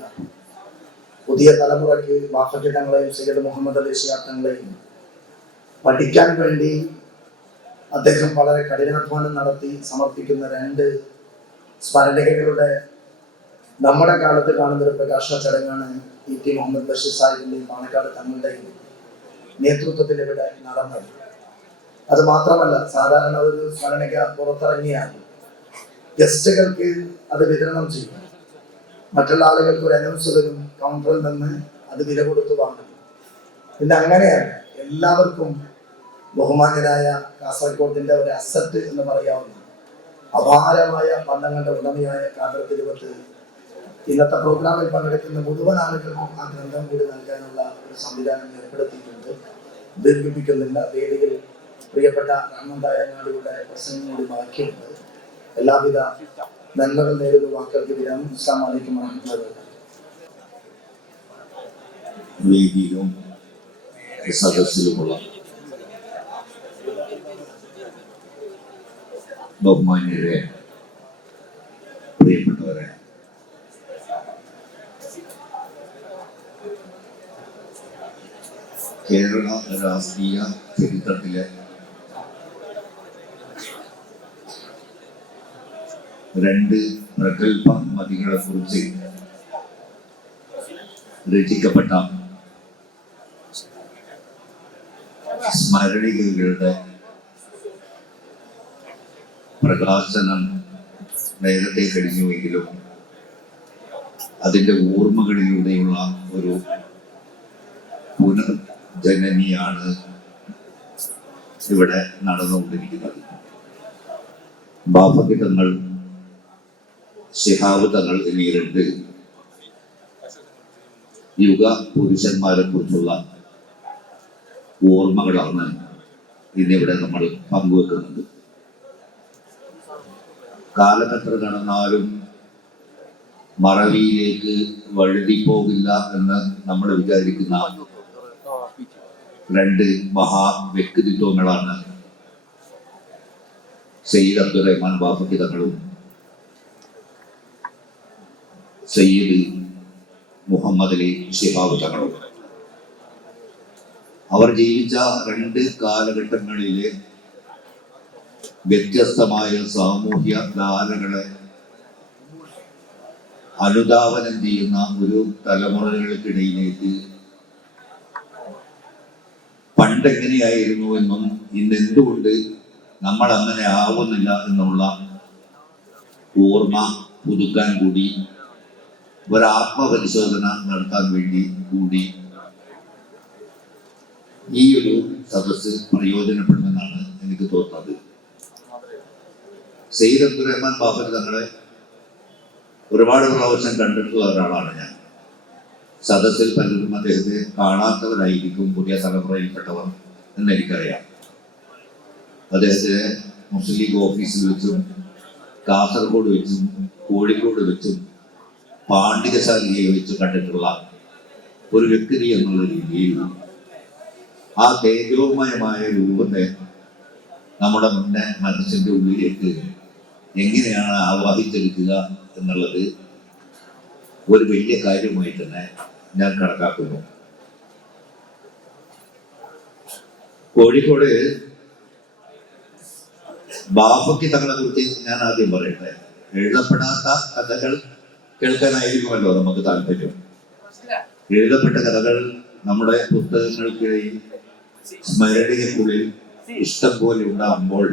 പുതിയ തലമുറയ്ക്ക് ബാഫക്കി തങ്ങളെയും സയ്യിദ് മുഹമ്മദ് അലി ശിഹാബ് തങ്ങളെയും പഠിക്കാൻ വേണ്ടി അദ്ദേഹം വളരെ കഠിനാധ്വാനം നടത്തി സമർപ്പിക്കുന്ന 2 സ്മരണികകളുടെ നമ്മുടെ കാലത്ത് കാണുന്നൊരു പ്രകാശന ചടങ്ങാണ് ET മുഹമ്മദ് ബഷീർ സാഹിബിന്റെയും പാണക്കാട് തങ്ങളുടെയും നേതൃത്വത്തിൽ ഇവിടെ നടന്നത്. അത് മാത്രമല്ല, സാധാരണ ഒരു സ്മരണിക പുറത്തിറങ്ങിയാൽ ഗസ്റ്റുകൾക്ക് അത് വിതരണം ചെയ്യും. മറ്റുള്ള ആളുകൾക്ക് ഒരു അനൗൺസ് വരും, കൗണ്ടറിൽ നിന്ന് അത് വില കൊടുത്ത് വാങ്ങും. പിന്നെ അങ്ങനെയല്ല, എല്ലാവർക്കും ബഹുമാന്യനായ കാസർഗോഡിന്റെ ഒരു അസറ്റ് എന്ന് പറയാവുന്ന അപാരമായ ബന്ധങ്ങളുടെ ഉടമയായ ഖാദർ തിരുവത്ത് ഇന്നത്തെ പ്രോഗ്രാമിൽ പങ്കെടുക്കുന്ന മുഴുവൻ ആളുകൾക്കും ആ ഗ്രന്ഥം കൂടി നൽകാനുള്ള ഒരു സംവിധാനം ഏർപ്പെടുത്തിയിട്ടുണ്ട്. ദീർഘിപ്പിക്കുന്നില്ല. വേദിയിൽ പ്രിയപ്പെട്ട റഹ്മത്തായങ്ങളുടെ പ്രസംഗം കൂടി ബാക്കിയുണ്ട്. എല്ലാവിധ നന്മകൾ നേരിടുന്ന വാക്കൾക്ക് വിരാമം. അസ്സലാമു അലൈക്കും വറഹ്മത്തുള്ളാഹി. വേദിയിലും സദസ്സിലുമുള്ള ബഹുമാന്യരെ, പ്രിയപ്പെട്ടവരെ, കേരള രാഷ്ട്രീയ ചരിത്രത്തിലെ 2 പ്രഗത്ഭ മതികളെ കുറിച്ച് രചിക്കപ്പെട്ട സ്മരണികകളുടെ പ്രകാശനം നേരത്തെ കഴിഞ്ഞുവെങ്കിലും അതിൻ്റെ ഓർമ്മകളിലൂടെയുള്ള ഒരു പുനർജനനിയാണ് ഇവിടെ നടന്നുകൊണ്ടിരിക്കുന്നത്. ബാഫക്കി തങ്ങൾ, ശിഹാബ് തങ്ങൾ എന്നീ രണ്ട് യുഗ പുരുഷന്മാരെ കുറിച്ചുള്ള ഓർമ്മകളാണ് ഇന്നിവിടെ നമ്മൾ പങ്കുവെക്കുന്നത്. കാലഘട്ടം കടന്നാലും മറവിയിലേക്ക് വഴുതിപ്പോകില്ല എന്ന് നമ്മൾ വിചാരിക്കുന്ന രണ്ട് മഹാ വ്യക്തിത്വങ്ങളാണ് സയ്യിദ് അബ്ദുറഹ്മാൻ ബാഫക്കി തങ്ങളും സയ്യിദ് മുഹമ്മദ് അലി ശിഹാബ് തങ്ങളും. അവർ ജീവിച്ച രണ്ട് കാലഘട്ടങ്ങളിലെ വ്യത്യസ്തമായ സാമൂഹ്യ ധാരകളെ അനുധാവനം ചെയ്യുന്ന ഒരു തലമുറകൾക്കിടയിലേക്ക് പണ്ടെങ്ങനെയായിരുന്നു എന്നും ഇന്നെന്തുകൊണ്ട് നമ്മൾ അങ്ങനെ ആവുന്നില്ല എന്നുള്ള ഓർമ്മ പുതുക്കാൻ കൂടി ഒരാത്മപരിശോധന നടത്താൻ വേണ്ടി കൂടി ഈ ഒരു സദസ്സ് പ്രയോജനപ്പെടുമെന്നാണ് എനിക്ക് തോന്നുന്നത്. സയ്യിദ് അബ്ദുറഹ്മാൻ ബാഫക്കി തങ്ങളെ ഒരുപാട് പ്രാവശ്യം കണ്ടിട്ടുള്ള ഒരാളാണ് ഞാൻ. സദസ്സിൽ പലരും അദ്ദേഹത്തെ കാണാത്തവരായിരിക്കും പുതിയ തലമുറയിൽപ്പെട്ടവർ എന്നെനിക്കറിയാം. അദ്ദേഹത്തെ മുസ്ലിം ലീഗ് ഓഫീസിൽ വെച്ചും കാസർഗോഡ് വെച്ചും കോഴിക്കോട് വെച്ചും പാണ്ഡികശാലയിൽ വെച്ചും കണ്ടിട്ടുള്ള ഒരു വ്യക്തി എന്നുള്ള രീതിയിൽ ആ തേജോമയമായ രൂപത്തെ നമ്മുടെ മുന്നേ മനസ്സിന്റെ ഉള്ളിലേക്ക് എങ്ങനെയാണ് ആവാഹിച്ചെടുക്കുക എന്നുള്ളത് ഒരു വലിയ കാര്യമായി തന്നെ ഞാൻ കണക്കാക്കുന്നു. കോഴിക്കോട് ബാഫക്കി തങ്ങളെ കുറിച്ച് ഞാൻ ആദ്യം പറയട്ടെ. എഴുതപ്പെടാത്ത കഥകൾ കേൾക്കാനായിരിക്കുമല്ലോ നമുക്ക് താല്പര്യം. എഴുതപ്പെട്ട കഥകൾ നമ്മുടെ പുസ്തകങ്ങൾക്കിടയിൽ സ്മരണയ്ക്കുള്ളിൽ ഇഷ്ടം പോലെ ഉണ്ടാകുമ്പോൾ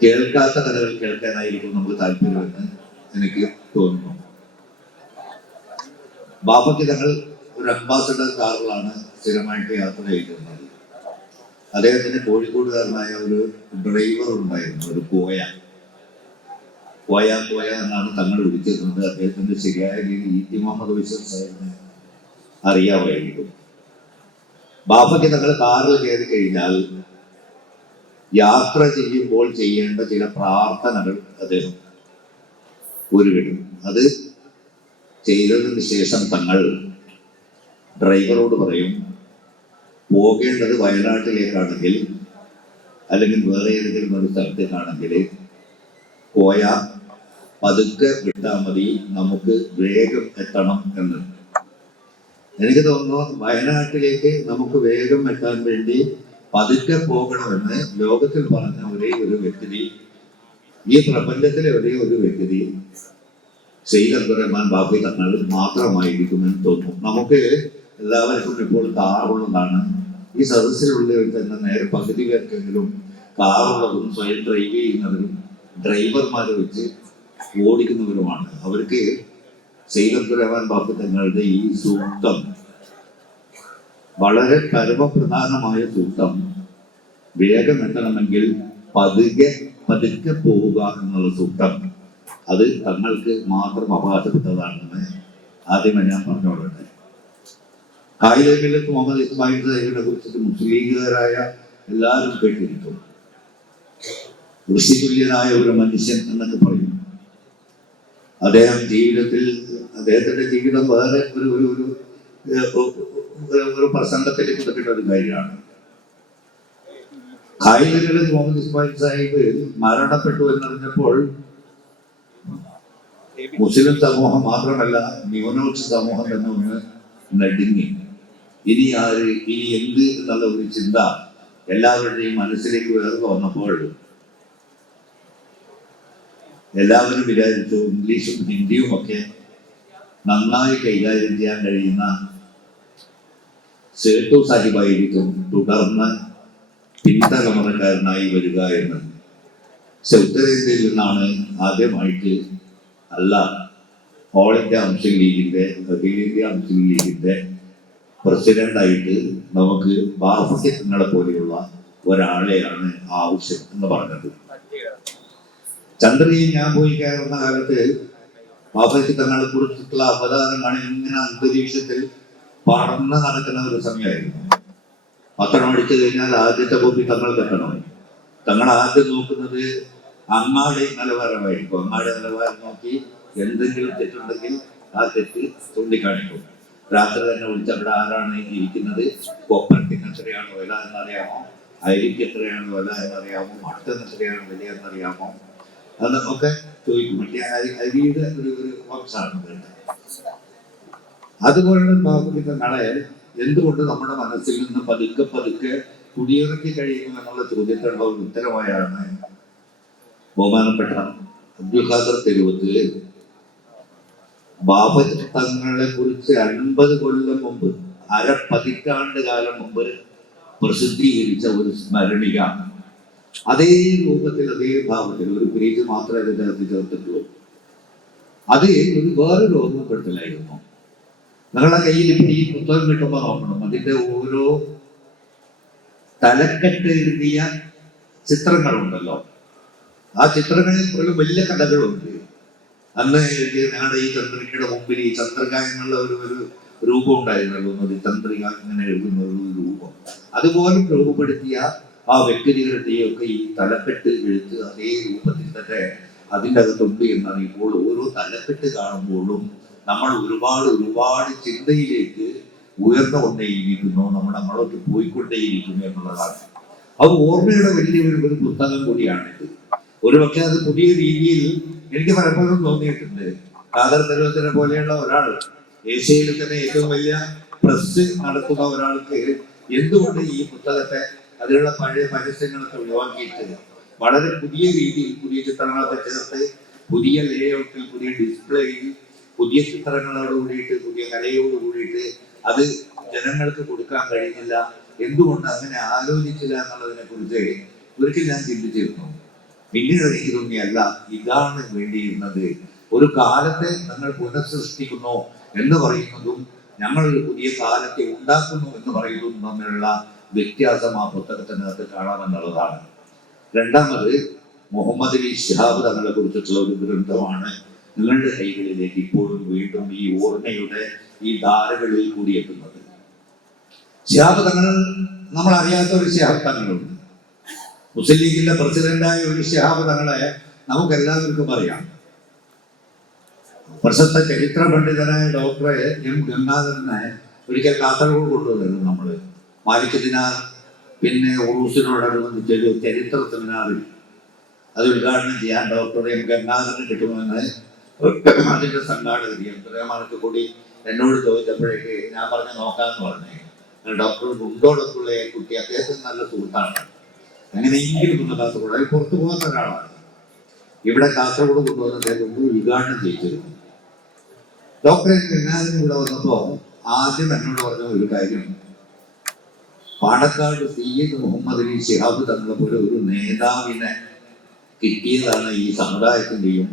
കേൾക്കാത്ത കഥകൾ കേൾക്കാനായിരിക്കും നമുക്ക് താല്പര്യമെന്ന് എനിക്ക് തോന്നുന്നു. ബാഫക്കി തങ്ങൾ ഒരു അംബാസഡർ കാറിലാണ് സ്ഥിരമായിട്ട് യാത്ര ചെയ്യുന്നത്. അദ്ദേഹത്തിന് കോഴിക്കോടുകാരനായ ഒരു ഡ്രൈവർ ഉണ്ടായിരുന്നു, ഒരു കോയ എന്നാണ് തങ്ങൾ വിളിച്ചിരുന്നത്. അദ്ദേഹത്തിന്റെ ശരിയായ രീതി ഇ മുഹമ്മദ് ബഷീർ അറിയാമായിരിക്കും. ബാഫക്കി തങ്ങൾ കാറിൽ കയറി കഴിഞ്ഞാൽ യാത്ര ചെയ്യുമ്പോൾ ചെയ്യേണ്ട ചില പ്രാർത്ഥനകൾ അദ്ദേഹം ഉരുവിടും. അത് ചെയ്തതിന് ശേഷം തങ്ങൾ ഡ്രൈവറോട് പറയും, പോകേണ്ടത് വയനാട്ടിലേക്കാണെങ്കിൽ അല്ലെങ്കിൽ വേറെ ഏതെങ്കിലും ഒരു സ്ഥലത്തേക്കാണെങ്കിൽ പോയ പതുക്കെ വിട്ടാൽ മതി, നമുക്ക് വേഗം എത്തണം എന്ന്. എനിക്ക് തോന്നുന്നു വയനാട്ടിലേക്ക് നമുക്ക് വേഗം എത്താൻ വേണ്ടി പതുക്കെ പോകണമെന്ന് ലോകത്തിൽ പറഞ്ഞ ഒരേ ഒരു വ്യക്തി, ഈ പ്രപഞ്ചത്തിലെ ഒരേ ഒരു വ്യക്തി സയ്യിദ് അബ്ദുറഹ്മാൻ ബാഫക്കി തങ്ങൾ മാത്രമായിരിക്കുമെന്ന് തോന്നുന്നു. നമുക്ക് എല്ലാവർക്കും ഇപ്പോൾ കാറുള്ളതാണ്. ഈ സദസ്സിലുള്ളിൽ തന്നെ നേരെ പകുതി പേർക്കെങ്കിലും കാറുള്ളതും സ്വയം ഡ്രൈവ് ചെയ്യുന്നവരും ഡ്രൈവർമാരെ വെച്ച് ഓടിക്കുന്നവരുമാണ്. അവർക്ക് സയ്യിദ് അബ്ദുറഹ്മാൻ ബാഫക്കി തങ്ങളുടെ ഈ സൂക്തം, വളരെ പരമപ്രധാനമായ സൂക്തം, വേഗം എത്തണമെങ്കിൽ പതുക്കെ പോവുക എന്നുള്ള സൂക്തം, അത് തങ്ങൾക്ക് മാത്രം അവകാശപ്പെട്ടതാണെന്ന് ആദ്യമേ ഞാൻ പറഞ്ഞോളട്ടെ. കായികരംഗത്ത് മുഹമ്മദ് ഇസ്മായിൽ സാഹിബിനെ കുറിച്ചിട്ട് മുസ്ലിം ലീഗുകാരായ എല്ലാവരും കേട്ടിരിക്കും. ഋഷിതുല്യനായ ഒരു മനുഷ്യൻ എന്നൊക്കെ പറയും. അദ്ദേഹം അദ്ദേഹത്തിന്റെ ജീവിതം വേറെ ഒരു പ്രസംഗത്തിൽ കിട്ടപ്പെട്ട ഒരു കാര്യമാണ്. കായികരംഗത്ത് മുഹമ്മദ് ഇസ്മായിൽ സാഹിബ് മരണപ്പെട്ടു എന്നറിഞ്ഞപ്പോൾ മുസ്ലിം സമൂഹം മാത്രമല്ല ന്യൂനപക്ഷ സമൂഹം തന്നെ ഒന്ന് നടുങ്ങി. ഇനി എന്ത് എന്നുള്ള ഒരു ചിന്ത എല്ലാവരുടെയും മനസ്സിലേക്ക് ഉയർന്നു വന്നപ്പോൾ എല്ലാവരും വിചാരിച്ചു ഇംഗ്ലീഷും ഹിന്ദിയും ഒക്കെ നന്നായി കൈകാര്യം ചെയ്യാൻ കഴിയുന്ന സേട്ടു സാഹിബായിരിക്കും തുടർന്ന് പിൻതലമുറക്കാരനായി വരിക എന്ന്. ഉത്തരേന്ത്യയിൽ നിന്നാണ് ആദ്യമായിട്ട് ഓൾ ഇന്ത്യ മുസ്ലിം ലീഗിന്റെ അഖിലേന്ത്യാ മുസ്ലിം ലീഗിന്റെ പ്രസിഡന്റായിട്ട് നമുക്ക് ബാഫക്കി തങ്ങളെ പോലെയുള്ള ഒരാളെയാണ് ആവശ്യം എന്ന് പറഞ്ഞത്. ചന്ദ്രയിൽ ഞാൻ പോയി കയറുന്ന കാലത്ത് ബാഫക്കി തങ്ങളെ കുറിച്ചിട്ടുള്ള അവതാരമാണ് ഇങ്ങനെ അന്തരീക്ഷത്തിൽ പടർന്ന് നടക്കുന്ന ഒരു സമയമായിരുന്നു. പത്രം അടിച്ചു കഴിഞ്ഞാൽ ആദ്യത്തെ കോപ്പി തങ്ങൾ കെട്ടണം. തങ്ങൾ ആദ്യം നോക്കുന്നത് അങ്ങാടി നിലവാരമായിരിക്കും. അങ്ങാടി നിലവാരം നോക്കി എന്തെങ്കിലും തെറ്റുണ്ടെങ്കിൽ ആ തെറ്റ് ചൂണ്ടിക്കാണിക്കും. രാത്രി തന്നെ വിളിച്ച് അവിടെ ആരാണ് ഇരിക്കുന്നത്, കൊപ്പരത്തിന് എത്രയാണ് വില എന്നറിയാമോ, അരിക്ക് എത്രയാണ് വില എന്നറിയാമോ, മട്ടന് എത്രയാണ് വില എന്നറിയാമോ, അതൊക്കെ ചോദിക്കും. മറ്റേ അരിയുടെ ഒരു വംശമാണ്. അതുപോലുള്ള ബാബുക്ക് തങ്ങളെ എന്തുകൊണ്ട് നമ്മുടെ മനസ്സിൽ നിന്ന് പതുക്കെ പതുക്കെ കുടിയിറക്കി കഴിയുന്നു എന്നുള്ള ചോദ്യത്തിനുള്ള ഒരു ഉത്തരമായാണ് ബഹുമാനപ്പെട്ട അബ്ദുൽ ഖാദർ തെരുവത്ത് ബാബത്ത് തങ്ങളെ കുറിച്ച് 50 കൊല്ലം മുമ്പ്, പതിറ്റാണ്ട് കാലം മുമ്പ് പ്രസിദ്ധീകരിച്ച ഒരു സ്മരണിക അതേ രൂപത്തിൽ അതേ ഭാവത്തിൽ ഒരു പേജ് മാത്രമേ അതിനകത്ത് ചേർത്തിട്ടുള്ളൂ. അത് ഒരു വേറെ ഓർമ്മപ്പെടുത്തലായിരുന്നു. നിങ്ങളുടെ കയ്യിൽ ഇപ്പം ഈ പുസ്തകം കിട്ടുമ്പോൾ നോക്കണം, അതിന്റെ ഓരോ തലക്കെട്ട് എഴുതിയ ചിത്രങ്ങളുണ്ടല്ലോ. ആ ചിത്രങ്ങളിൽ പോലും വലിയ കഥകളുണ്ട്. അന്ന് ഞങ്ങളുടെ ഈ ചന്ദ്രികയുടെ മുമ്പിൽ ഈ ചന്ദ്രിക എന്നുള്ള ഒരു രൂപം ഉണ്ടായിരുന്നല്ലോ. ഒരു ചന്ദ്രിക ഇങ്ങനെ എഴുതുന്ന ഒരു രൂപം, അതുപോലെ രൂപപ്പെടുത്തിയ ആ വ്യക്തികളുടെയൊക്കെ ഈ തലക്കെട്ട് എഴുത്ത് അതേ രൂപത്തിൽ തന്നെ അതിൻ്റെ അകത്തുണ്ട് എന്നാണ്. ഇപ്പോൾ ഓരോ തലക്കെട്ട് കാണുമ്പോഴും നമ്മൾ ഒരുപാട് ചിന്തയിലേക്ക് ഉയർന്നുകൊണ്ടേയിരിക്കുന്നു, നമ്മൾ അങ്ങോട്ട് പോയിക്കൊണ്ടേയിരിക്കുന്നു എന്നുള്ളതാണ്. അത് ഓർമ്മയുടെ വലിയൊരു പുസ്തകം കൂടിയാണിത്. ഒരുപക്ഷെ അത് പുതിയ രീതിയിൽ എനിക്ക് പലപ്പോഴും തോന്നിയിട്ടുണ്ട്. ഖാദർ തെരുവത്തിനെ പോലെയുള്ള ഒരാൾ, ഏഷ്യയിൽ തന്നെ ഏറ്റവും വലിയ പ്രസ് നടത്തുന്ന ഒരാൾക്ക് എന്തുകൊണ്ട് ഈ പുസ്തകത്തെ അതിലുള്ള പഴയ പരസ്യങ്ങളൊക്കെ ഒഴിവാക്കിയിട്ട് വളരെ പുതിയ രീതിയിൽ പുതിയ ചിത്രങ്ങളൊക്കെ ചേർത്ത് പുതിയ ലേഔട്ടിൽ പുതിയ ഡിസ്പ്ലേയിൽ പുതിയ ചിത്രങ്ങളോട് കൂടിയിട്ട് പുതിയ കലയോട് കൂടിയിട്ട് അത് ജനങ്ങൾക്ക് കൊടുക്കാൻ കഴിയുന്നില്ല, എന്തുകൊണ്ട് അങ്ങനെ ആലോചിച്ചില്ല എന്നുള്ളതിനെ കുറിച്ച് ഒരിക്കൽ ഞാൻ ചിന്തിച്ചിരുന്നു. പിന്നീട് എനിക്ക് തോന്നിയല്ല, ഇതാണ് വേണ്ടിയിരുന്നത്. ഒരു കാലത്തെ ഞങ്ങൾ പുനഃസൃഷ്ടിക്കുന്നു എന്ന് പറയുന്നതും ഞങ്ങൾ ഒരു പുതിയ കാലത്തെ ഉണ്ടാക്കുന്നു എന്ന് പറയുന്നതും തമ്മിലുള്ള വ്യത്യാസം ആ പുസ്തകത്തിനകത്ത് കാണാമെന്നുള്ളതാണ്. രണ്ടാമത് മുഹമ്മദ് അലി ശിഹാബ് തങ്ങളെ കുറിച്ചിട്ടുള്ള ഒരു ഗ്രന്ഥമാണ് നിങ്ങളുടെ കൈകളിലേക്ക് ഇപ്പോഴും വീണ്ടും ഈ ഓർമ്മയുടെ ഈ ധാരകളിൽ കൂടി എത്തുന്നത്. ശിഹാബ് തങ്ങൾ, നമ്മൾ അറിയാത്ത ഒരു ശിഹാബ് തങ്ങളുണ്ട്. മുസ്ലിം ലീഗിന്റെ പ്രസിഡന്റായ ഒരു ശിഹാബ് തങ്ങളെ നമുക്ക് എല്ലാവർക്കും അറിയാം. പ്രശസ്ത ചരിത്ര പണ്ഡിതനായ ഡോക്ടർ എം ഗംഗാധരനെ ഒരിക്കൽ കാസർഗോഡ് കൊണ്ടുവന്നിരുന്നു നമ്മൾ. മാലിക് ദിനാർ പിന്നെ ഉറൂസിനോടനുബന്ധിച്ചൊരു ചരിത്ര സെമിനാറിൽ അത് ഉദ്ഘാടനം ചെയ്യാൻ ഡോക്ടർ എം ഗംഗാധരന് കിട്ടുമെന്ന് അതിന്റെ സംഘാടകർ എത്രമാർക്ക് കൂടി എന്നോട് ചോദിച്ചപ്പോഴേക്ക് ഞാൻ പറഞ്ഞു നോക്കാമെന്ന് പറഞ്ഞേ. ഡോക്ടർ ഗുണ്ടോടൊക്കെയുള്ള കുട്ടി അദ്ദേഹത്തിന് നല്ല സുഹൃത്താണ്. അങ്ങനെയെങ്കിലും ഒന്ന് കാസർഗോഡ്, അത് പുറത്തു പോകാത്ത ഒരാളാണ്. ഇവിടെ കാസർഗോഡ് കൊണ്ടുവന്ന് അദ്ദേഹം ഉദ്ഘാടനം ചെയ്തിരുന്നു. ഡോക്ടർ എം ഗംഗാധരൻ ഇവിടെ വന്നപ്പോൾ ആദ്യം എന്നോട് പറഞ്ഞ ഒരു കാര്യം, പാണക്കാട് സയ്യിദ് മുഹമ്മദ് അലി ശിഹാബ് തങ്ങളെ പോലെ ഒരു നേതാവിനെ കിട്ടിയതാണ് ഈ സമുദായത്തിന്റെയും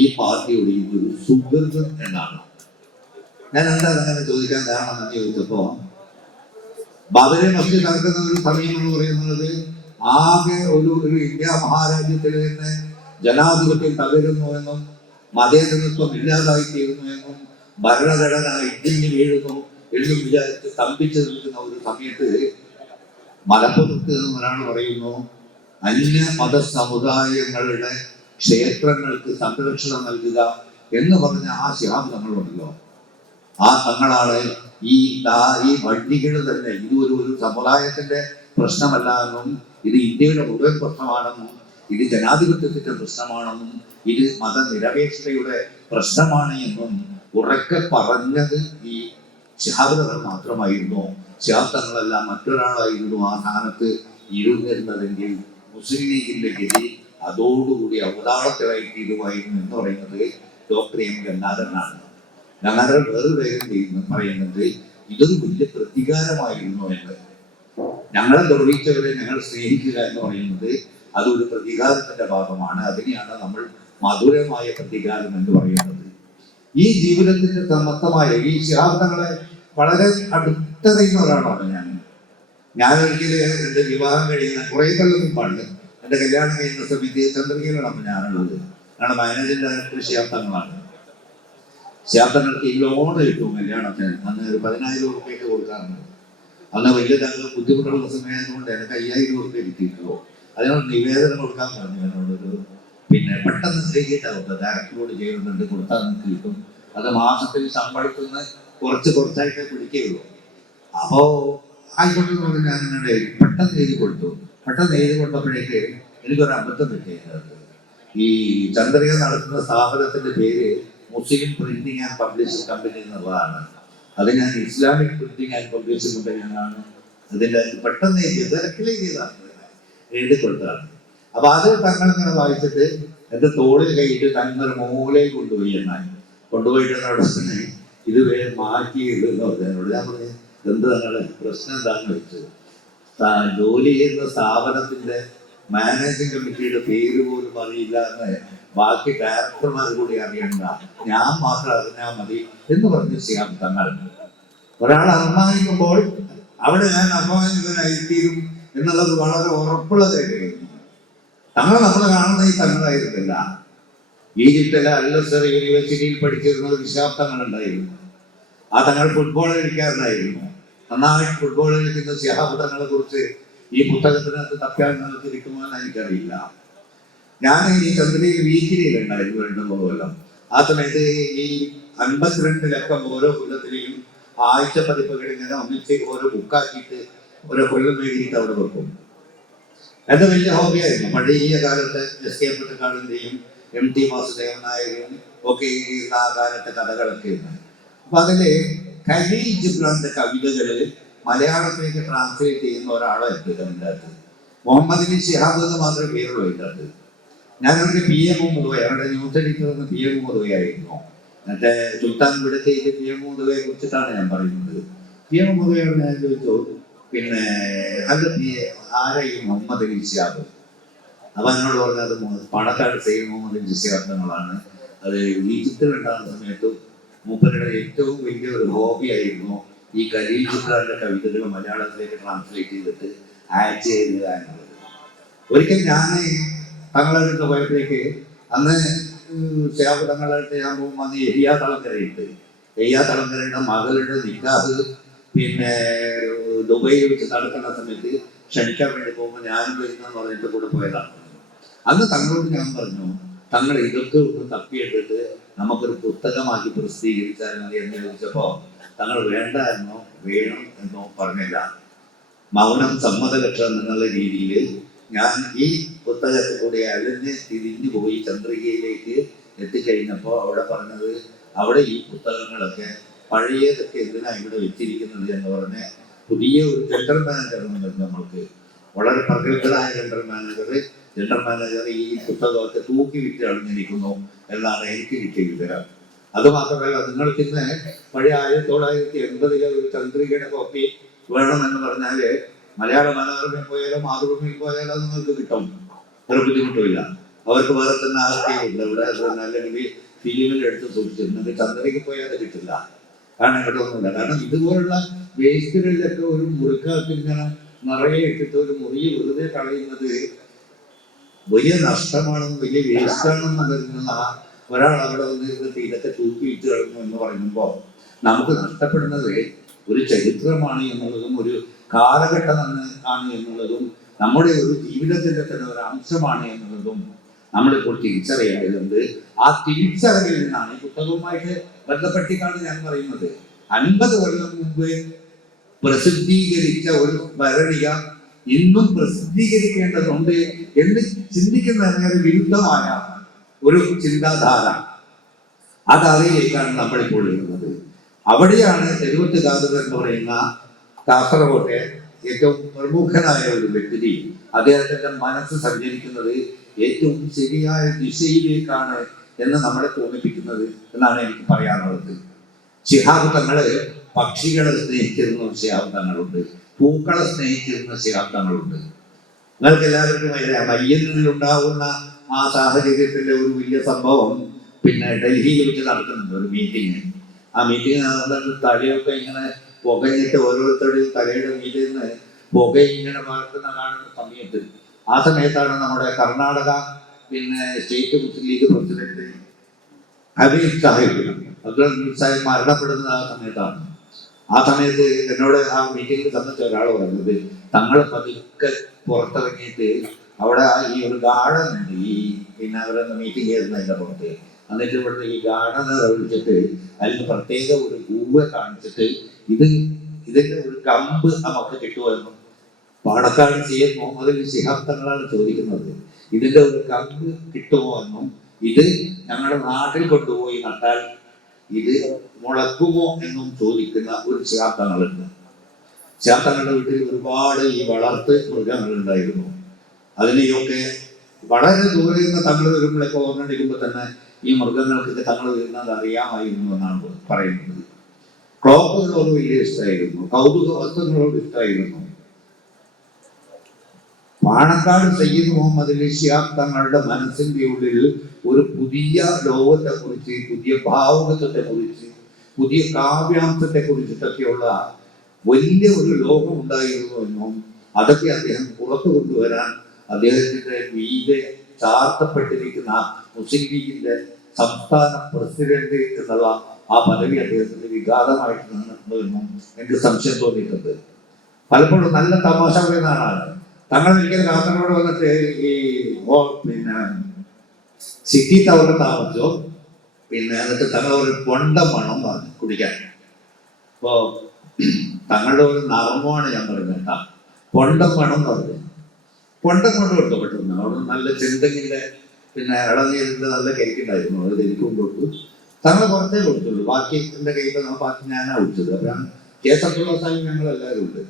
ഈ പാർട്ടിയുടെയും ഒരു സുഹൃത്ത് എന്നാണ്. ഞാൻ എന്താ അങ്ങനെ ചോദിക്കാൻ കാരണം എന്ന് ചോദിച്ചപ്പോ, ബാബരി മസ്ജിദ് നടക്കുന്ന ഒരു സമയം എന്ന് പറയുന്നത് ആകെ ഒരു ഇന്ത്യ മഹാരാജ്യത്തിൽ തന്നെ ജനാധിപത്യം തകരുന്നു എന്നും മതേതരത്വം ഇല്ലാതായിത്തീരുന്നു എന്നും ഭരണഘടന ഇടിഞ്ഞു വീഴുന്നു എന്നും വിചാരിച്ച് സ്തംഭിച്ചു നിൽക്കുന്ന ഒരു സമയത്ത് മലപ്പുറത്ത് ഒരാൾ പറയുന്നു, അന്യ മത സമുദായങ്ങളുടെ ക്ഷേത്രങ്ങൾക്ക് സംരക്ഷണം നൽകുക എന്ന് പറഞ്ഞ ആ ശിഹാബ് തങ്ങളുണ്ടല്ലോ, ആ തങ്ങളാണ് ഈ വണ്ടികൾ തന്നെ ഇത് ഒരു സമുദായത്തിന്റെ പ്രശ്നമല്ല എന്നും ഇത് ഇന്ത്യയുടെ മുഴുവൻ പ്രശ്നമാണെന്നും ഇത് ജനാധിപത്യത്തിന്റെ പ്രശ്നമാണെന്നും ഇത് മതനിരപേക്ഷതയുടെ പ്രശ്നമാണ് എന്നും ഉറക്കെ പറഞ്ഞത് ഈ ശിഹാബ് തങ്ങൾ മാത്രമായിരുന്നു. ശിഹാബ് തങ്ങളല്ല മറ്റൊരാളായിരുന്നു ആ സ്ഥാനത്ത് ഇരുന്നിരുന്നതെങ്കിൽ മുസ്ലിം ലീഗിന്റെ ഗതി അതോടുകൂടി അവതാളത്തിലായി തീരുമായിരുന്നു എന്ന് പറയുന്നത് ഡോക്ടർ എം ഗംഗാധരനാണ്. ഗംഗാധരൻ വേറൊരു വേഗം പറയുന്നത് ഇതൊരു വലിയ പ്രതികാരമായിരുന്നു എന്ന്. ഞങ്ങളെ ദ്രോഹിച്ചവരെ ഞങ്ങൾ സ്നേഹിക്കുക എന്ന് പറയുന്നത് അതൊരു പ്രതികാരത്തിന്റെ ഭാഗമാണ്. അതിനെയാണ് നമ്മൾ മധുരമായ പ്രതികാരം എന്ന് പറയുന്നത്. ഈ ജീവിതത്തിന്റെ മൊത്തമായ ഈ ശിഹാബ് തങ്ങളെ വളരെ വിട്ടറിയുന്ന ഒരാളാണ് ഞാനൊരിക്കലും എൻ്റെ വിവാഹം കഴിയുന്ന കുറേ കൊല്ലം മുമ്പാണ് എൻ്റെ കല്യാണം കഴിയുന്ന സമയത്ത് ചന്ദ്രകയിലാണ് ഞാനുള്ളത്. കാരണം മാനേജിംഗ് ഡയറക്ടർ ശാബ്ദങ്ങളാണ്. ശാബ്ദങ്ങൾക്ക് ഈ ലോൺ കിട്ടും കല്യാണത്തിന്. അന്ന് ഒരു 10,000 രൂപയ്ക്ക് കൊടുക്കാറുണ്ട്. അന്ന് വലിയ ബുദ്ധിമുട്ടുള്ള സമയമായതുകൊണ്ട് എനിക്ക് 5,000 രൂപ കിട്ടിയിട്ടുള്ളൂ. അതിനോട് നിവേദനം കൊടുക്കാൻ പറഞ്ഞു എന്നോടൊരു. പിന്നെ പെട്ടെന്ന് ചെയ്തിട്ടാവും ഡയറക്ടറോട് ചെയ്യുന്നുണ്ട്, കൊടുത്താൽ നിങ്ങൾക്ക് കിട്ടും. അത് മാസത്തിൽ ശമ്പളത്തിൽ നിന്ന് കുറച്ചായിട്ടേ പിടിക്കുകയുള്ളൂ. അപ്പോൾ ആയിക്കോട്ടെ എന്ന് പറഞ്ഞ് ഞാൻ ഇങ്ങനെ പെട്ടെന്ന് എഴുതി കൊടുത്തപ്പോഴേക്ക് എനിക്കൊരു അബദ്ധം പറ്റിയത്. ഈ ചന്ദ്രിക നടത്തുന്ന സ്ഥാപനത്തിന്റെ പേര് മുസ്ലിം പ്രിന്റിംഗ് ആൻഡ് പബ്ലിഷിംഗ് കമ്പനി എന്നുള്ളതാണ്. അത് ഞാൻ Islamic printing and publishing company എന്നാണ് അതിൻ്റെ പെട്ടെന്ന് എഴുതി കൊടുത്തതാണ്. അപ്പൊ അത് തങ്ങളിങ്ങനെ വായിച്ചിട്ട് എൻ്റെ തോളിൽ കൈയിട്ട് തന്നൊരു മൂലയിൽ കൊണ്ടുപോയിട്ട് എന്നോട് ഇത് വേഗം മാറ്റിയിടുന്നു എന്നോട്. ഞാൻ പറഞ്ഞു എന്ത് തങ്ങളുടെ പ്രശ്നം എന്താണെന്ന് വെച്ചത്, ജോലി ചെയ്യുന്ന സ്ഥാപനത്തിന്റെ മാനേജിംഗ് കമ്മിറ്റിയുടെ പേര് പോലും അറിയില്ല എന്ന് ബാക്കി ഡയറക്ടർമാർ കൂടി അറിയണ്ട, ഞാൻ മാത്രം അറിഞ്ഞാൽ മതി എന്ന് പറഞ്ഞ് ചെയ്യാൻ തങ്ങൾ. ഒരാൾ അപമാനിക്കുമ്പോൾ അവിടെ ഞാൻ അപമാനിതനായിത്തീരും എന്നുള്ളത് വളരെ ഉറപ്പുള്ള കാര്യമായിരുന്നു. നമ്മൾ കാണുന്ന ഈ തങ്ങളായിരുന്നില്ല. ഈജിപ്തിലെ അൽ-അസ്ഹർ യൂണിവേഴ്സിറ്റിയിൽ പഠിച്ചിരുന്ന ഒരു ശിഹാബ് ഉണ്ടായിരുന്നു. ആ തങ്ങൾ ഫുട്ബോൾ കളിക്കാരനായിരുന്നു. നന്നായിട്ട് ഫുട്ബോൾ കളിക്കുന്ന ശിഹാബ് തങ്ങളെ കുറിച്ച് ഈ പുസ്തകത്തിനകത്ത് തപ്പാൻ നിങ്ങൾക്ക് കിട്ടുമോ എന്ന് എനിക്കറിയില്ല. ഞാൻ ഈ ചന്ദ്രയിൽ വീക്കിലിയിലുണ്ടായിരുന്നു 2-3 കൊല്ലം. ആ സമയത്ത് ഈ 52 ലക്കം ഓരോ കൊല്ലത്തിലെയും ആഴ്ച പതിപ്പുകൾ ഇങ്ങനെ ഒന്നിച്ച് ഓരോ ബുക്കാക്കിയിട്ട് ഓരോ കൊല്ലം എഴുതിയിട്ട് അവിടെ വെക്കും. എൻ്റെ വലിയ ഹോബിയായിരുന്നു. പഴയ കാലത്ത് എസ് കെ പൊറ്റക്കാടിൻ്റെയും MT വാസുദേവൻ നായരും ഒക്കെ എഴുതിയിരുന്ന ആ കാലത്തെ കഥകളൊക്കെ ഉണ്ട്. അപ്പൊ അതില് ഖലീൽ ജിബ്രാന്റെ കവിതകള് മലയാളത്തിലേക്ക് ട്രാൻസ്ലേറ്റ് ചെയ്യുന്ന ഒരാളായിരുന്നു ഇതിൻ്റെ അകത്ത്. മുഹമ്മദ് അലി ശിഹാബ് എന്ന് മാത്രമേ പേരുള്ളൂ ഇതിൻ്റെ അകത്ത്. ഞാനൊരു PM മുതവേ അവിടെ ന്യൂസ് എഡിറ്ററിന് PM മുതവയായിരുന്നു. മറ്റേ സുൽത്താൻ ഇവിടുത്തെ PM മുതവയെ കുറിച്ചിട്ടാണ് ഞാൻ പറയുന്നത്. PM മുതവയോട് ഞാൻ ചോദിച്ചു, പിന്നെ അത് ആരാ ഈ മുഹമ്മദ് അലി ശിഹാബ്? അപ്പൊ എന്നോട് പറഞ്ഞത് പാണക്കാട് സെയ്ദ് മുഹമ്മദ് അലി ശിഹാബ് തങ്ങളാണ്. അത് ഈജിപ്തിൽ ഉണ്ടാകുന്ന സമയത്തും മൂപ്പരുടെ ഏറ്റവും വലിയ ഒരു ഹോബിയായിരുന്നു ഈ ഖലീൽ ജിബ്രാന്റെ കവിതകൾ മലയാളത്തിലേക്ക് ട്രാൻസ്ലേറ്റ് ചെയ്തിട്ട് ആക്ട് ചെയ്യുക എന്നുള്ളത്. ഒരിക്കൽ ഞാൻ തങ്ങളടുത്ത് പോയപ്പോഴേക്ക് അന്ന് ശിഹാബ് തങ്ങളായിട്ട് ഞാൻ പോകുമ്പോൾ അന്ന് എരിയാ തളങ്കരയുടെ മകളുടെ നിക്കാഹ് പിന്നെ ദുബൈയിൽ വെച്ച് നടക്കുന്ന സമയത്ത് ക്ഷണിക്കാൻ വേണ്ടി പോകുമ്പോൾ ഞാനും വരുന്നെന്ന് പറഞ്ഞിട്ട് കൂടെ പോയതാണ്. അന്ന് തങ്ങളോട് ഞാൻ പറഞ്ഞു, തങ്ങൾ ഇതൊക്കെ ഒന്ന് തപ്പിയിട്ടിട്ട് നമുക്കൊരു പുസ്തകമാക്കി പ്രസിദ്ധീകരിച്ചാൽ മതി എന്ന് ചോദിച്ചപ്പോ തങ്ങൾ വേണ്ട എന്നോ വേണം എന്നോ പറഞ്ഞില്ല. മൗനം സമ്മതലക്ഷം എന്നുള്ള രീതിയിൽ ഞാൻ ഈ പുസ്തകത്തിൽ കൂടി അലഞ്ഞ് തിരിഞ്ഞു പോയി ചന്ദ്രികയിലേക്ക് എത്തിക്കഴിഞ്ഞപ്പോൾ അവിടെ പറഞ്ഞത്, അവിടെ ഈ പുസ്തകങ്ങളൊക്കെ പഴയതൊക്കെ എന്തിനാ ഇവിടെ വെച്ചിരിക്കുന്നത് എന്ന് പറഞ്ഞ് പുതിയ ഒരു ജനറൽ മാനേജർ നമ്മൾക്ക് വളരെ പ്രഗത്ഭനായ ജനറൽ മാനേജർ ഈ പുസ്തകമൊക്കെ തൂക്കി വിറ്റ് അടഞ്ഞിരിക്കുന്നു എന്നാണ് എനിക്ക് കിട്ടിയ വിവരം. അതുമാത്രമല്ല, നിങ്ങൾക്ക് ഇന്ന് പഴയ 1980 ഒരു ചന്ദ്രികയുടെ കോപ്പി വേണമെന്ന് പറഞ്ഞാല് മലയാള മനോരമയിൽ പോയാലോ മാതൃഭൂമിയിൽ പോയാലോ നിങ്ങൾക്ക് കിട്ടും. ഒരു ബുദ്ധിമുട്ടുമില്ല. അവർക്ക് വേറെ തന്നെ ആർക്കെയില്ല ഇവിടെ. അല്ലെങ്കിൽ ഫിലിമിൽ എടുത്ത് സൂക്ഷിച്ചിരുന്നെങ്കിൽ ചന്ദ്രയ്ക്ക് പോയാൽ കിട്ടില്ല. കാരണം കിട്ടൊന്നുമില്ല. കാരണം ഇതുപോലുള്ള വേസ്റ്റുകളിലൊക്കെ ഒരു മുറുക്കാക്കി ഇങ്ങനെ നിറയെ ഇട്ടിട്ട് ഒരു മുറി വെറുതെ കളയുന്നത് വലിയ നഷ്ടമാണെന്ന്, വലിയ വേസ്റ്റാണെന്ന് കരുതുന്ന ഒരാൾ അവിടെ വന്നിരുന്നിട്ട് ഇതൊക്കെ തൂക്കിയിട്ട് കിടന്നു എന്ന് പറയുമ്പോൾ നമുക്ക് നഷ്ടപ്പെടുന്നത് ഒരു ചരിത്രമാണ് എന്നുള്ളതും ഒരു കാലഘട്ടം ആണ് എന്നുള്ളതും നമ്മുടെ ഒരു ജീവിതത്തിന്റെ തന്നെ ഒരു അംശമാണ് എന്നുള്ളതും നമ്മളിപ്പോൾ തിരിച്ചറിയേണ്ടതുണ്ട്. ആ തിരിച്ചറിവിൽ നിന്നാണ് ഈ പുസ്തകവുമായിട്ട് ബന്ധപ്പെട്ടിട്ടാണ് ഞാൻ പറയുന്നത്. 50 കൊല്ലം മുമ്പ് പ്രസിദ്ധീകരിച്ച ഒരു ഭരണിക ഇന്നും പ്രസിദ്ധീകരിക്കേണ്ടതുണ്ട് എന്ന് ചിന്തിക്കുന്നതിന് വിരുദ്ധമായ ഒരു ചിന്താധാര, അതിലേക്കാണ് നമ്മളിപ്പോൾ വരുന്നത്. അവിടെയാണ് തെരുവത്തുകാരൻ എന്ന് പറയുന്ന കാസർഗോട്ടെ ഏറ്റവും പ്രമുഖനായ ഒരു വ്യക്തി അദ്ദേഹത്തിന്റെ മനസ്സ് സഞ്ചരിക്കുന്നത് ഏറ്റവും ശരിയായ ദിശയിലേക്കാണ് എന്ന് നമ്മളെ തോന്നിപ്പിക്കുന്നത് എന്നാണ് എനിക്ക് പറയാനുള്ളത്. ശിഹാബ് തങ്ങള് പക്ഷികളെ സ്നേഹിച്ചിരുന്ന ശിഹാബ് തങ്ങളുണ്ട്, പൂക്കളെ സ്നേഹിച്ചിരുന്ന ശിഹാബ് തങ്ങളുണ്ട്. നിങ്ങൾക്ക് എല്ലാവർക്കും അറിയാം, മയ്യനിൽ ഉണ്ടാകുന്ന ആ സാഹചര്യത്തിന്റെ ഒരു വലിയ സംഭവം പിന്നെ ഡൽഹിയിൽ വെച്ച് നടക്കുന്നുണ്ട് ഒരു മീറ്റിംഗ്. ആ മീറ്റിംഗ് നടന്നിട്ട് തലയൊക്കെ ഇങ്ങനെ പുകഞ്ഞിട്ട് ഓരോരുത്തരുടെയും തലയുടെ മീതിൽ നിന്ന് പുക ഇങ്ങനെ കാണുന്ന സമയത്ത്, ആ സമയത്താണ് നമ്മുടെ കർണാടക സ്റ്റേറ്റ് മുസ്ലിം ലീഗ് പ്രസിഡന്റ് അമീത് സാഹിബ് മരണപ്പെടുന്നത് ആ സമയത്താണ്. ആ സമയത്ത് എന്നോട് ആ മീറ്റിംഗിൽ സംബന്ധിച്ച ഒരാൾ പറഞ്ഞത്, തങ്ങൾ പതുക്കെ പുറത്തിറങ്ങിയിട്ട് അവിടെ ഈ ഒരു ഗാർഡൻ ഉണ്ട്, അവരൊന്ന് മീറ്റിംഗ് ചെയ്യുന്നതിൻ്റെ പുറത്ത്, എന്നിട്ട് ഇവിടുത്തെ ഈ ഗാർഡൻ വിളിച്ചിട്ട് അതിന് പ്രത്യേക ഒരു പൂവ് കാണിച്ചിട്ട് ഇതിന്റെ ഒരു കമ്പ് നമുക്ക് കിട്ടുമെന്നും പാണക്കാട് CH മുഹമ്മദ് അലി ശിഹാബ് തങ്ങളാണ് ചോദിക്കുന്നത്. ഇതിന്റെ ഒരു കമ്പ് കിട്ടുമോ എന്നും ഇത് ഞങ്ങളുടെ നാട്ടിൽ കൊണ്ടുപോയി നട്ടാൽ ഇത് മുളക്കുമോ എന്നും ചോദിക്കുന്ന ഒരു ശിഹാബ് തങ്ങളുണ്ട്. ശിഹാബ് തങ്ങളുടെ വീട്ടിൽ ഒരുപാട് ഈ വളർത്ത് മൃഗങ്ങളുണ്ടായിരുന്നു. അതിനെയൊക്കെ വളരെ ദൂരെ നിന്ന് തങ്ങൾ വരുമ്പോഴൊക്കെ ഓർമ്മിക്കുമ്പോൾ തന്നെ ഈ മൃഗങ്ങൾക്ക് തങ്ങൾ വരുന്നത് അറിയാമായിരുന്നു എന്നാണ് പറയുന്നത്. ക്ലോക്കുകളോട് വലിയ ഇഷ്ടമായിരുന്നു, കൗതുക വസ്തുക്കളോട് ഇഷ്ടമായിരുന്നു. പാണക്കാട് സയ്യിദ് മുഹമ്മദ് അലി ശിഹാബ് തങ്ങളുടെ മനസ്സിന്റെ ഉള്ളിൽ ഒരു പുതിയ ലോകത്തെ കുറിച്ച്, പുതിയ ഭാവുകത്തെ കുറിച്ച്, പുതിയ കാവ്യാംശത്തെ കുറിച്ചിട്ടൊക്കെയുള്ള വലിയ ഒരു ലോകം ഉണ്ടായിരുന്നു എന്നും അതൊക്കെ അദ്ദേഹം പുറത്തു കൊണ്ടുവരാൻ അദ്ദേഹത്തിന്റെ മീതെ ചാർത്തപ്പെട്ടിരിക്കുന്ന മുസ്ലിം ലീഗിന്റെ സംസ്ഥാന പ്രസിഡന്റ് എന്നുള്ള ആ പദവി അദ്ദേഹത്തിന് വിഘാതമായിട്ട് നിന്നിട്ടുണ്ടെന്നും എനിക്ക് സംശയം തോന്നിയിട്ടുണ്ട്. പലപ്പോഴും നല്ല തമാശ പറയുന്ന ആളാണ്. തങ്ങൾ ഒരിക്കലും കാസർഗോഡ് വന്നിട്ട് ഈ സിറ്റി ടവറിൽ താമസിച്ചോ, എന്നിട്ട് തങ്ങൾ ഒരു പൊണ്ടം വേണം പറഞ്ഞു കുടിക്കാൻ. അപ്പോ തങ്ങളുടെ ഒരു നർമ്മമാണ് ഞാൻ പറയുന്നത് കേട്ടാ, പൊണ്ടം വേണം എന്ന് പറഞ്ഞു. പൊണ്ടം കൊണ്ട് കൊടുത്തു പെട്ടെന്ന്. അവിടെ നല്ല ചെന്തെങ്ങിന്റെ ഇളനീരിന്റെ നല്ല കേക്ക് ഉണ്ടായിരുന്നു, അത് എനിക്ക് കൊണ്ടുകൊടുത്തു. തങ്ങൾ പുറത്തേ കൊടുത്തുള്ളൂ, ബാക്കി എൻ്റെ കയ്യിൽ ബാക്കി ഞാനാ കുടിച്ചത്. അപ്പം കേസത്തുള്ള സാഹിബ് ഞങ്ങളെല്ലാവരും ഉണ്ട്.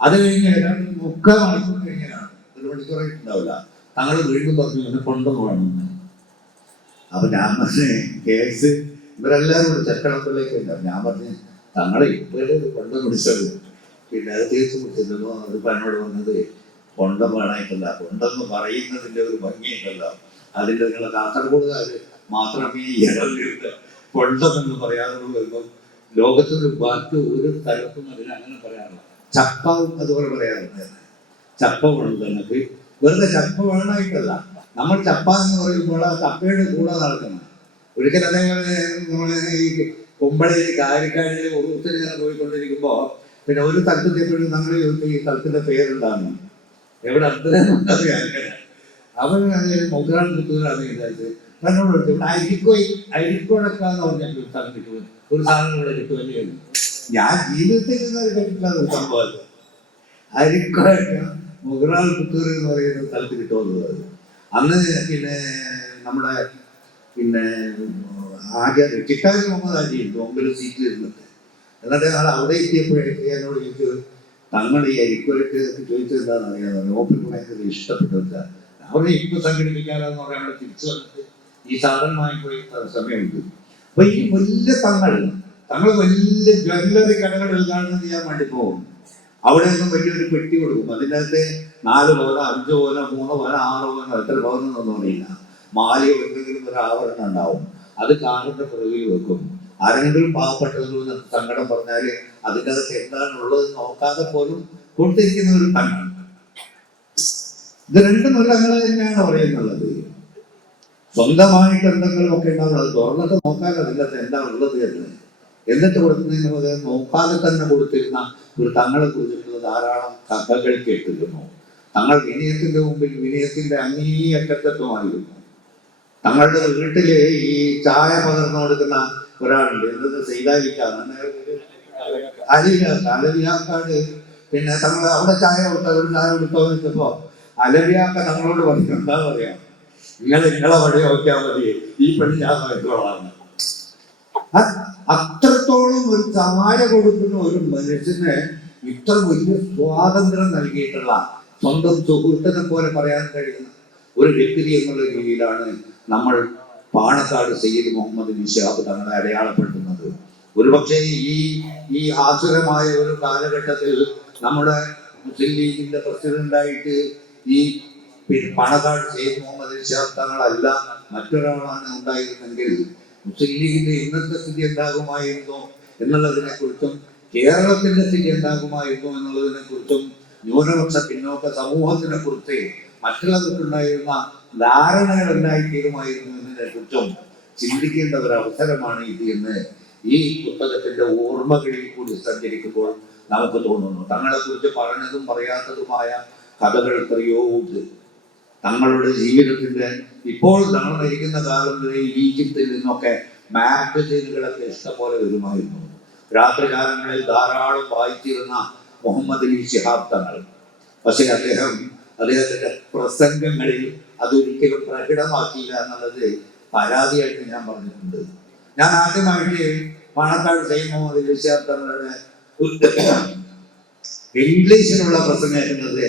അത് കഴിഞ്ഞ് ഏതാണ്ട് 3/4 മണിക്കൂർ കഴിഞ്ഞാണ്, 1 മണിക്കൂറായിട്ടുണ്ടാവില്ല, തങ്ങൾ വീണ്ടും പറഞ്ഞു എന്നെ കൊണ്ടുപോകണമെന്ന്. അപ്പൊ ഞാൻ പറഞ്ഞ് കേസ് ഇവരെല്ലാവരും കൂടെ ചെക്കളപ്പിലേക്ക് ഉണ്ടാവും. ഞാൻ പറഞ്ഞ് തങ്ങളെ ഇപ്പോഴേ കൊണ്ടം കുടിച്ചത്, അത് തേച്ച് കുടിച്ചല്ലോ. അതിപ്പോ എന്നോട് വന്നത് കൊണ്ടം വേണമായിട്ടല്ല, കൊണ്ടെന്ന് പറയുന്നതിന്റെ ഒരു ഭംഗിയുണ്ടല്ലോ, അതിന്റെ നിങ്ങളെ കാസർഗോഡുകാർ മാത്രമേ ഈ ഇടവിലുള്ള കൊണ്ടെന്ന് പറയാറുള്ളൂ എന്നും ലോകത്തിന്റെ ബാക്കി ഒരു സ്ഥലത്തും അതിന് അങ്ങനെ പറയാറില്ല. ചപ്പാവും അതുപോലെ പറയാറുണ്ട്. ചപ്പ വേണം നമുക്ക്, വെറുതെ ചപ്പ വേണമായിട്ടല്ല. നമ്മൾ ചപ്പ എന്ന് പറയുമ്പോൾ ആ ചപ്പയുടെ കൂടെ നടക്കണം. ഒരിക്കൽ അതേപോലെ നമ്മളെ ഈ കുമ്പളയിൽ കാരിക്കാടിൽ ഉറുത്തിൽ ഇങ്ങനെ പോയിക്കൊണ്ടിരിക്കുമ്പോ ഒരു സ്ഥലത്തെത്തിയപ്പോഴും നമ്മൾ ഈ സ്ഥലത്തിന്റെ പേരുണ്ടാകുന്നു, എവിടെ അത്രയുണ്ടത് അവൻ മൊഗ്രാൻ പുത്തൂരാണ് വിചാരിച്ചത്. എന്നോട് ഇവിടെ അരിക്കോടക്കാന്ന് പറഞ്ഞിട്ട് ഒരു സ്ഥലം കിട്ടുമോ, ഒരു സാധനം ഇവിടെ കിട്ടുമല്ലേ. ഞാൻ ജീവിതത്തിൽ കേട്ടിട്ടില്ല ഒരു സംഭവം. അരിക്കോടക്ക മൊഗ്രാൻ പുത്തൂർ എന്ന് പറയുന്ന സ്ഥലത്ത് കിട്ടുമെന്നുള്ളത്. അന്ന് നമ്മുടെ ആകെ ചിട്ടാരി മുഹമ്മദ് ആജി മുമ്പിൽ സീറ്റിൽ ഇരുന്നിട്ട്, എന്നിട്ട് ആൾ അവിടെ എത്തിയപ്പോഴേക്ക് എന്നോട് ചോദിച്ചത്, തങ്ങൾ ഈ അരിക്കോടക്ക് ചോദിച്ചത് എന്താണെന്ന് അറിയാതെ ഓപ്പർക്ക് ഭയങ്കര ഇഷ്ടപ്പെട്ടത്. അവരെ ഇപ്പൊ സംഘടിപ്പിക്കാനെന്ന് പറയാൻ തിരിച്ചു വന്നിട്ട് ഈ സാധനം വാങ്ങിപ്പോയി സമയമുണ്ട്. അപ്പൊ ഈ വലിയ തങ്ങൾ വലിയ ജ്വല്ലറി കടകൾ ഉദ്ഘാടനം ചെയ്യാൻ വേണ്ടി പോകും. അവിടെ നിന്നും വലിയൊരു പെട്ടി കൊടുക്കും. അതിൻ്റെ അകത്ത് 4 പവനോ 5 പവനോ 3 പവനോ 6 പവനോ എത്ര പവനൊന്നും അറിയില്ല, മാലയോ എന്തെങ്കിലും ഒരു ആവരണം ഉണ്ടാവും. അത് കാറിന്റെ പുറകിൽ വെക്കും. ആരെങ്കിലും പാവപ്പെട്ടവരും സങ്കടം പറഞ്ഞാല് അതിൻ്റെ അകത്ത് എന്താണുള്ളത് നോക്കാതെ പോലും കൊടുത്തിരിക്കുന്ന ഒരു തങ്ങൾ. ഇത് 2 കൊല്ലങ്ങൾ തന്നെയാണ് പറയുന്നുള്ളത്. സ്വന്തമായിട്ട് എന്തെങ്കിലുമൊക്കെ ഉണ്ടാവുന്നത് അത് തുറന്നൊക്കെ നോക്കാതെ അതിൻ്റെ എന്താ ഉള്ളത് എന്ന്. എന്നിട്ട് കൊടുക്കുന്നതിന് പകരം നോക്കാതെ തന്നെ കൊടുത്തിരുന്ന ഒരു തങ്ങളെ കുറിച്ചിട്ടുള്ള ധാരാളം കഥകൾ കേട്ടിരുന്നു. തങ്ങൾ വിനയത്തിന്റെ മുമ്പിൽ വിനയത്തിന്റെ അങ്ങേയറ്റത്വമായിരുന്നു. തങ്ങളുടെ വീട്ടില് ഈ ചായ പകർന്നു കൊടുക്കുന്ന ഒരാളുണ്ട്, എന്നത് സൈതാലിക്കാണ്, അലവിയാക്കാട്. തങ്ങൾ അവിടെ ചായ കൊടുത്തോന്ന് വെച്ചപ്പോ അലവിയാക്ക തങ്ങളോട് പറഞ്ഞു, എന്താ പറയാ, നിങ്ങളെ വഴി നോക്കിയാൽ മതി, ഈ പെണ്ണ് ഞാൻ നോക്കിക്കോളാം. അത്രത്തോളം ഒരു ചായ കൊടുക്കുന്ന ഒരു മനുഷ്യന് ഇത്ര വലിയ സ്വാതന്ത്ര്യം നൽകിയിട്ടുള്ള, സ്വന്തം സുഹൃത്തിനെ പോലെ പറയാൻ കഴിയുന്ന ഒരു വ്യക്തി എന്നുള്ള രീതിയിലാണ് നമ്മൾ പാണക്കാട് സയ്യിദ് മുഹമ്മദ് അലി ശിഹാബ് തങ്ങളെ അടയാളപ്പെടുത്തുന്നത്. ഒരുപക്ഷെ ഈ ആസുരമായ ഒരു കാലഘട്ടത്തിൽ നമ്മുടെ മുസ്ലിം ലീഗിന്റെ പ്രസിഡന്റായിട്ട് ഈ പാണക്കാട് സയ്യിദ് മുഹമ്മദ് അലി ശിഹാബ് തങ്ങളല്ല മറ്റൊരാളാണ് ഉണ്ടായിരുന്നെങ്കിൽ മുസ്ലിം ലീഗിന്റെ ഇന്നത്തെ സ്ഥിതി എന്താകുമായിരുന്നോ എന്നുള്ളതിനെ കുറിച്ചും കേരളത്തിന്റെ സ്ഥിതി എന്താകുമായിരുന്നു എന്നുള്ളതിനെ കുറിച്ചും ന്യൂനപക്ഷ പിന്നോക്ക സമൂഹത്തിനെ കുറിച്ച് മറ്റുള്ളവർക്കുണ്ടായിരുന്ന ധാരണകൾ ഉണ്ടായിത്തീരുമായിരുന്നു എന്നതിനെ കുറിച്ചും ചിന്തിക്കേണ്ട ഒരു അവസരമാണ് ഇത് എന്ന് ഈ പുസ്തകത്തിന്റെ ഓർമ്മകളിൽ കൂടി സഞ്ചരിക്കുമ്പോൾ നമുക്ക് തോന്നുന്നു. തങ്ങളെ കുറിച്ച് പറഞ്ഞതും പറയാത്തതുമായ കഥകൾ എത്രയോ ഉണ്ട്. തങ്ങളുടെ ജീവിതത്തിന്റെ ഇപ്പോൾ തങ്ങൾ മരിക്കുന്ന കാലം വരെ ഈജിപ്തിൽ നിന്നൊക്കെ മാഗസീനുകളൊക്കെ ഇഷ്ടംപോലെ വരുമായിരുന്നു. രാത്രികാലങ്ങളിൽ ധാരാളം വായിച്ചിരുന്ന മുഹമ്മദ് അലി ശിഹാബ് തങ്ങൾ. പക്ഷെ അദ്ദേഹത്തിന്റെ പ്രസംഗങ്ങളിൽ അതൊരിക്കലും പ്രകടമാക്കിയില്ല എന്നുള്ളത് പരാതിയായിട്ട് ഞാൻ പറഞ്ഞിട്ടുണ്ട്. ഞാൻ ആദ്യമായിട്ട് പാണക്കാട് സയ്യിദ് മുഹമ്മദ് അലി ശിഹാബ് തങ്ങളുടെ ഇംഗ്ലീഷിലുള്ള പ്രസംഗം കേൾക്കുന്നത്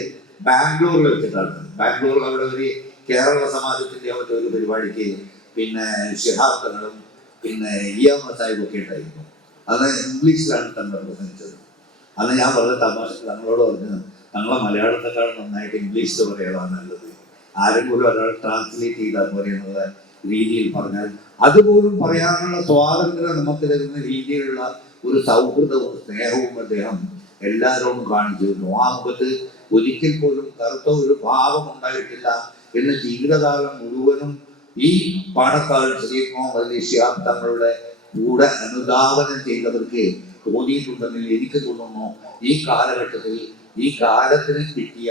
ബാംഗ്ലൂരിൽ വെച്ചിട്ടാണ്. ബാംഗ്ലൂരിൽ അവിടെ ഒരു കേരള സമാജത്തിന്റെ ഒരു പരിപാടിക്ക് പിന്നെ ശിഹാബ് തങ്ങളും പിന്നെ ഇയാം സാഹിബൊക്കെ ഉണ്ടായിരുന്നു. അത് ഇംഗ്ലീഷിലാണ് തങ്ങൾ പ്രസംഗിച്ചത്. അന്ന് ഞാൻ പറഞ്ഞ തമാശ തങ്ങളോട് പറഞ്ഞു, തങ്ങളെ മലയാളത്തെക്കാളും നന്നായിട്ട് ഇംഗ്ലീഷിൽ പറയുകയാണ് നല്ലത്, ആരെങ്കിലും ഒരാൾ ട്രാൻസ്ലേറ്റ് ചെയ്താൽ പോലെ എന്നുള്ള രീതിയിൽ പറഞ്ഞാൽ അതുപോലും പറയാനുള്ള സ്വാതന്ത്ര്യം നമുക്ക് തരുന്ന രീതിയിലുള്ള ഒരു സൗഹൃദവും സ്നേഹവും അദ്ദേഹം എല്ലാവരോടും കാണിച്ചിരുന്നു. ആ മുഖത്ത് ഒരിക്കൽ പോലും കറുത്ത ഒരു ഭാവം ഉണ്ടായിട്ടില്ല എന്ന് ജീവിതകാലം മുഴുവനും ഈ പാണക്കാട് സയ്യിദ് മുഹമ്മദ് അലി ശിഹാബ് തങ്ങളുടെ കൂടെ അനുധാവനം ചെയ്തവർക്ക് തോന്നിയിട്ടുണ്ടെങ്കിൽ എനിക്ക് തോന്നുന്നു ഈ കാലഘട്ടത്തിൽ ഈ കാലത്തിന് കിട്ടിയ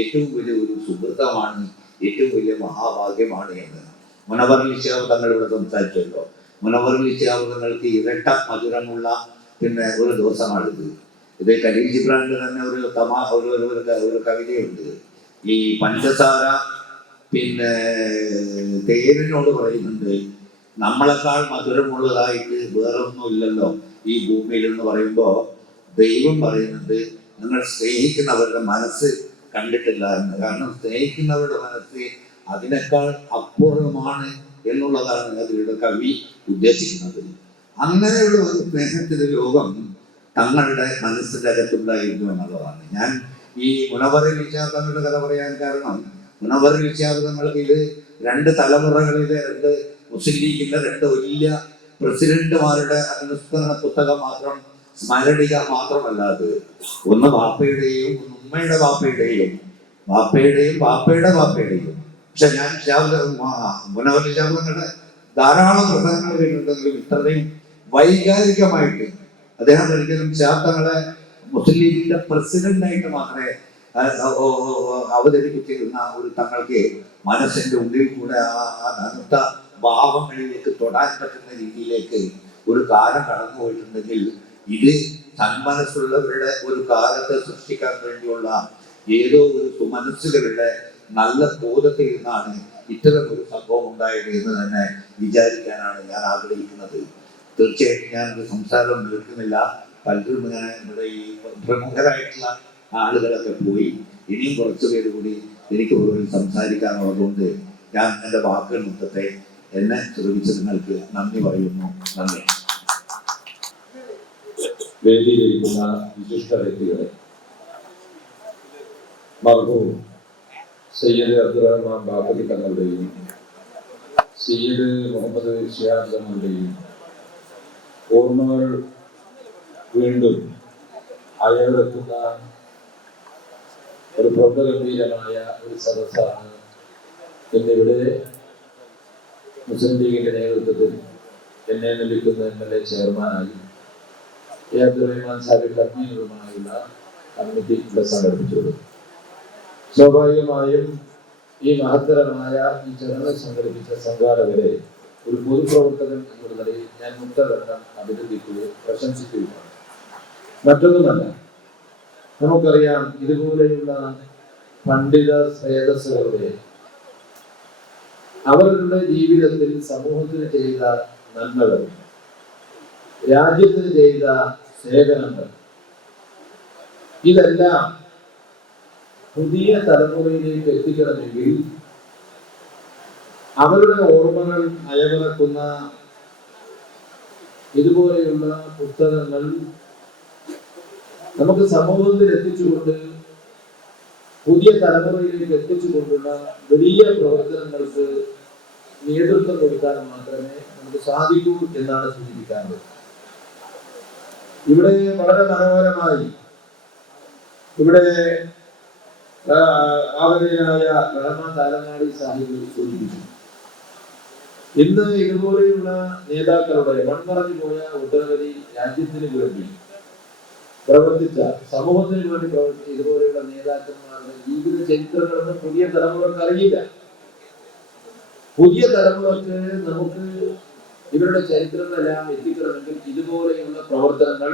ഏറ്റവും വലിയ ഒരു സുഹൃത്തമാണ്, ഏറ്റവും വലിയ മഹാഭാഗ്യമാണ് എന്ന്. മുനവർ അലി ശിഹാബ് തങ്ങൾ ഇവിടെ സംസാരിച്ചല്ലോ. മുനവർ അലി ശിഹാബ് തങ്ങൾക്ക് ഇരട്ട മധുരമുള്ള പിന്നെ ഒരു ദിവസമാണിത്. ഇത് ഖലീൽ ജിബ്രാന്റെ തന്നെ ഒരു കവിതയുണ്ട്. ഈ പഞ്ചസാര പിന്നെ തേനിനോട് പറയുന്നുണ്ട്, നമ്മളെക്കാൾ മധുരമുള്ളതായിട്ട് വേറൊന്നും ഇല്ലല്ലോ ഈ ഭൂമിയിൽ എന്ന് പറയുമ്പോൾ ദൈവം പറയുന്നുണ്ട്, നിങ്ങൾ സ്നേഹിക്കുന്നവരുടെ മനസ്സ് കണ്ടിട്ടില്ല എന്ന്. കാരണം സ്നേഹിക്കുന്നവരുടെ മനസ്സ് അതിനേക്കാൾ അപൂർവമാണ് എന്നുള്ളതാണ് അതിലൂടെ കവി ഉദ്ദേശിക്കുന്നത്. അങ്ങനെയുള്ള ഒരു സ്നേഹത്തിന്റെ ലോകം തങ്ങളുടെ മനസ്സിന്റെ അകത്തുണ്ടായിരുന്നു എന്നുള്ളതാണ്. ഞാൻ ഈ മുനവർ അലി ശിഹാബ് തങ്ങളുടെ കഥ പറയാൻ കാരണം, മുനവർ അലി ശിഹാബ് തങ്ങൾക്ക് ഇത് 2 തലമുറകളിലെ 2 മുസ്ലിം ലീഗിന്റെ 2 വലിയ പ്രസിഡന്റുമാരുടെ അനുസ്മരണ പുസ്തകം മാത്രം, സ്മരണിക മാത്രമല്ലാതെ ഒന്ന് ബാപ്പയുടെയും ഒന്ന് ഉമ്മയുടെ ബാപ്പയുടെയും ബാപ്പയുടെ ബാപ്പയുടെയും. പക്ഷെ ഞാൻ മുനവർ അലി ശിഹാബ് തങ്ങളുടെ ധാരാളം പ്രസംഗങ്ങൾ കേട്ടിട്ടുണ്ടെങ്കിലും ഇത്രയും വൈകാരികമായിട്ട് അദ്ദേഹം ഒരിക്കലും ശിഹാബ് തങ്ങളെ മുസ്ലിം ലീഗിന്റെ പ്രസിഡന്റായിട്ട് മാത്രമേ അവതരിപ്പിച്ചിരുന്ന ഒരു തങ്ങൾക്ക് മനസ്സിന്റെ ഉള്ളിൽ കൂടെ ആ നനുത്ത ഭാവങ്ങളിലേക്ക് തൊടാൻ പറ്റുന്ന രീതിയിലേക്ക് ഒരു കാലം കടന്നു പോയിട്ടുണ്ടെങ്കിൽ ഇത് സന്മനസ്സുള്ളവരുടെ ഒരു കാലത്തെ സൃഷ്ടിക്കാൻ വേണ്ടിയുള്ള ഏതോ ഒരു സുമനസ്സുകളുടെ നല്ല ബോധത്തിൽ നിന്നാണ് ഇത്തരം ഒരു സംഭവം ഉണ്ടായത് എന്ന് തന്നെ വിചാരിക്കാനാണ് ഞാൻ ആഗ്രഹിക്കുന്നത്. തീർച്ചയായിട്ടും ഞാനൊരു സംസാരം നിൽക്കുന്നില്ല. പലരും ഇങ്ങനെ ഇവിടെ ഈ പ്രമുഖരായിട്ടുള്ള ആളുകളൊക്കെ പോയി. ഇനിയും കുറച്ചു പേര് കൂടി എനിക്ക് പുറകിൽ സംസാരിക്കാനുള്ളതുകൊണ്ട് ഞാൻ എൻ്റെ വാക്കുകൾ നിർത്തട്ടെ. എന്നെ ശ്രമിച്ച നിങ്ങൾക്ക് നന്ദി പറയുന്നു. നന്ദി. വേദിയിലിരിക്കുന്ന വിശിഷ്ട വ്യക്തികളെ, മർഹൂം സയ്യിദ് അബ്ദുറഹ്മാൻ ബാഫഖി തങ്ങളുടെയും സയ്യിദ് മുഹമ്മദ് ശിഹാബ് തങ്ങളുടെയും ഓർമ്മകൾ വീണ്ടും അയവിറക്കുന്ന ഒരു പ്രൗഢഗംഭീരമായ ഒരു സദസ്സാണ് ഇന്നിവിടെ മുസ്ലിം ലീഗിന്റെ നേതൃത്വത്തിൽ എന്നെ ലഭിക്കുന്ന MLA ചെയർമാനായി അബ്ദുറഹ്മാൻ സാഹിബ് അഡ്മിനുമായുള്ള കമ്മിറ്റി ഇവിടെ സംഘടിപ്പിച്ചത്. സ്വാഭാവികമായും ഈ മഹത്തരമായ ഈ ചടങ്ങ് സംഘടിപ്പിച്ച സംഘാടകരെ ഒരു പൊതുപ്രവർത്തകൻ എന്നുള്ള നിലയിൽ ഞാൻ മുക്തകണ്ഠം അഭിനന്ദിക്കുകയും പ്രശംസിക്കുകയുമാണ്. മറ്റൊന്നുമല്ല, നമുക്കറിയാം ഇതുപോലെയുള്ള പണ്ഡിത ശ്രേയസ്സുകളുടെ അവരുടെ ജീവിതത്തിൽ സമൂഹത്തിന് ചെയ്ത നന്മകൾ, രാജ്യത്തിന് ചെയ്ത സേവനങ്ങൾ, ഇതെല്ലാം പുതിയ തലമുറയിലേക്ക് എത്തിക്കണമെങ്കിൽ അവരുടെ ഓർമ്മകൾ അയവിറക്കുന്ന ഇതുപോലെയുള്ള പുസ്തകങ്ങൾ നമുക്ക് സമൂഹത്തിൽ എത്തിച്ചുകൊണ്ട് പുതിയ തലമുറയിലേക്ക് എത്തിച്ചുകൊണ്ടുള്ള വലിയ പ്രവർത്തനങ്ങൾക്ക് നേതൃത്വം കൊടുക്കാൻ മാത്രമേ നമുക്ക് സാധിക്കൂ എന്നാണ് സൂചിപ്പിക്കാറുള്ളത്. ഇവിടെ വളരെ മനോഹരമായി ഇവിടെ ആദരണീയനായ റഹ്മാൻ താരങ്ങാടി സാഹിബ് സൂചിപ്പിച്ചു. ഇന്ന് ഇതുപോലെയുള്ള നേതാക്കളുടെ മൺമറഞ്ഞു പോയ ഒട്ടനവധി രാജ്യത്തിന് വേണ്ടി പ്രവർത്തിച്ച, സമൂഹത്തിന് വേണ്ടി പ്രവർത്തിച്ച ഇതുപോലെയുള്ള നേതാക്കന്മാരുടെ ജീവിത ചരിത്രങ്ങളൊന്നും പുതിയ തലമുറക്ക് അറിയില്ല. പുതിയ തലമുറക്ക് നമുക്ക് ഇവരുടെ ചരിത്രങ്ങളെല്ലാം എത്തിക്കണമെങ്കിൽ ഇതുപോലെയുള്ള പ്രവർത്തനങ്ങൾ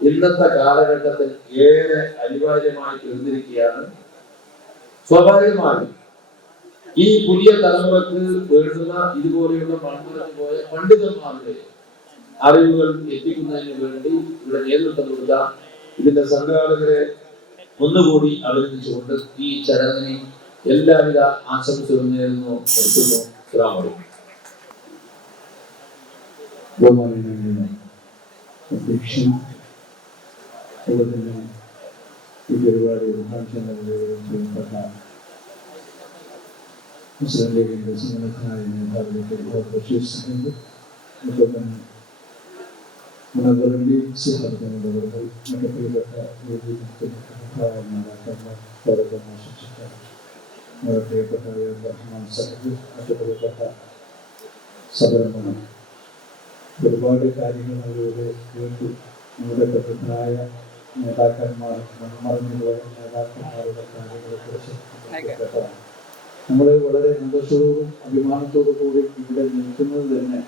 ഇന്നത്തെ കാലഘട്ടത്തിൽ ഏറെ അനിവാര്യമായി തീർന്നിരിക്കുകയാണ്. സ്വാഭാവികമായും ഈ പുതിയ തലമുറക്ക് വേണ്ടുന്ന ഇതുപോലെയുള്ള മൺമറഞ്ഞു പോയ പണ്ഡിതന്മാരുടെ അറിവുകൾ എത്തിക്കുന്നതിന് വേണ്ടി ഇവിടെ നേതൃത്വം കൊടുത്ത ഇതിന്റെ സംഘാടകരെ ഒന്നുകൂടി അഭിനന്ദിച്ചുകൊണ്ട് ഈ ചടങ്ങിന് എല്ലാവിധ ആശംസകളും നേരുന്നു. നിർത്തുന്നു. അധ്യക്ഷൻ ഈ പരിപാടി ഉദ്ഘാടനം ചെയ്യപ്പെട്ട മുസ്ലിം ലീഗിന്റെ സമ്മേളനത്തിനായ നേതാവിലേക്ക് പ്രശംസിക്കുന്നു. ഒപ്പം തന്നെ മുനവ്വറലി ശിഹാബിന്റെ മറ്റു പ്രിയപ്പെട്ട നമ്മുടെ പ്രിയപ്പെട്ട റഹ്മാൻ സാഹിബ്, മറ്റു പ്രിയപ്പെട്ട സബരമണം, ഒരുപാട് കാര്യങ്ങൾ അതിലൂടെ കേട്ടു. നമ്മുടെ പ്രബുദ്ധരായ നേതാക്കന്മാർ, മൺമറഞ്ഞുപോയ നേതാക്കന്മാരുടെ കാര്യങ്ങളെക്കുറിച്ച് കേട്ടതാണ്. നമ്മൾ വളരെ സന്തോഷത്തോടും അഭിമാനത്തോടു കൂടി ഇവിടെ നിൽക്കുന്നത് തന്നെ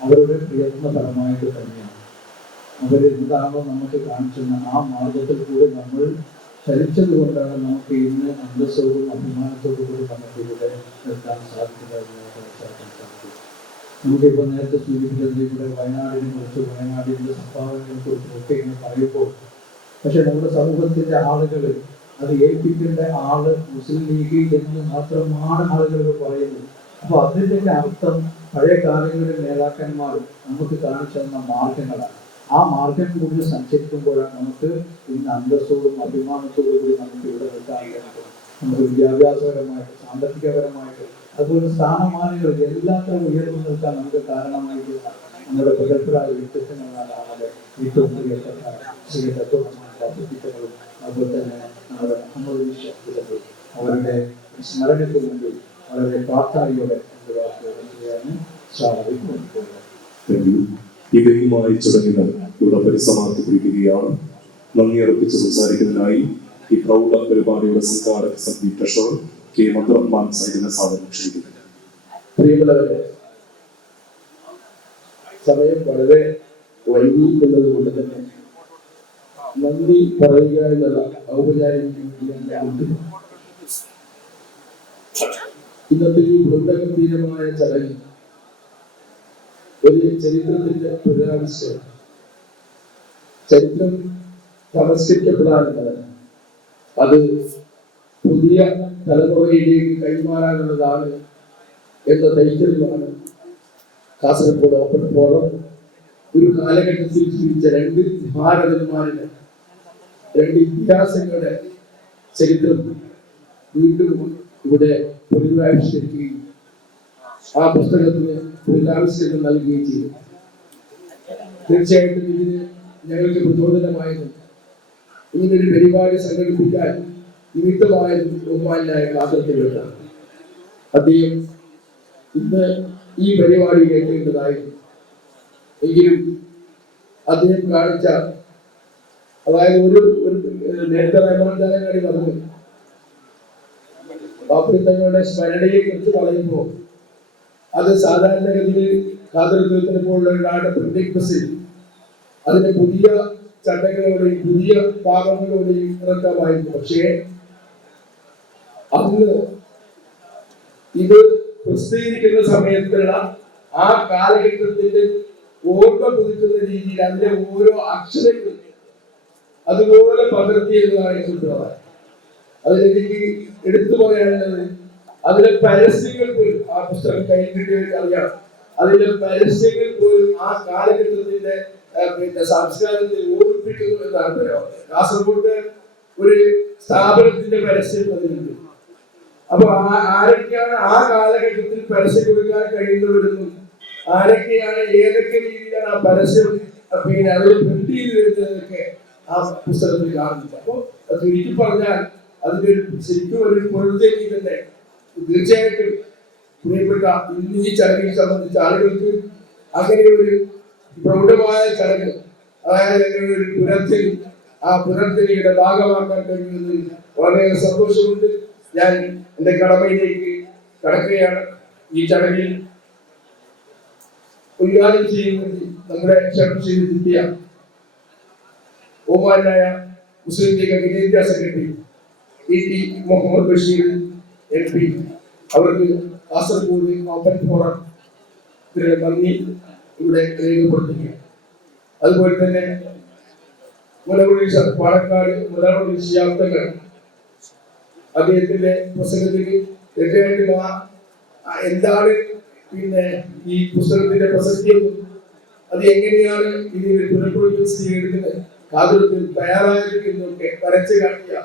അവരുടെ പ്രയത്നപരമായിട്ട് തന്നെയാണ്. അവരെന്താണോ നമുക്ക് കാണിച്ചെന്ന് ആ മാർഗത്തിൽ കൂടി നമ്മൾ ചലിച്ചത് കൊണ്ടാണ് നമുക്ക് ഇന്ന് അന്തസ്സോടും അഭിമാനത്തോടു കൂടി നമുക്ക് ഇവിടെ നിർത്താൻ സാധിക്കുന്നത് എന്ന് മനസ്സിലാക്കാൻ സാധിക്കും. നമുക്കിപ്പോൾ നേരത്തെ സൂചിപ്പിച്ചത് ഇവിടെ വയനാടിനെ കുറിച്ച്, വയനാടിൻ്റെ സംഭാവനകളെ കുറിച്ചും ഒക്കെ ഇങ്ങനെ പറയുമ്പോൾ, പക്ഷെ നമ്മുടെ സമൂഹത്തിൻ്റെ ആളുകൾ അത് ഏൽപ്പിക്കേണ്ട ആള് മുസ്ലിം ലീഗ് എന്ന് മാത്രമാണ് ആളുകൾ പറയുന്നത്. അപ്പോൾ അതിൻ്റെയൊക്കെ അർത്ഥം പഴയ കാലങ്ങളിൽ നേതാക്കന്മാർ നമുക്ക് കാണിച്ചു തന്ന മാർഗങ്ങളാണ്. ആ മാർഗം കൂടി സഞ്ചരിക്കുമ്പോഴാണ് നമുക്ക് ഇന്ന് അന്തസ്സോടും അഭിമാനത്തോടും കൂടി നമുക്ക് ഇവിടെ നിൽക്കാൻ കഴിയും. നമുക്ക് വിദ്യാഭ്യാസപരമായിട്ട്, സാമ്പത്തികപരമായിട്ട്, അതുപോലെ സ്ഥാനമാനങ്ങൾ എല്ലാത്തിനും ഉയർന്നു നിൽക്കാൻ നമുക്ക് കാരണമായിട്ടുള്ള നമ്മുടെ പ്രഗത്ഭരായ വ്യക്തിത്വങ്ങളാണ് ആളുകളെ ഏറ്റവും പ്രിയപ്പെട്ട ശ്രീ തത്വങ്ങളും അതുപോലെ തന്നെ നമ്മുടെ അഹമ്മദ് വിശ്വാസത്തിലും അവരുടെ സ്മരണയ്ക്ക് മുമ്പിൽ വളരെ പ്രാർത്ഥനയോടെ എൻ്റെ വാക്കുകൾ ചെയ്യാനും സാധിക്കും. ഈ ദൈവമായി ചടങ്ങിന് ഇവിടെ പരിസമാപ്തി കുറിക്കുകയാണ്. നന്ദി അർപ്പിച്ച് സംസാരിക്കുന്നതിനായി ഈ പ്രൗഢ പരിപാടിയുടെ സംഘാടക സമിതി ട്രഷറർ കെ മന്ത്രമാൻ സാഹിബിനെ സാധനം ക്ഷണിക്കുന്നു. പ്രിയമുള്ളവരെ, സമയം വളരെ വൈകിക്കുന്നത് കൊണ്ട് തന്നെ നന്ദി പറയുക എന്നുള്ള ഔപചാരിക ഇന്നത്തെ ഈ വൃന്ദഗംഭീരമായ ചടങ്ങ് ഒരു ചരിത്രത്തിന്റെ പുനരാവിഷ്കരണം, ചരിത്രം തമസ്കരിക്കപ്പെടാനുള്ളത്, അത് പുതിയ തലമുറയിലേക്ക് കൈമാറാനുള്ളതാണ് എന്ന ധൈര്യമാണ് കാസർഗോഡ് ഓപ്പൺ ഫോറം ഒരു കാലഘട്ടത്തിൽ ജീവിച്ച രണ്ട് ഭാരതന്മാരുടെ, രണ്ട് ഇതിഹാസങ്ങളുടെ ചരിത്രം വീണ്ടും ഇവിടെ പുനരാവിഷ്കരിക്കുകയും ആ പുസ്തകത്തിന് പുനരാവിഷ്കരണം നൽകുകയും ചെയ്തു. തീർച്ചയായിട്ടും ഇതിന് ഞങ്ങൾക്ക് പ്രചോദനമായതും ഇങ്ങനൊരു പരിപാടി സംഘടിപ്പിക്കാൻ നിമിത്തമായതും ബഹുമാനായ കാസർഗോഡ് അദ്ദേഹം ഇന്ന് ഈ പരിപാടി കേൾക്കേണ്ടതായിരുന്നു. എങ്കിലും അദ്ദേഹം കാണിച്ച, അതായത് ഒരു നേരത്തെ റഹ്മാൻദാനങ്ങാടി പറഞ്ഞു ബാപ്പുത്തങ്ങളുടെ സ്മരണയെ കുറിച്ച് പറയുമ്പോൾ അത് സാധാരണഗതിയിൽ കാതൃത്വത്തിനെ പോലുള്ള ഒരാളുടെ പ്രിന്റിംഗ് പ്രസിൽ അതിന്റെ പുതിയ ചട്ടങ്ങളോടെയും പുതിയ ഭാഗങ്ങളോടെയും ഇറക്കാമായിരുന്നു. പക്ഷേ അന്ന് ഇത് പ്രസിദ്ധീകരിക്കുന്ന സമയത്തുള്ള ആ കാലഘട്ടത്തിന്റെ ഓർമ്മ പുതുക്കുന്ന രീതിയിൽ അതിലെ ഓരോ അക്ഷരങ്ങളും അതുപോലെ പകർത്തിയതാണ് സുന്ദരമായി. അതിലെനിക്ക് എടുത്തു പറയാനുള്ളത്, അതിലെ പരസ്യങ്ങൾ പോലും, ആ പുസ്തകം കയ്യിൽ കിട്ടിയവർക്ക് അറിയാം, അതിലെ പരസ്യങ്ങൾ പോലും ആ കാലഘട്ടത്തിന്റെ സംസ്കാരത്തെ ഓർമ്മിപ്പിക്കുന്നു എന്നാണ് പറയാം. കാസർഗോഡ് ഒരു സ്ഥാപനത്തിന്റെ പരസ്യം അതിലുണ്ട്. അപ്പൊ ആരൊക്കെയാണ് ആ കാലഘട്ടത്തിൽ പരസ്യം കൊടുക്കാൻ കഴിയുന്നവരെന്നും ആരൊക്കെയാണ് ഏതൊക്കെ രീതിയിലാണ് ആ പരസ്യം പിന്നെ അതിൽ പ്രിന്റ് ചെയ്ത് വരുന്നതൊക്കെ ആ പുസ്തകത്തിൽ കാണുന്നുണ്ട്. അപ്പോൾ ചുരുക്കി പറഞ്ഞാൽ അതിന്റെ ശരിക്കും ഒരു പൊരുത്തേക്ക് തന്നെ തീർച്ചയായിട്ടും പ്രിയപ്പെട്ട ഇന്ന് ഈ ചടങ്ങിനെ സംബന്ധിച്ച ആളുകൾക്ക് അങ്ങനെ ഒരു പ്രൗഢമായ ചടങ്ങ്, അതായത് അങ്ങനെ ഒരു പുനർത്തലി, ആ പുനർത്തലിയുടെ ഭാഗമാക്കാൻ കഴിയുന്നതിൽ വളരെയേറെ സന്തോഷമുണ്ട്. ഞാൻ എൻ്റെ കടമയിലേക്ക് കടക്കുകയാണ്. ഈ ചടങ്ങിൽ ഉദ്ഘാടനം ചെയ്യുന്നത് നമ്മുടെ ക്ഷണം ചെയ്തിട്ടിയ ബഹുമാനായ മുസ്ലിം ലീഗ് അഖിലേന്ത്യാ secretary T Muhammad Basheer MP, അവർക്ക് കാസർഗോഡ് ഓപ്പൺ ഫോറം നന്ദി ഇവിടെ രേഖപ്പെടുത്തുക. അതുപോലെ തന്നെ പാലക്കാട് മുലകുടി ശിഹാബ്ദങ്ങൾ അദ്ദേഹത്തിന്റെ പുസ്തകത്തിൽ തീർച്ചയായിട്ടും എന്താണ് പിന്നെ ഈ പുസ്തകത്തിന്റെ പ്രസക്തിയെന്നും അത് എങ്ങനെയാണ് ഇതിന് പുനഃപ്രതിഷ്ഠീകരിക്കുന്നത് കാതുകത്തിൽ തയ്യാറായിരിക്കുന്നതൊക്കെ വരച്ചു കാട്ടിയ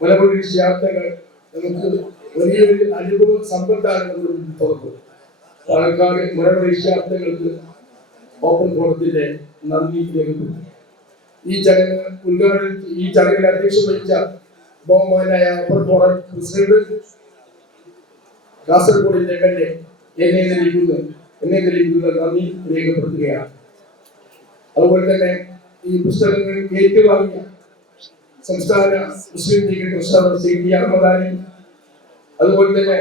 മുലകുടി ശിഹാബ്ദങ്ങൾ നമുക്ക് വലിയൊരു അനുഭവ സമ്പത്താണ് നമ്മൾ തുറക്കുന്നത്. പാലക്കാട് മുലകുടി ശിഹാബ്ദങ്ങൾക്ക് ഓപ്പൺ ഫോറത്തിന്റെ നന്ദി രേഖപ്പെടുത്തുന്നു. ഈ ചടങ്ങ് ഉദ്ഘാടനം ഈ ചടങ്ങിൽ അധ്യക്ഷം വഹിച്ച ബഹുമാനായ ഓപ്പൺ ഫോറം പ്രസിഡന്റ് കാസർഗോഡിന്റെ MLA എന്നെ തെളിയിക്കുന്ന നന്ദി രേഖപ്പെടുത്തുകയാണ്. അതുപോലെ തന്നെ ഈ പുസ്തകങ്ങൾ ഏറ്റുവാങ്ങിയ സംസ്ഥാന മുസ്ലിം ലീഗ് ട്രഷറർ CT അഹമ്മദ് അലി, അതുപോലെ തന്നെ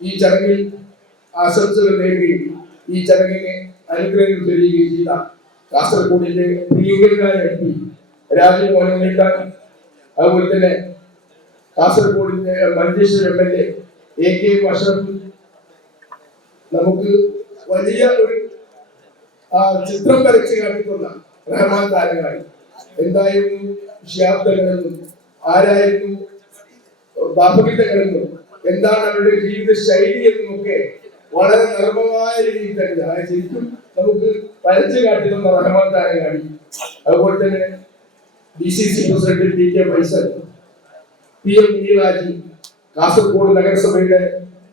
ഈ ചടങ്ങിൽ ആശംസകൾ നേടുകയും ഈ ചടങ്ങിനെ അനുഗ്രഹങ്ങൾ തരികയും ചെയ്ത കാസർഗോഡിന്റെ പ്രിയങ്കരനായ MP രാജമോഹൻ ഉണ്ണിത്താൻ, അതുപോലെ തന്നെ കാസർഗോഡിന്റെ മഞ്ചേശ്വരം MLA AK അഷ്റഫ്, നമുക്ക് വലിയ ഒരു ചിത്രം വരച്ച് കാട്ടിക്കൊണ്ട റഹ്മാൻ താരങ്ങൾ എന്തായിരുന്നു ശിഹാബ്ദങ്ങളെന്നും ആരായിരുന്നു ബാഫകിത്തകളെന്നും എന്താണ് അവരുടെ ജീവിത ശൈലി എന്നും ഒക്കെ വളരെ നർമ്മമായ രീതിയിൽ തന്നെ ശരിക്കും നമുക്ക് വരച്ചു കാട്ടിക്കുന്ന റഹ്മാൻ താരങ്ങാടി. അതുപോലെ തന്നെ DCC president PK Faisal, PM Neelaji, Kasaragod നഗരസഭയുടെ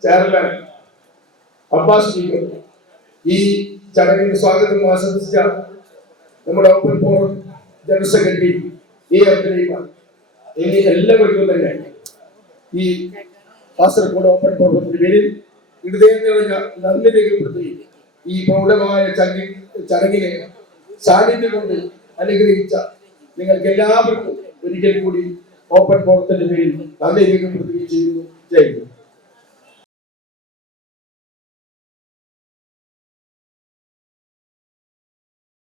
ചെയർമാൻ അബ്ബാസ് സ്പീക്കർ, ഈ ചടങ്ങിന് സ്വാഗതം ആശംസിച്ച നമ്മുടെ open forum general secretary A Abdurahiman, എന്നീ എല്ലാവർക്കും തന്നെ ഈ കാസർഗോഡ് ഓപ്പൺ ഫോറത്തിന്റെ പേരിൽ ഹൃദയം നിറഞ്ഞ നന്ദി രേഖപ്പെടുത്തുകയും ഈ പ്രൗഢമായ ചടങ്ങിനെ സാന്നിധ്യം കൊണ്ട് അനുഗ്രഹിച്ച നിങ്ങൾക്ക് എല്ലാവർക്കും ഒരിക്കൽ കൂടി ഓപ്പൺ ഫോറത്തിന്റെ പേരിൽ നന്ദി രേഖപ്പെടുത്തുകയും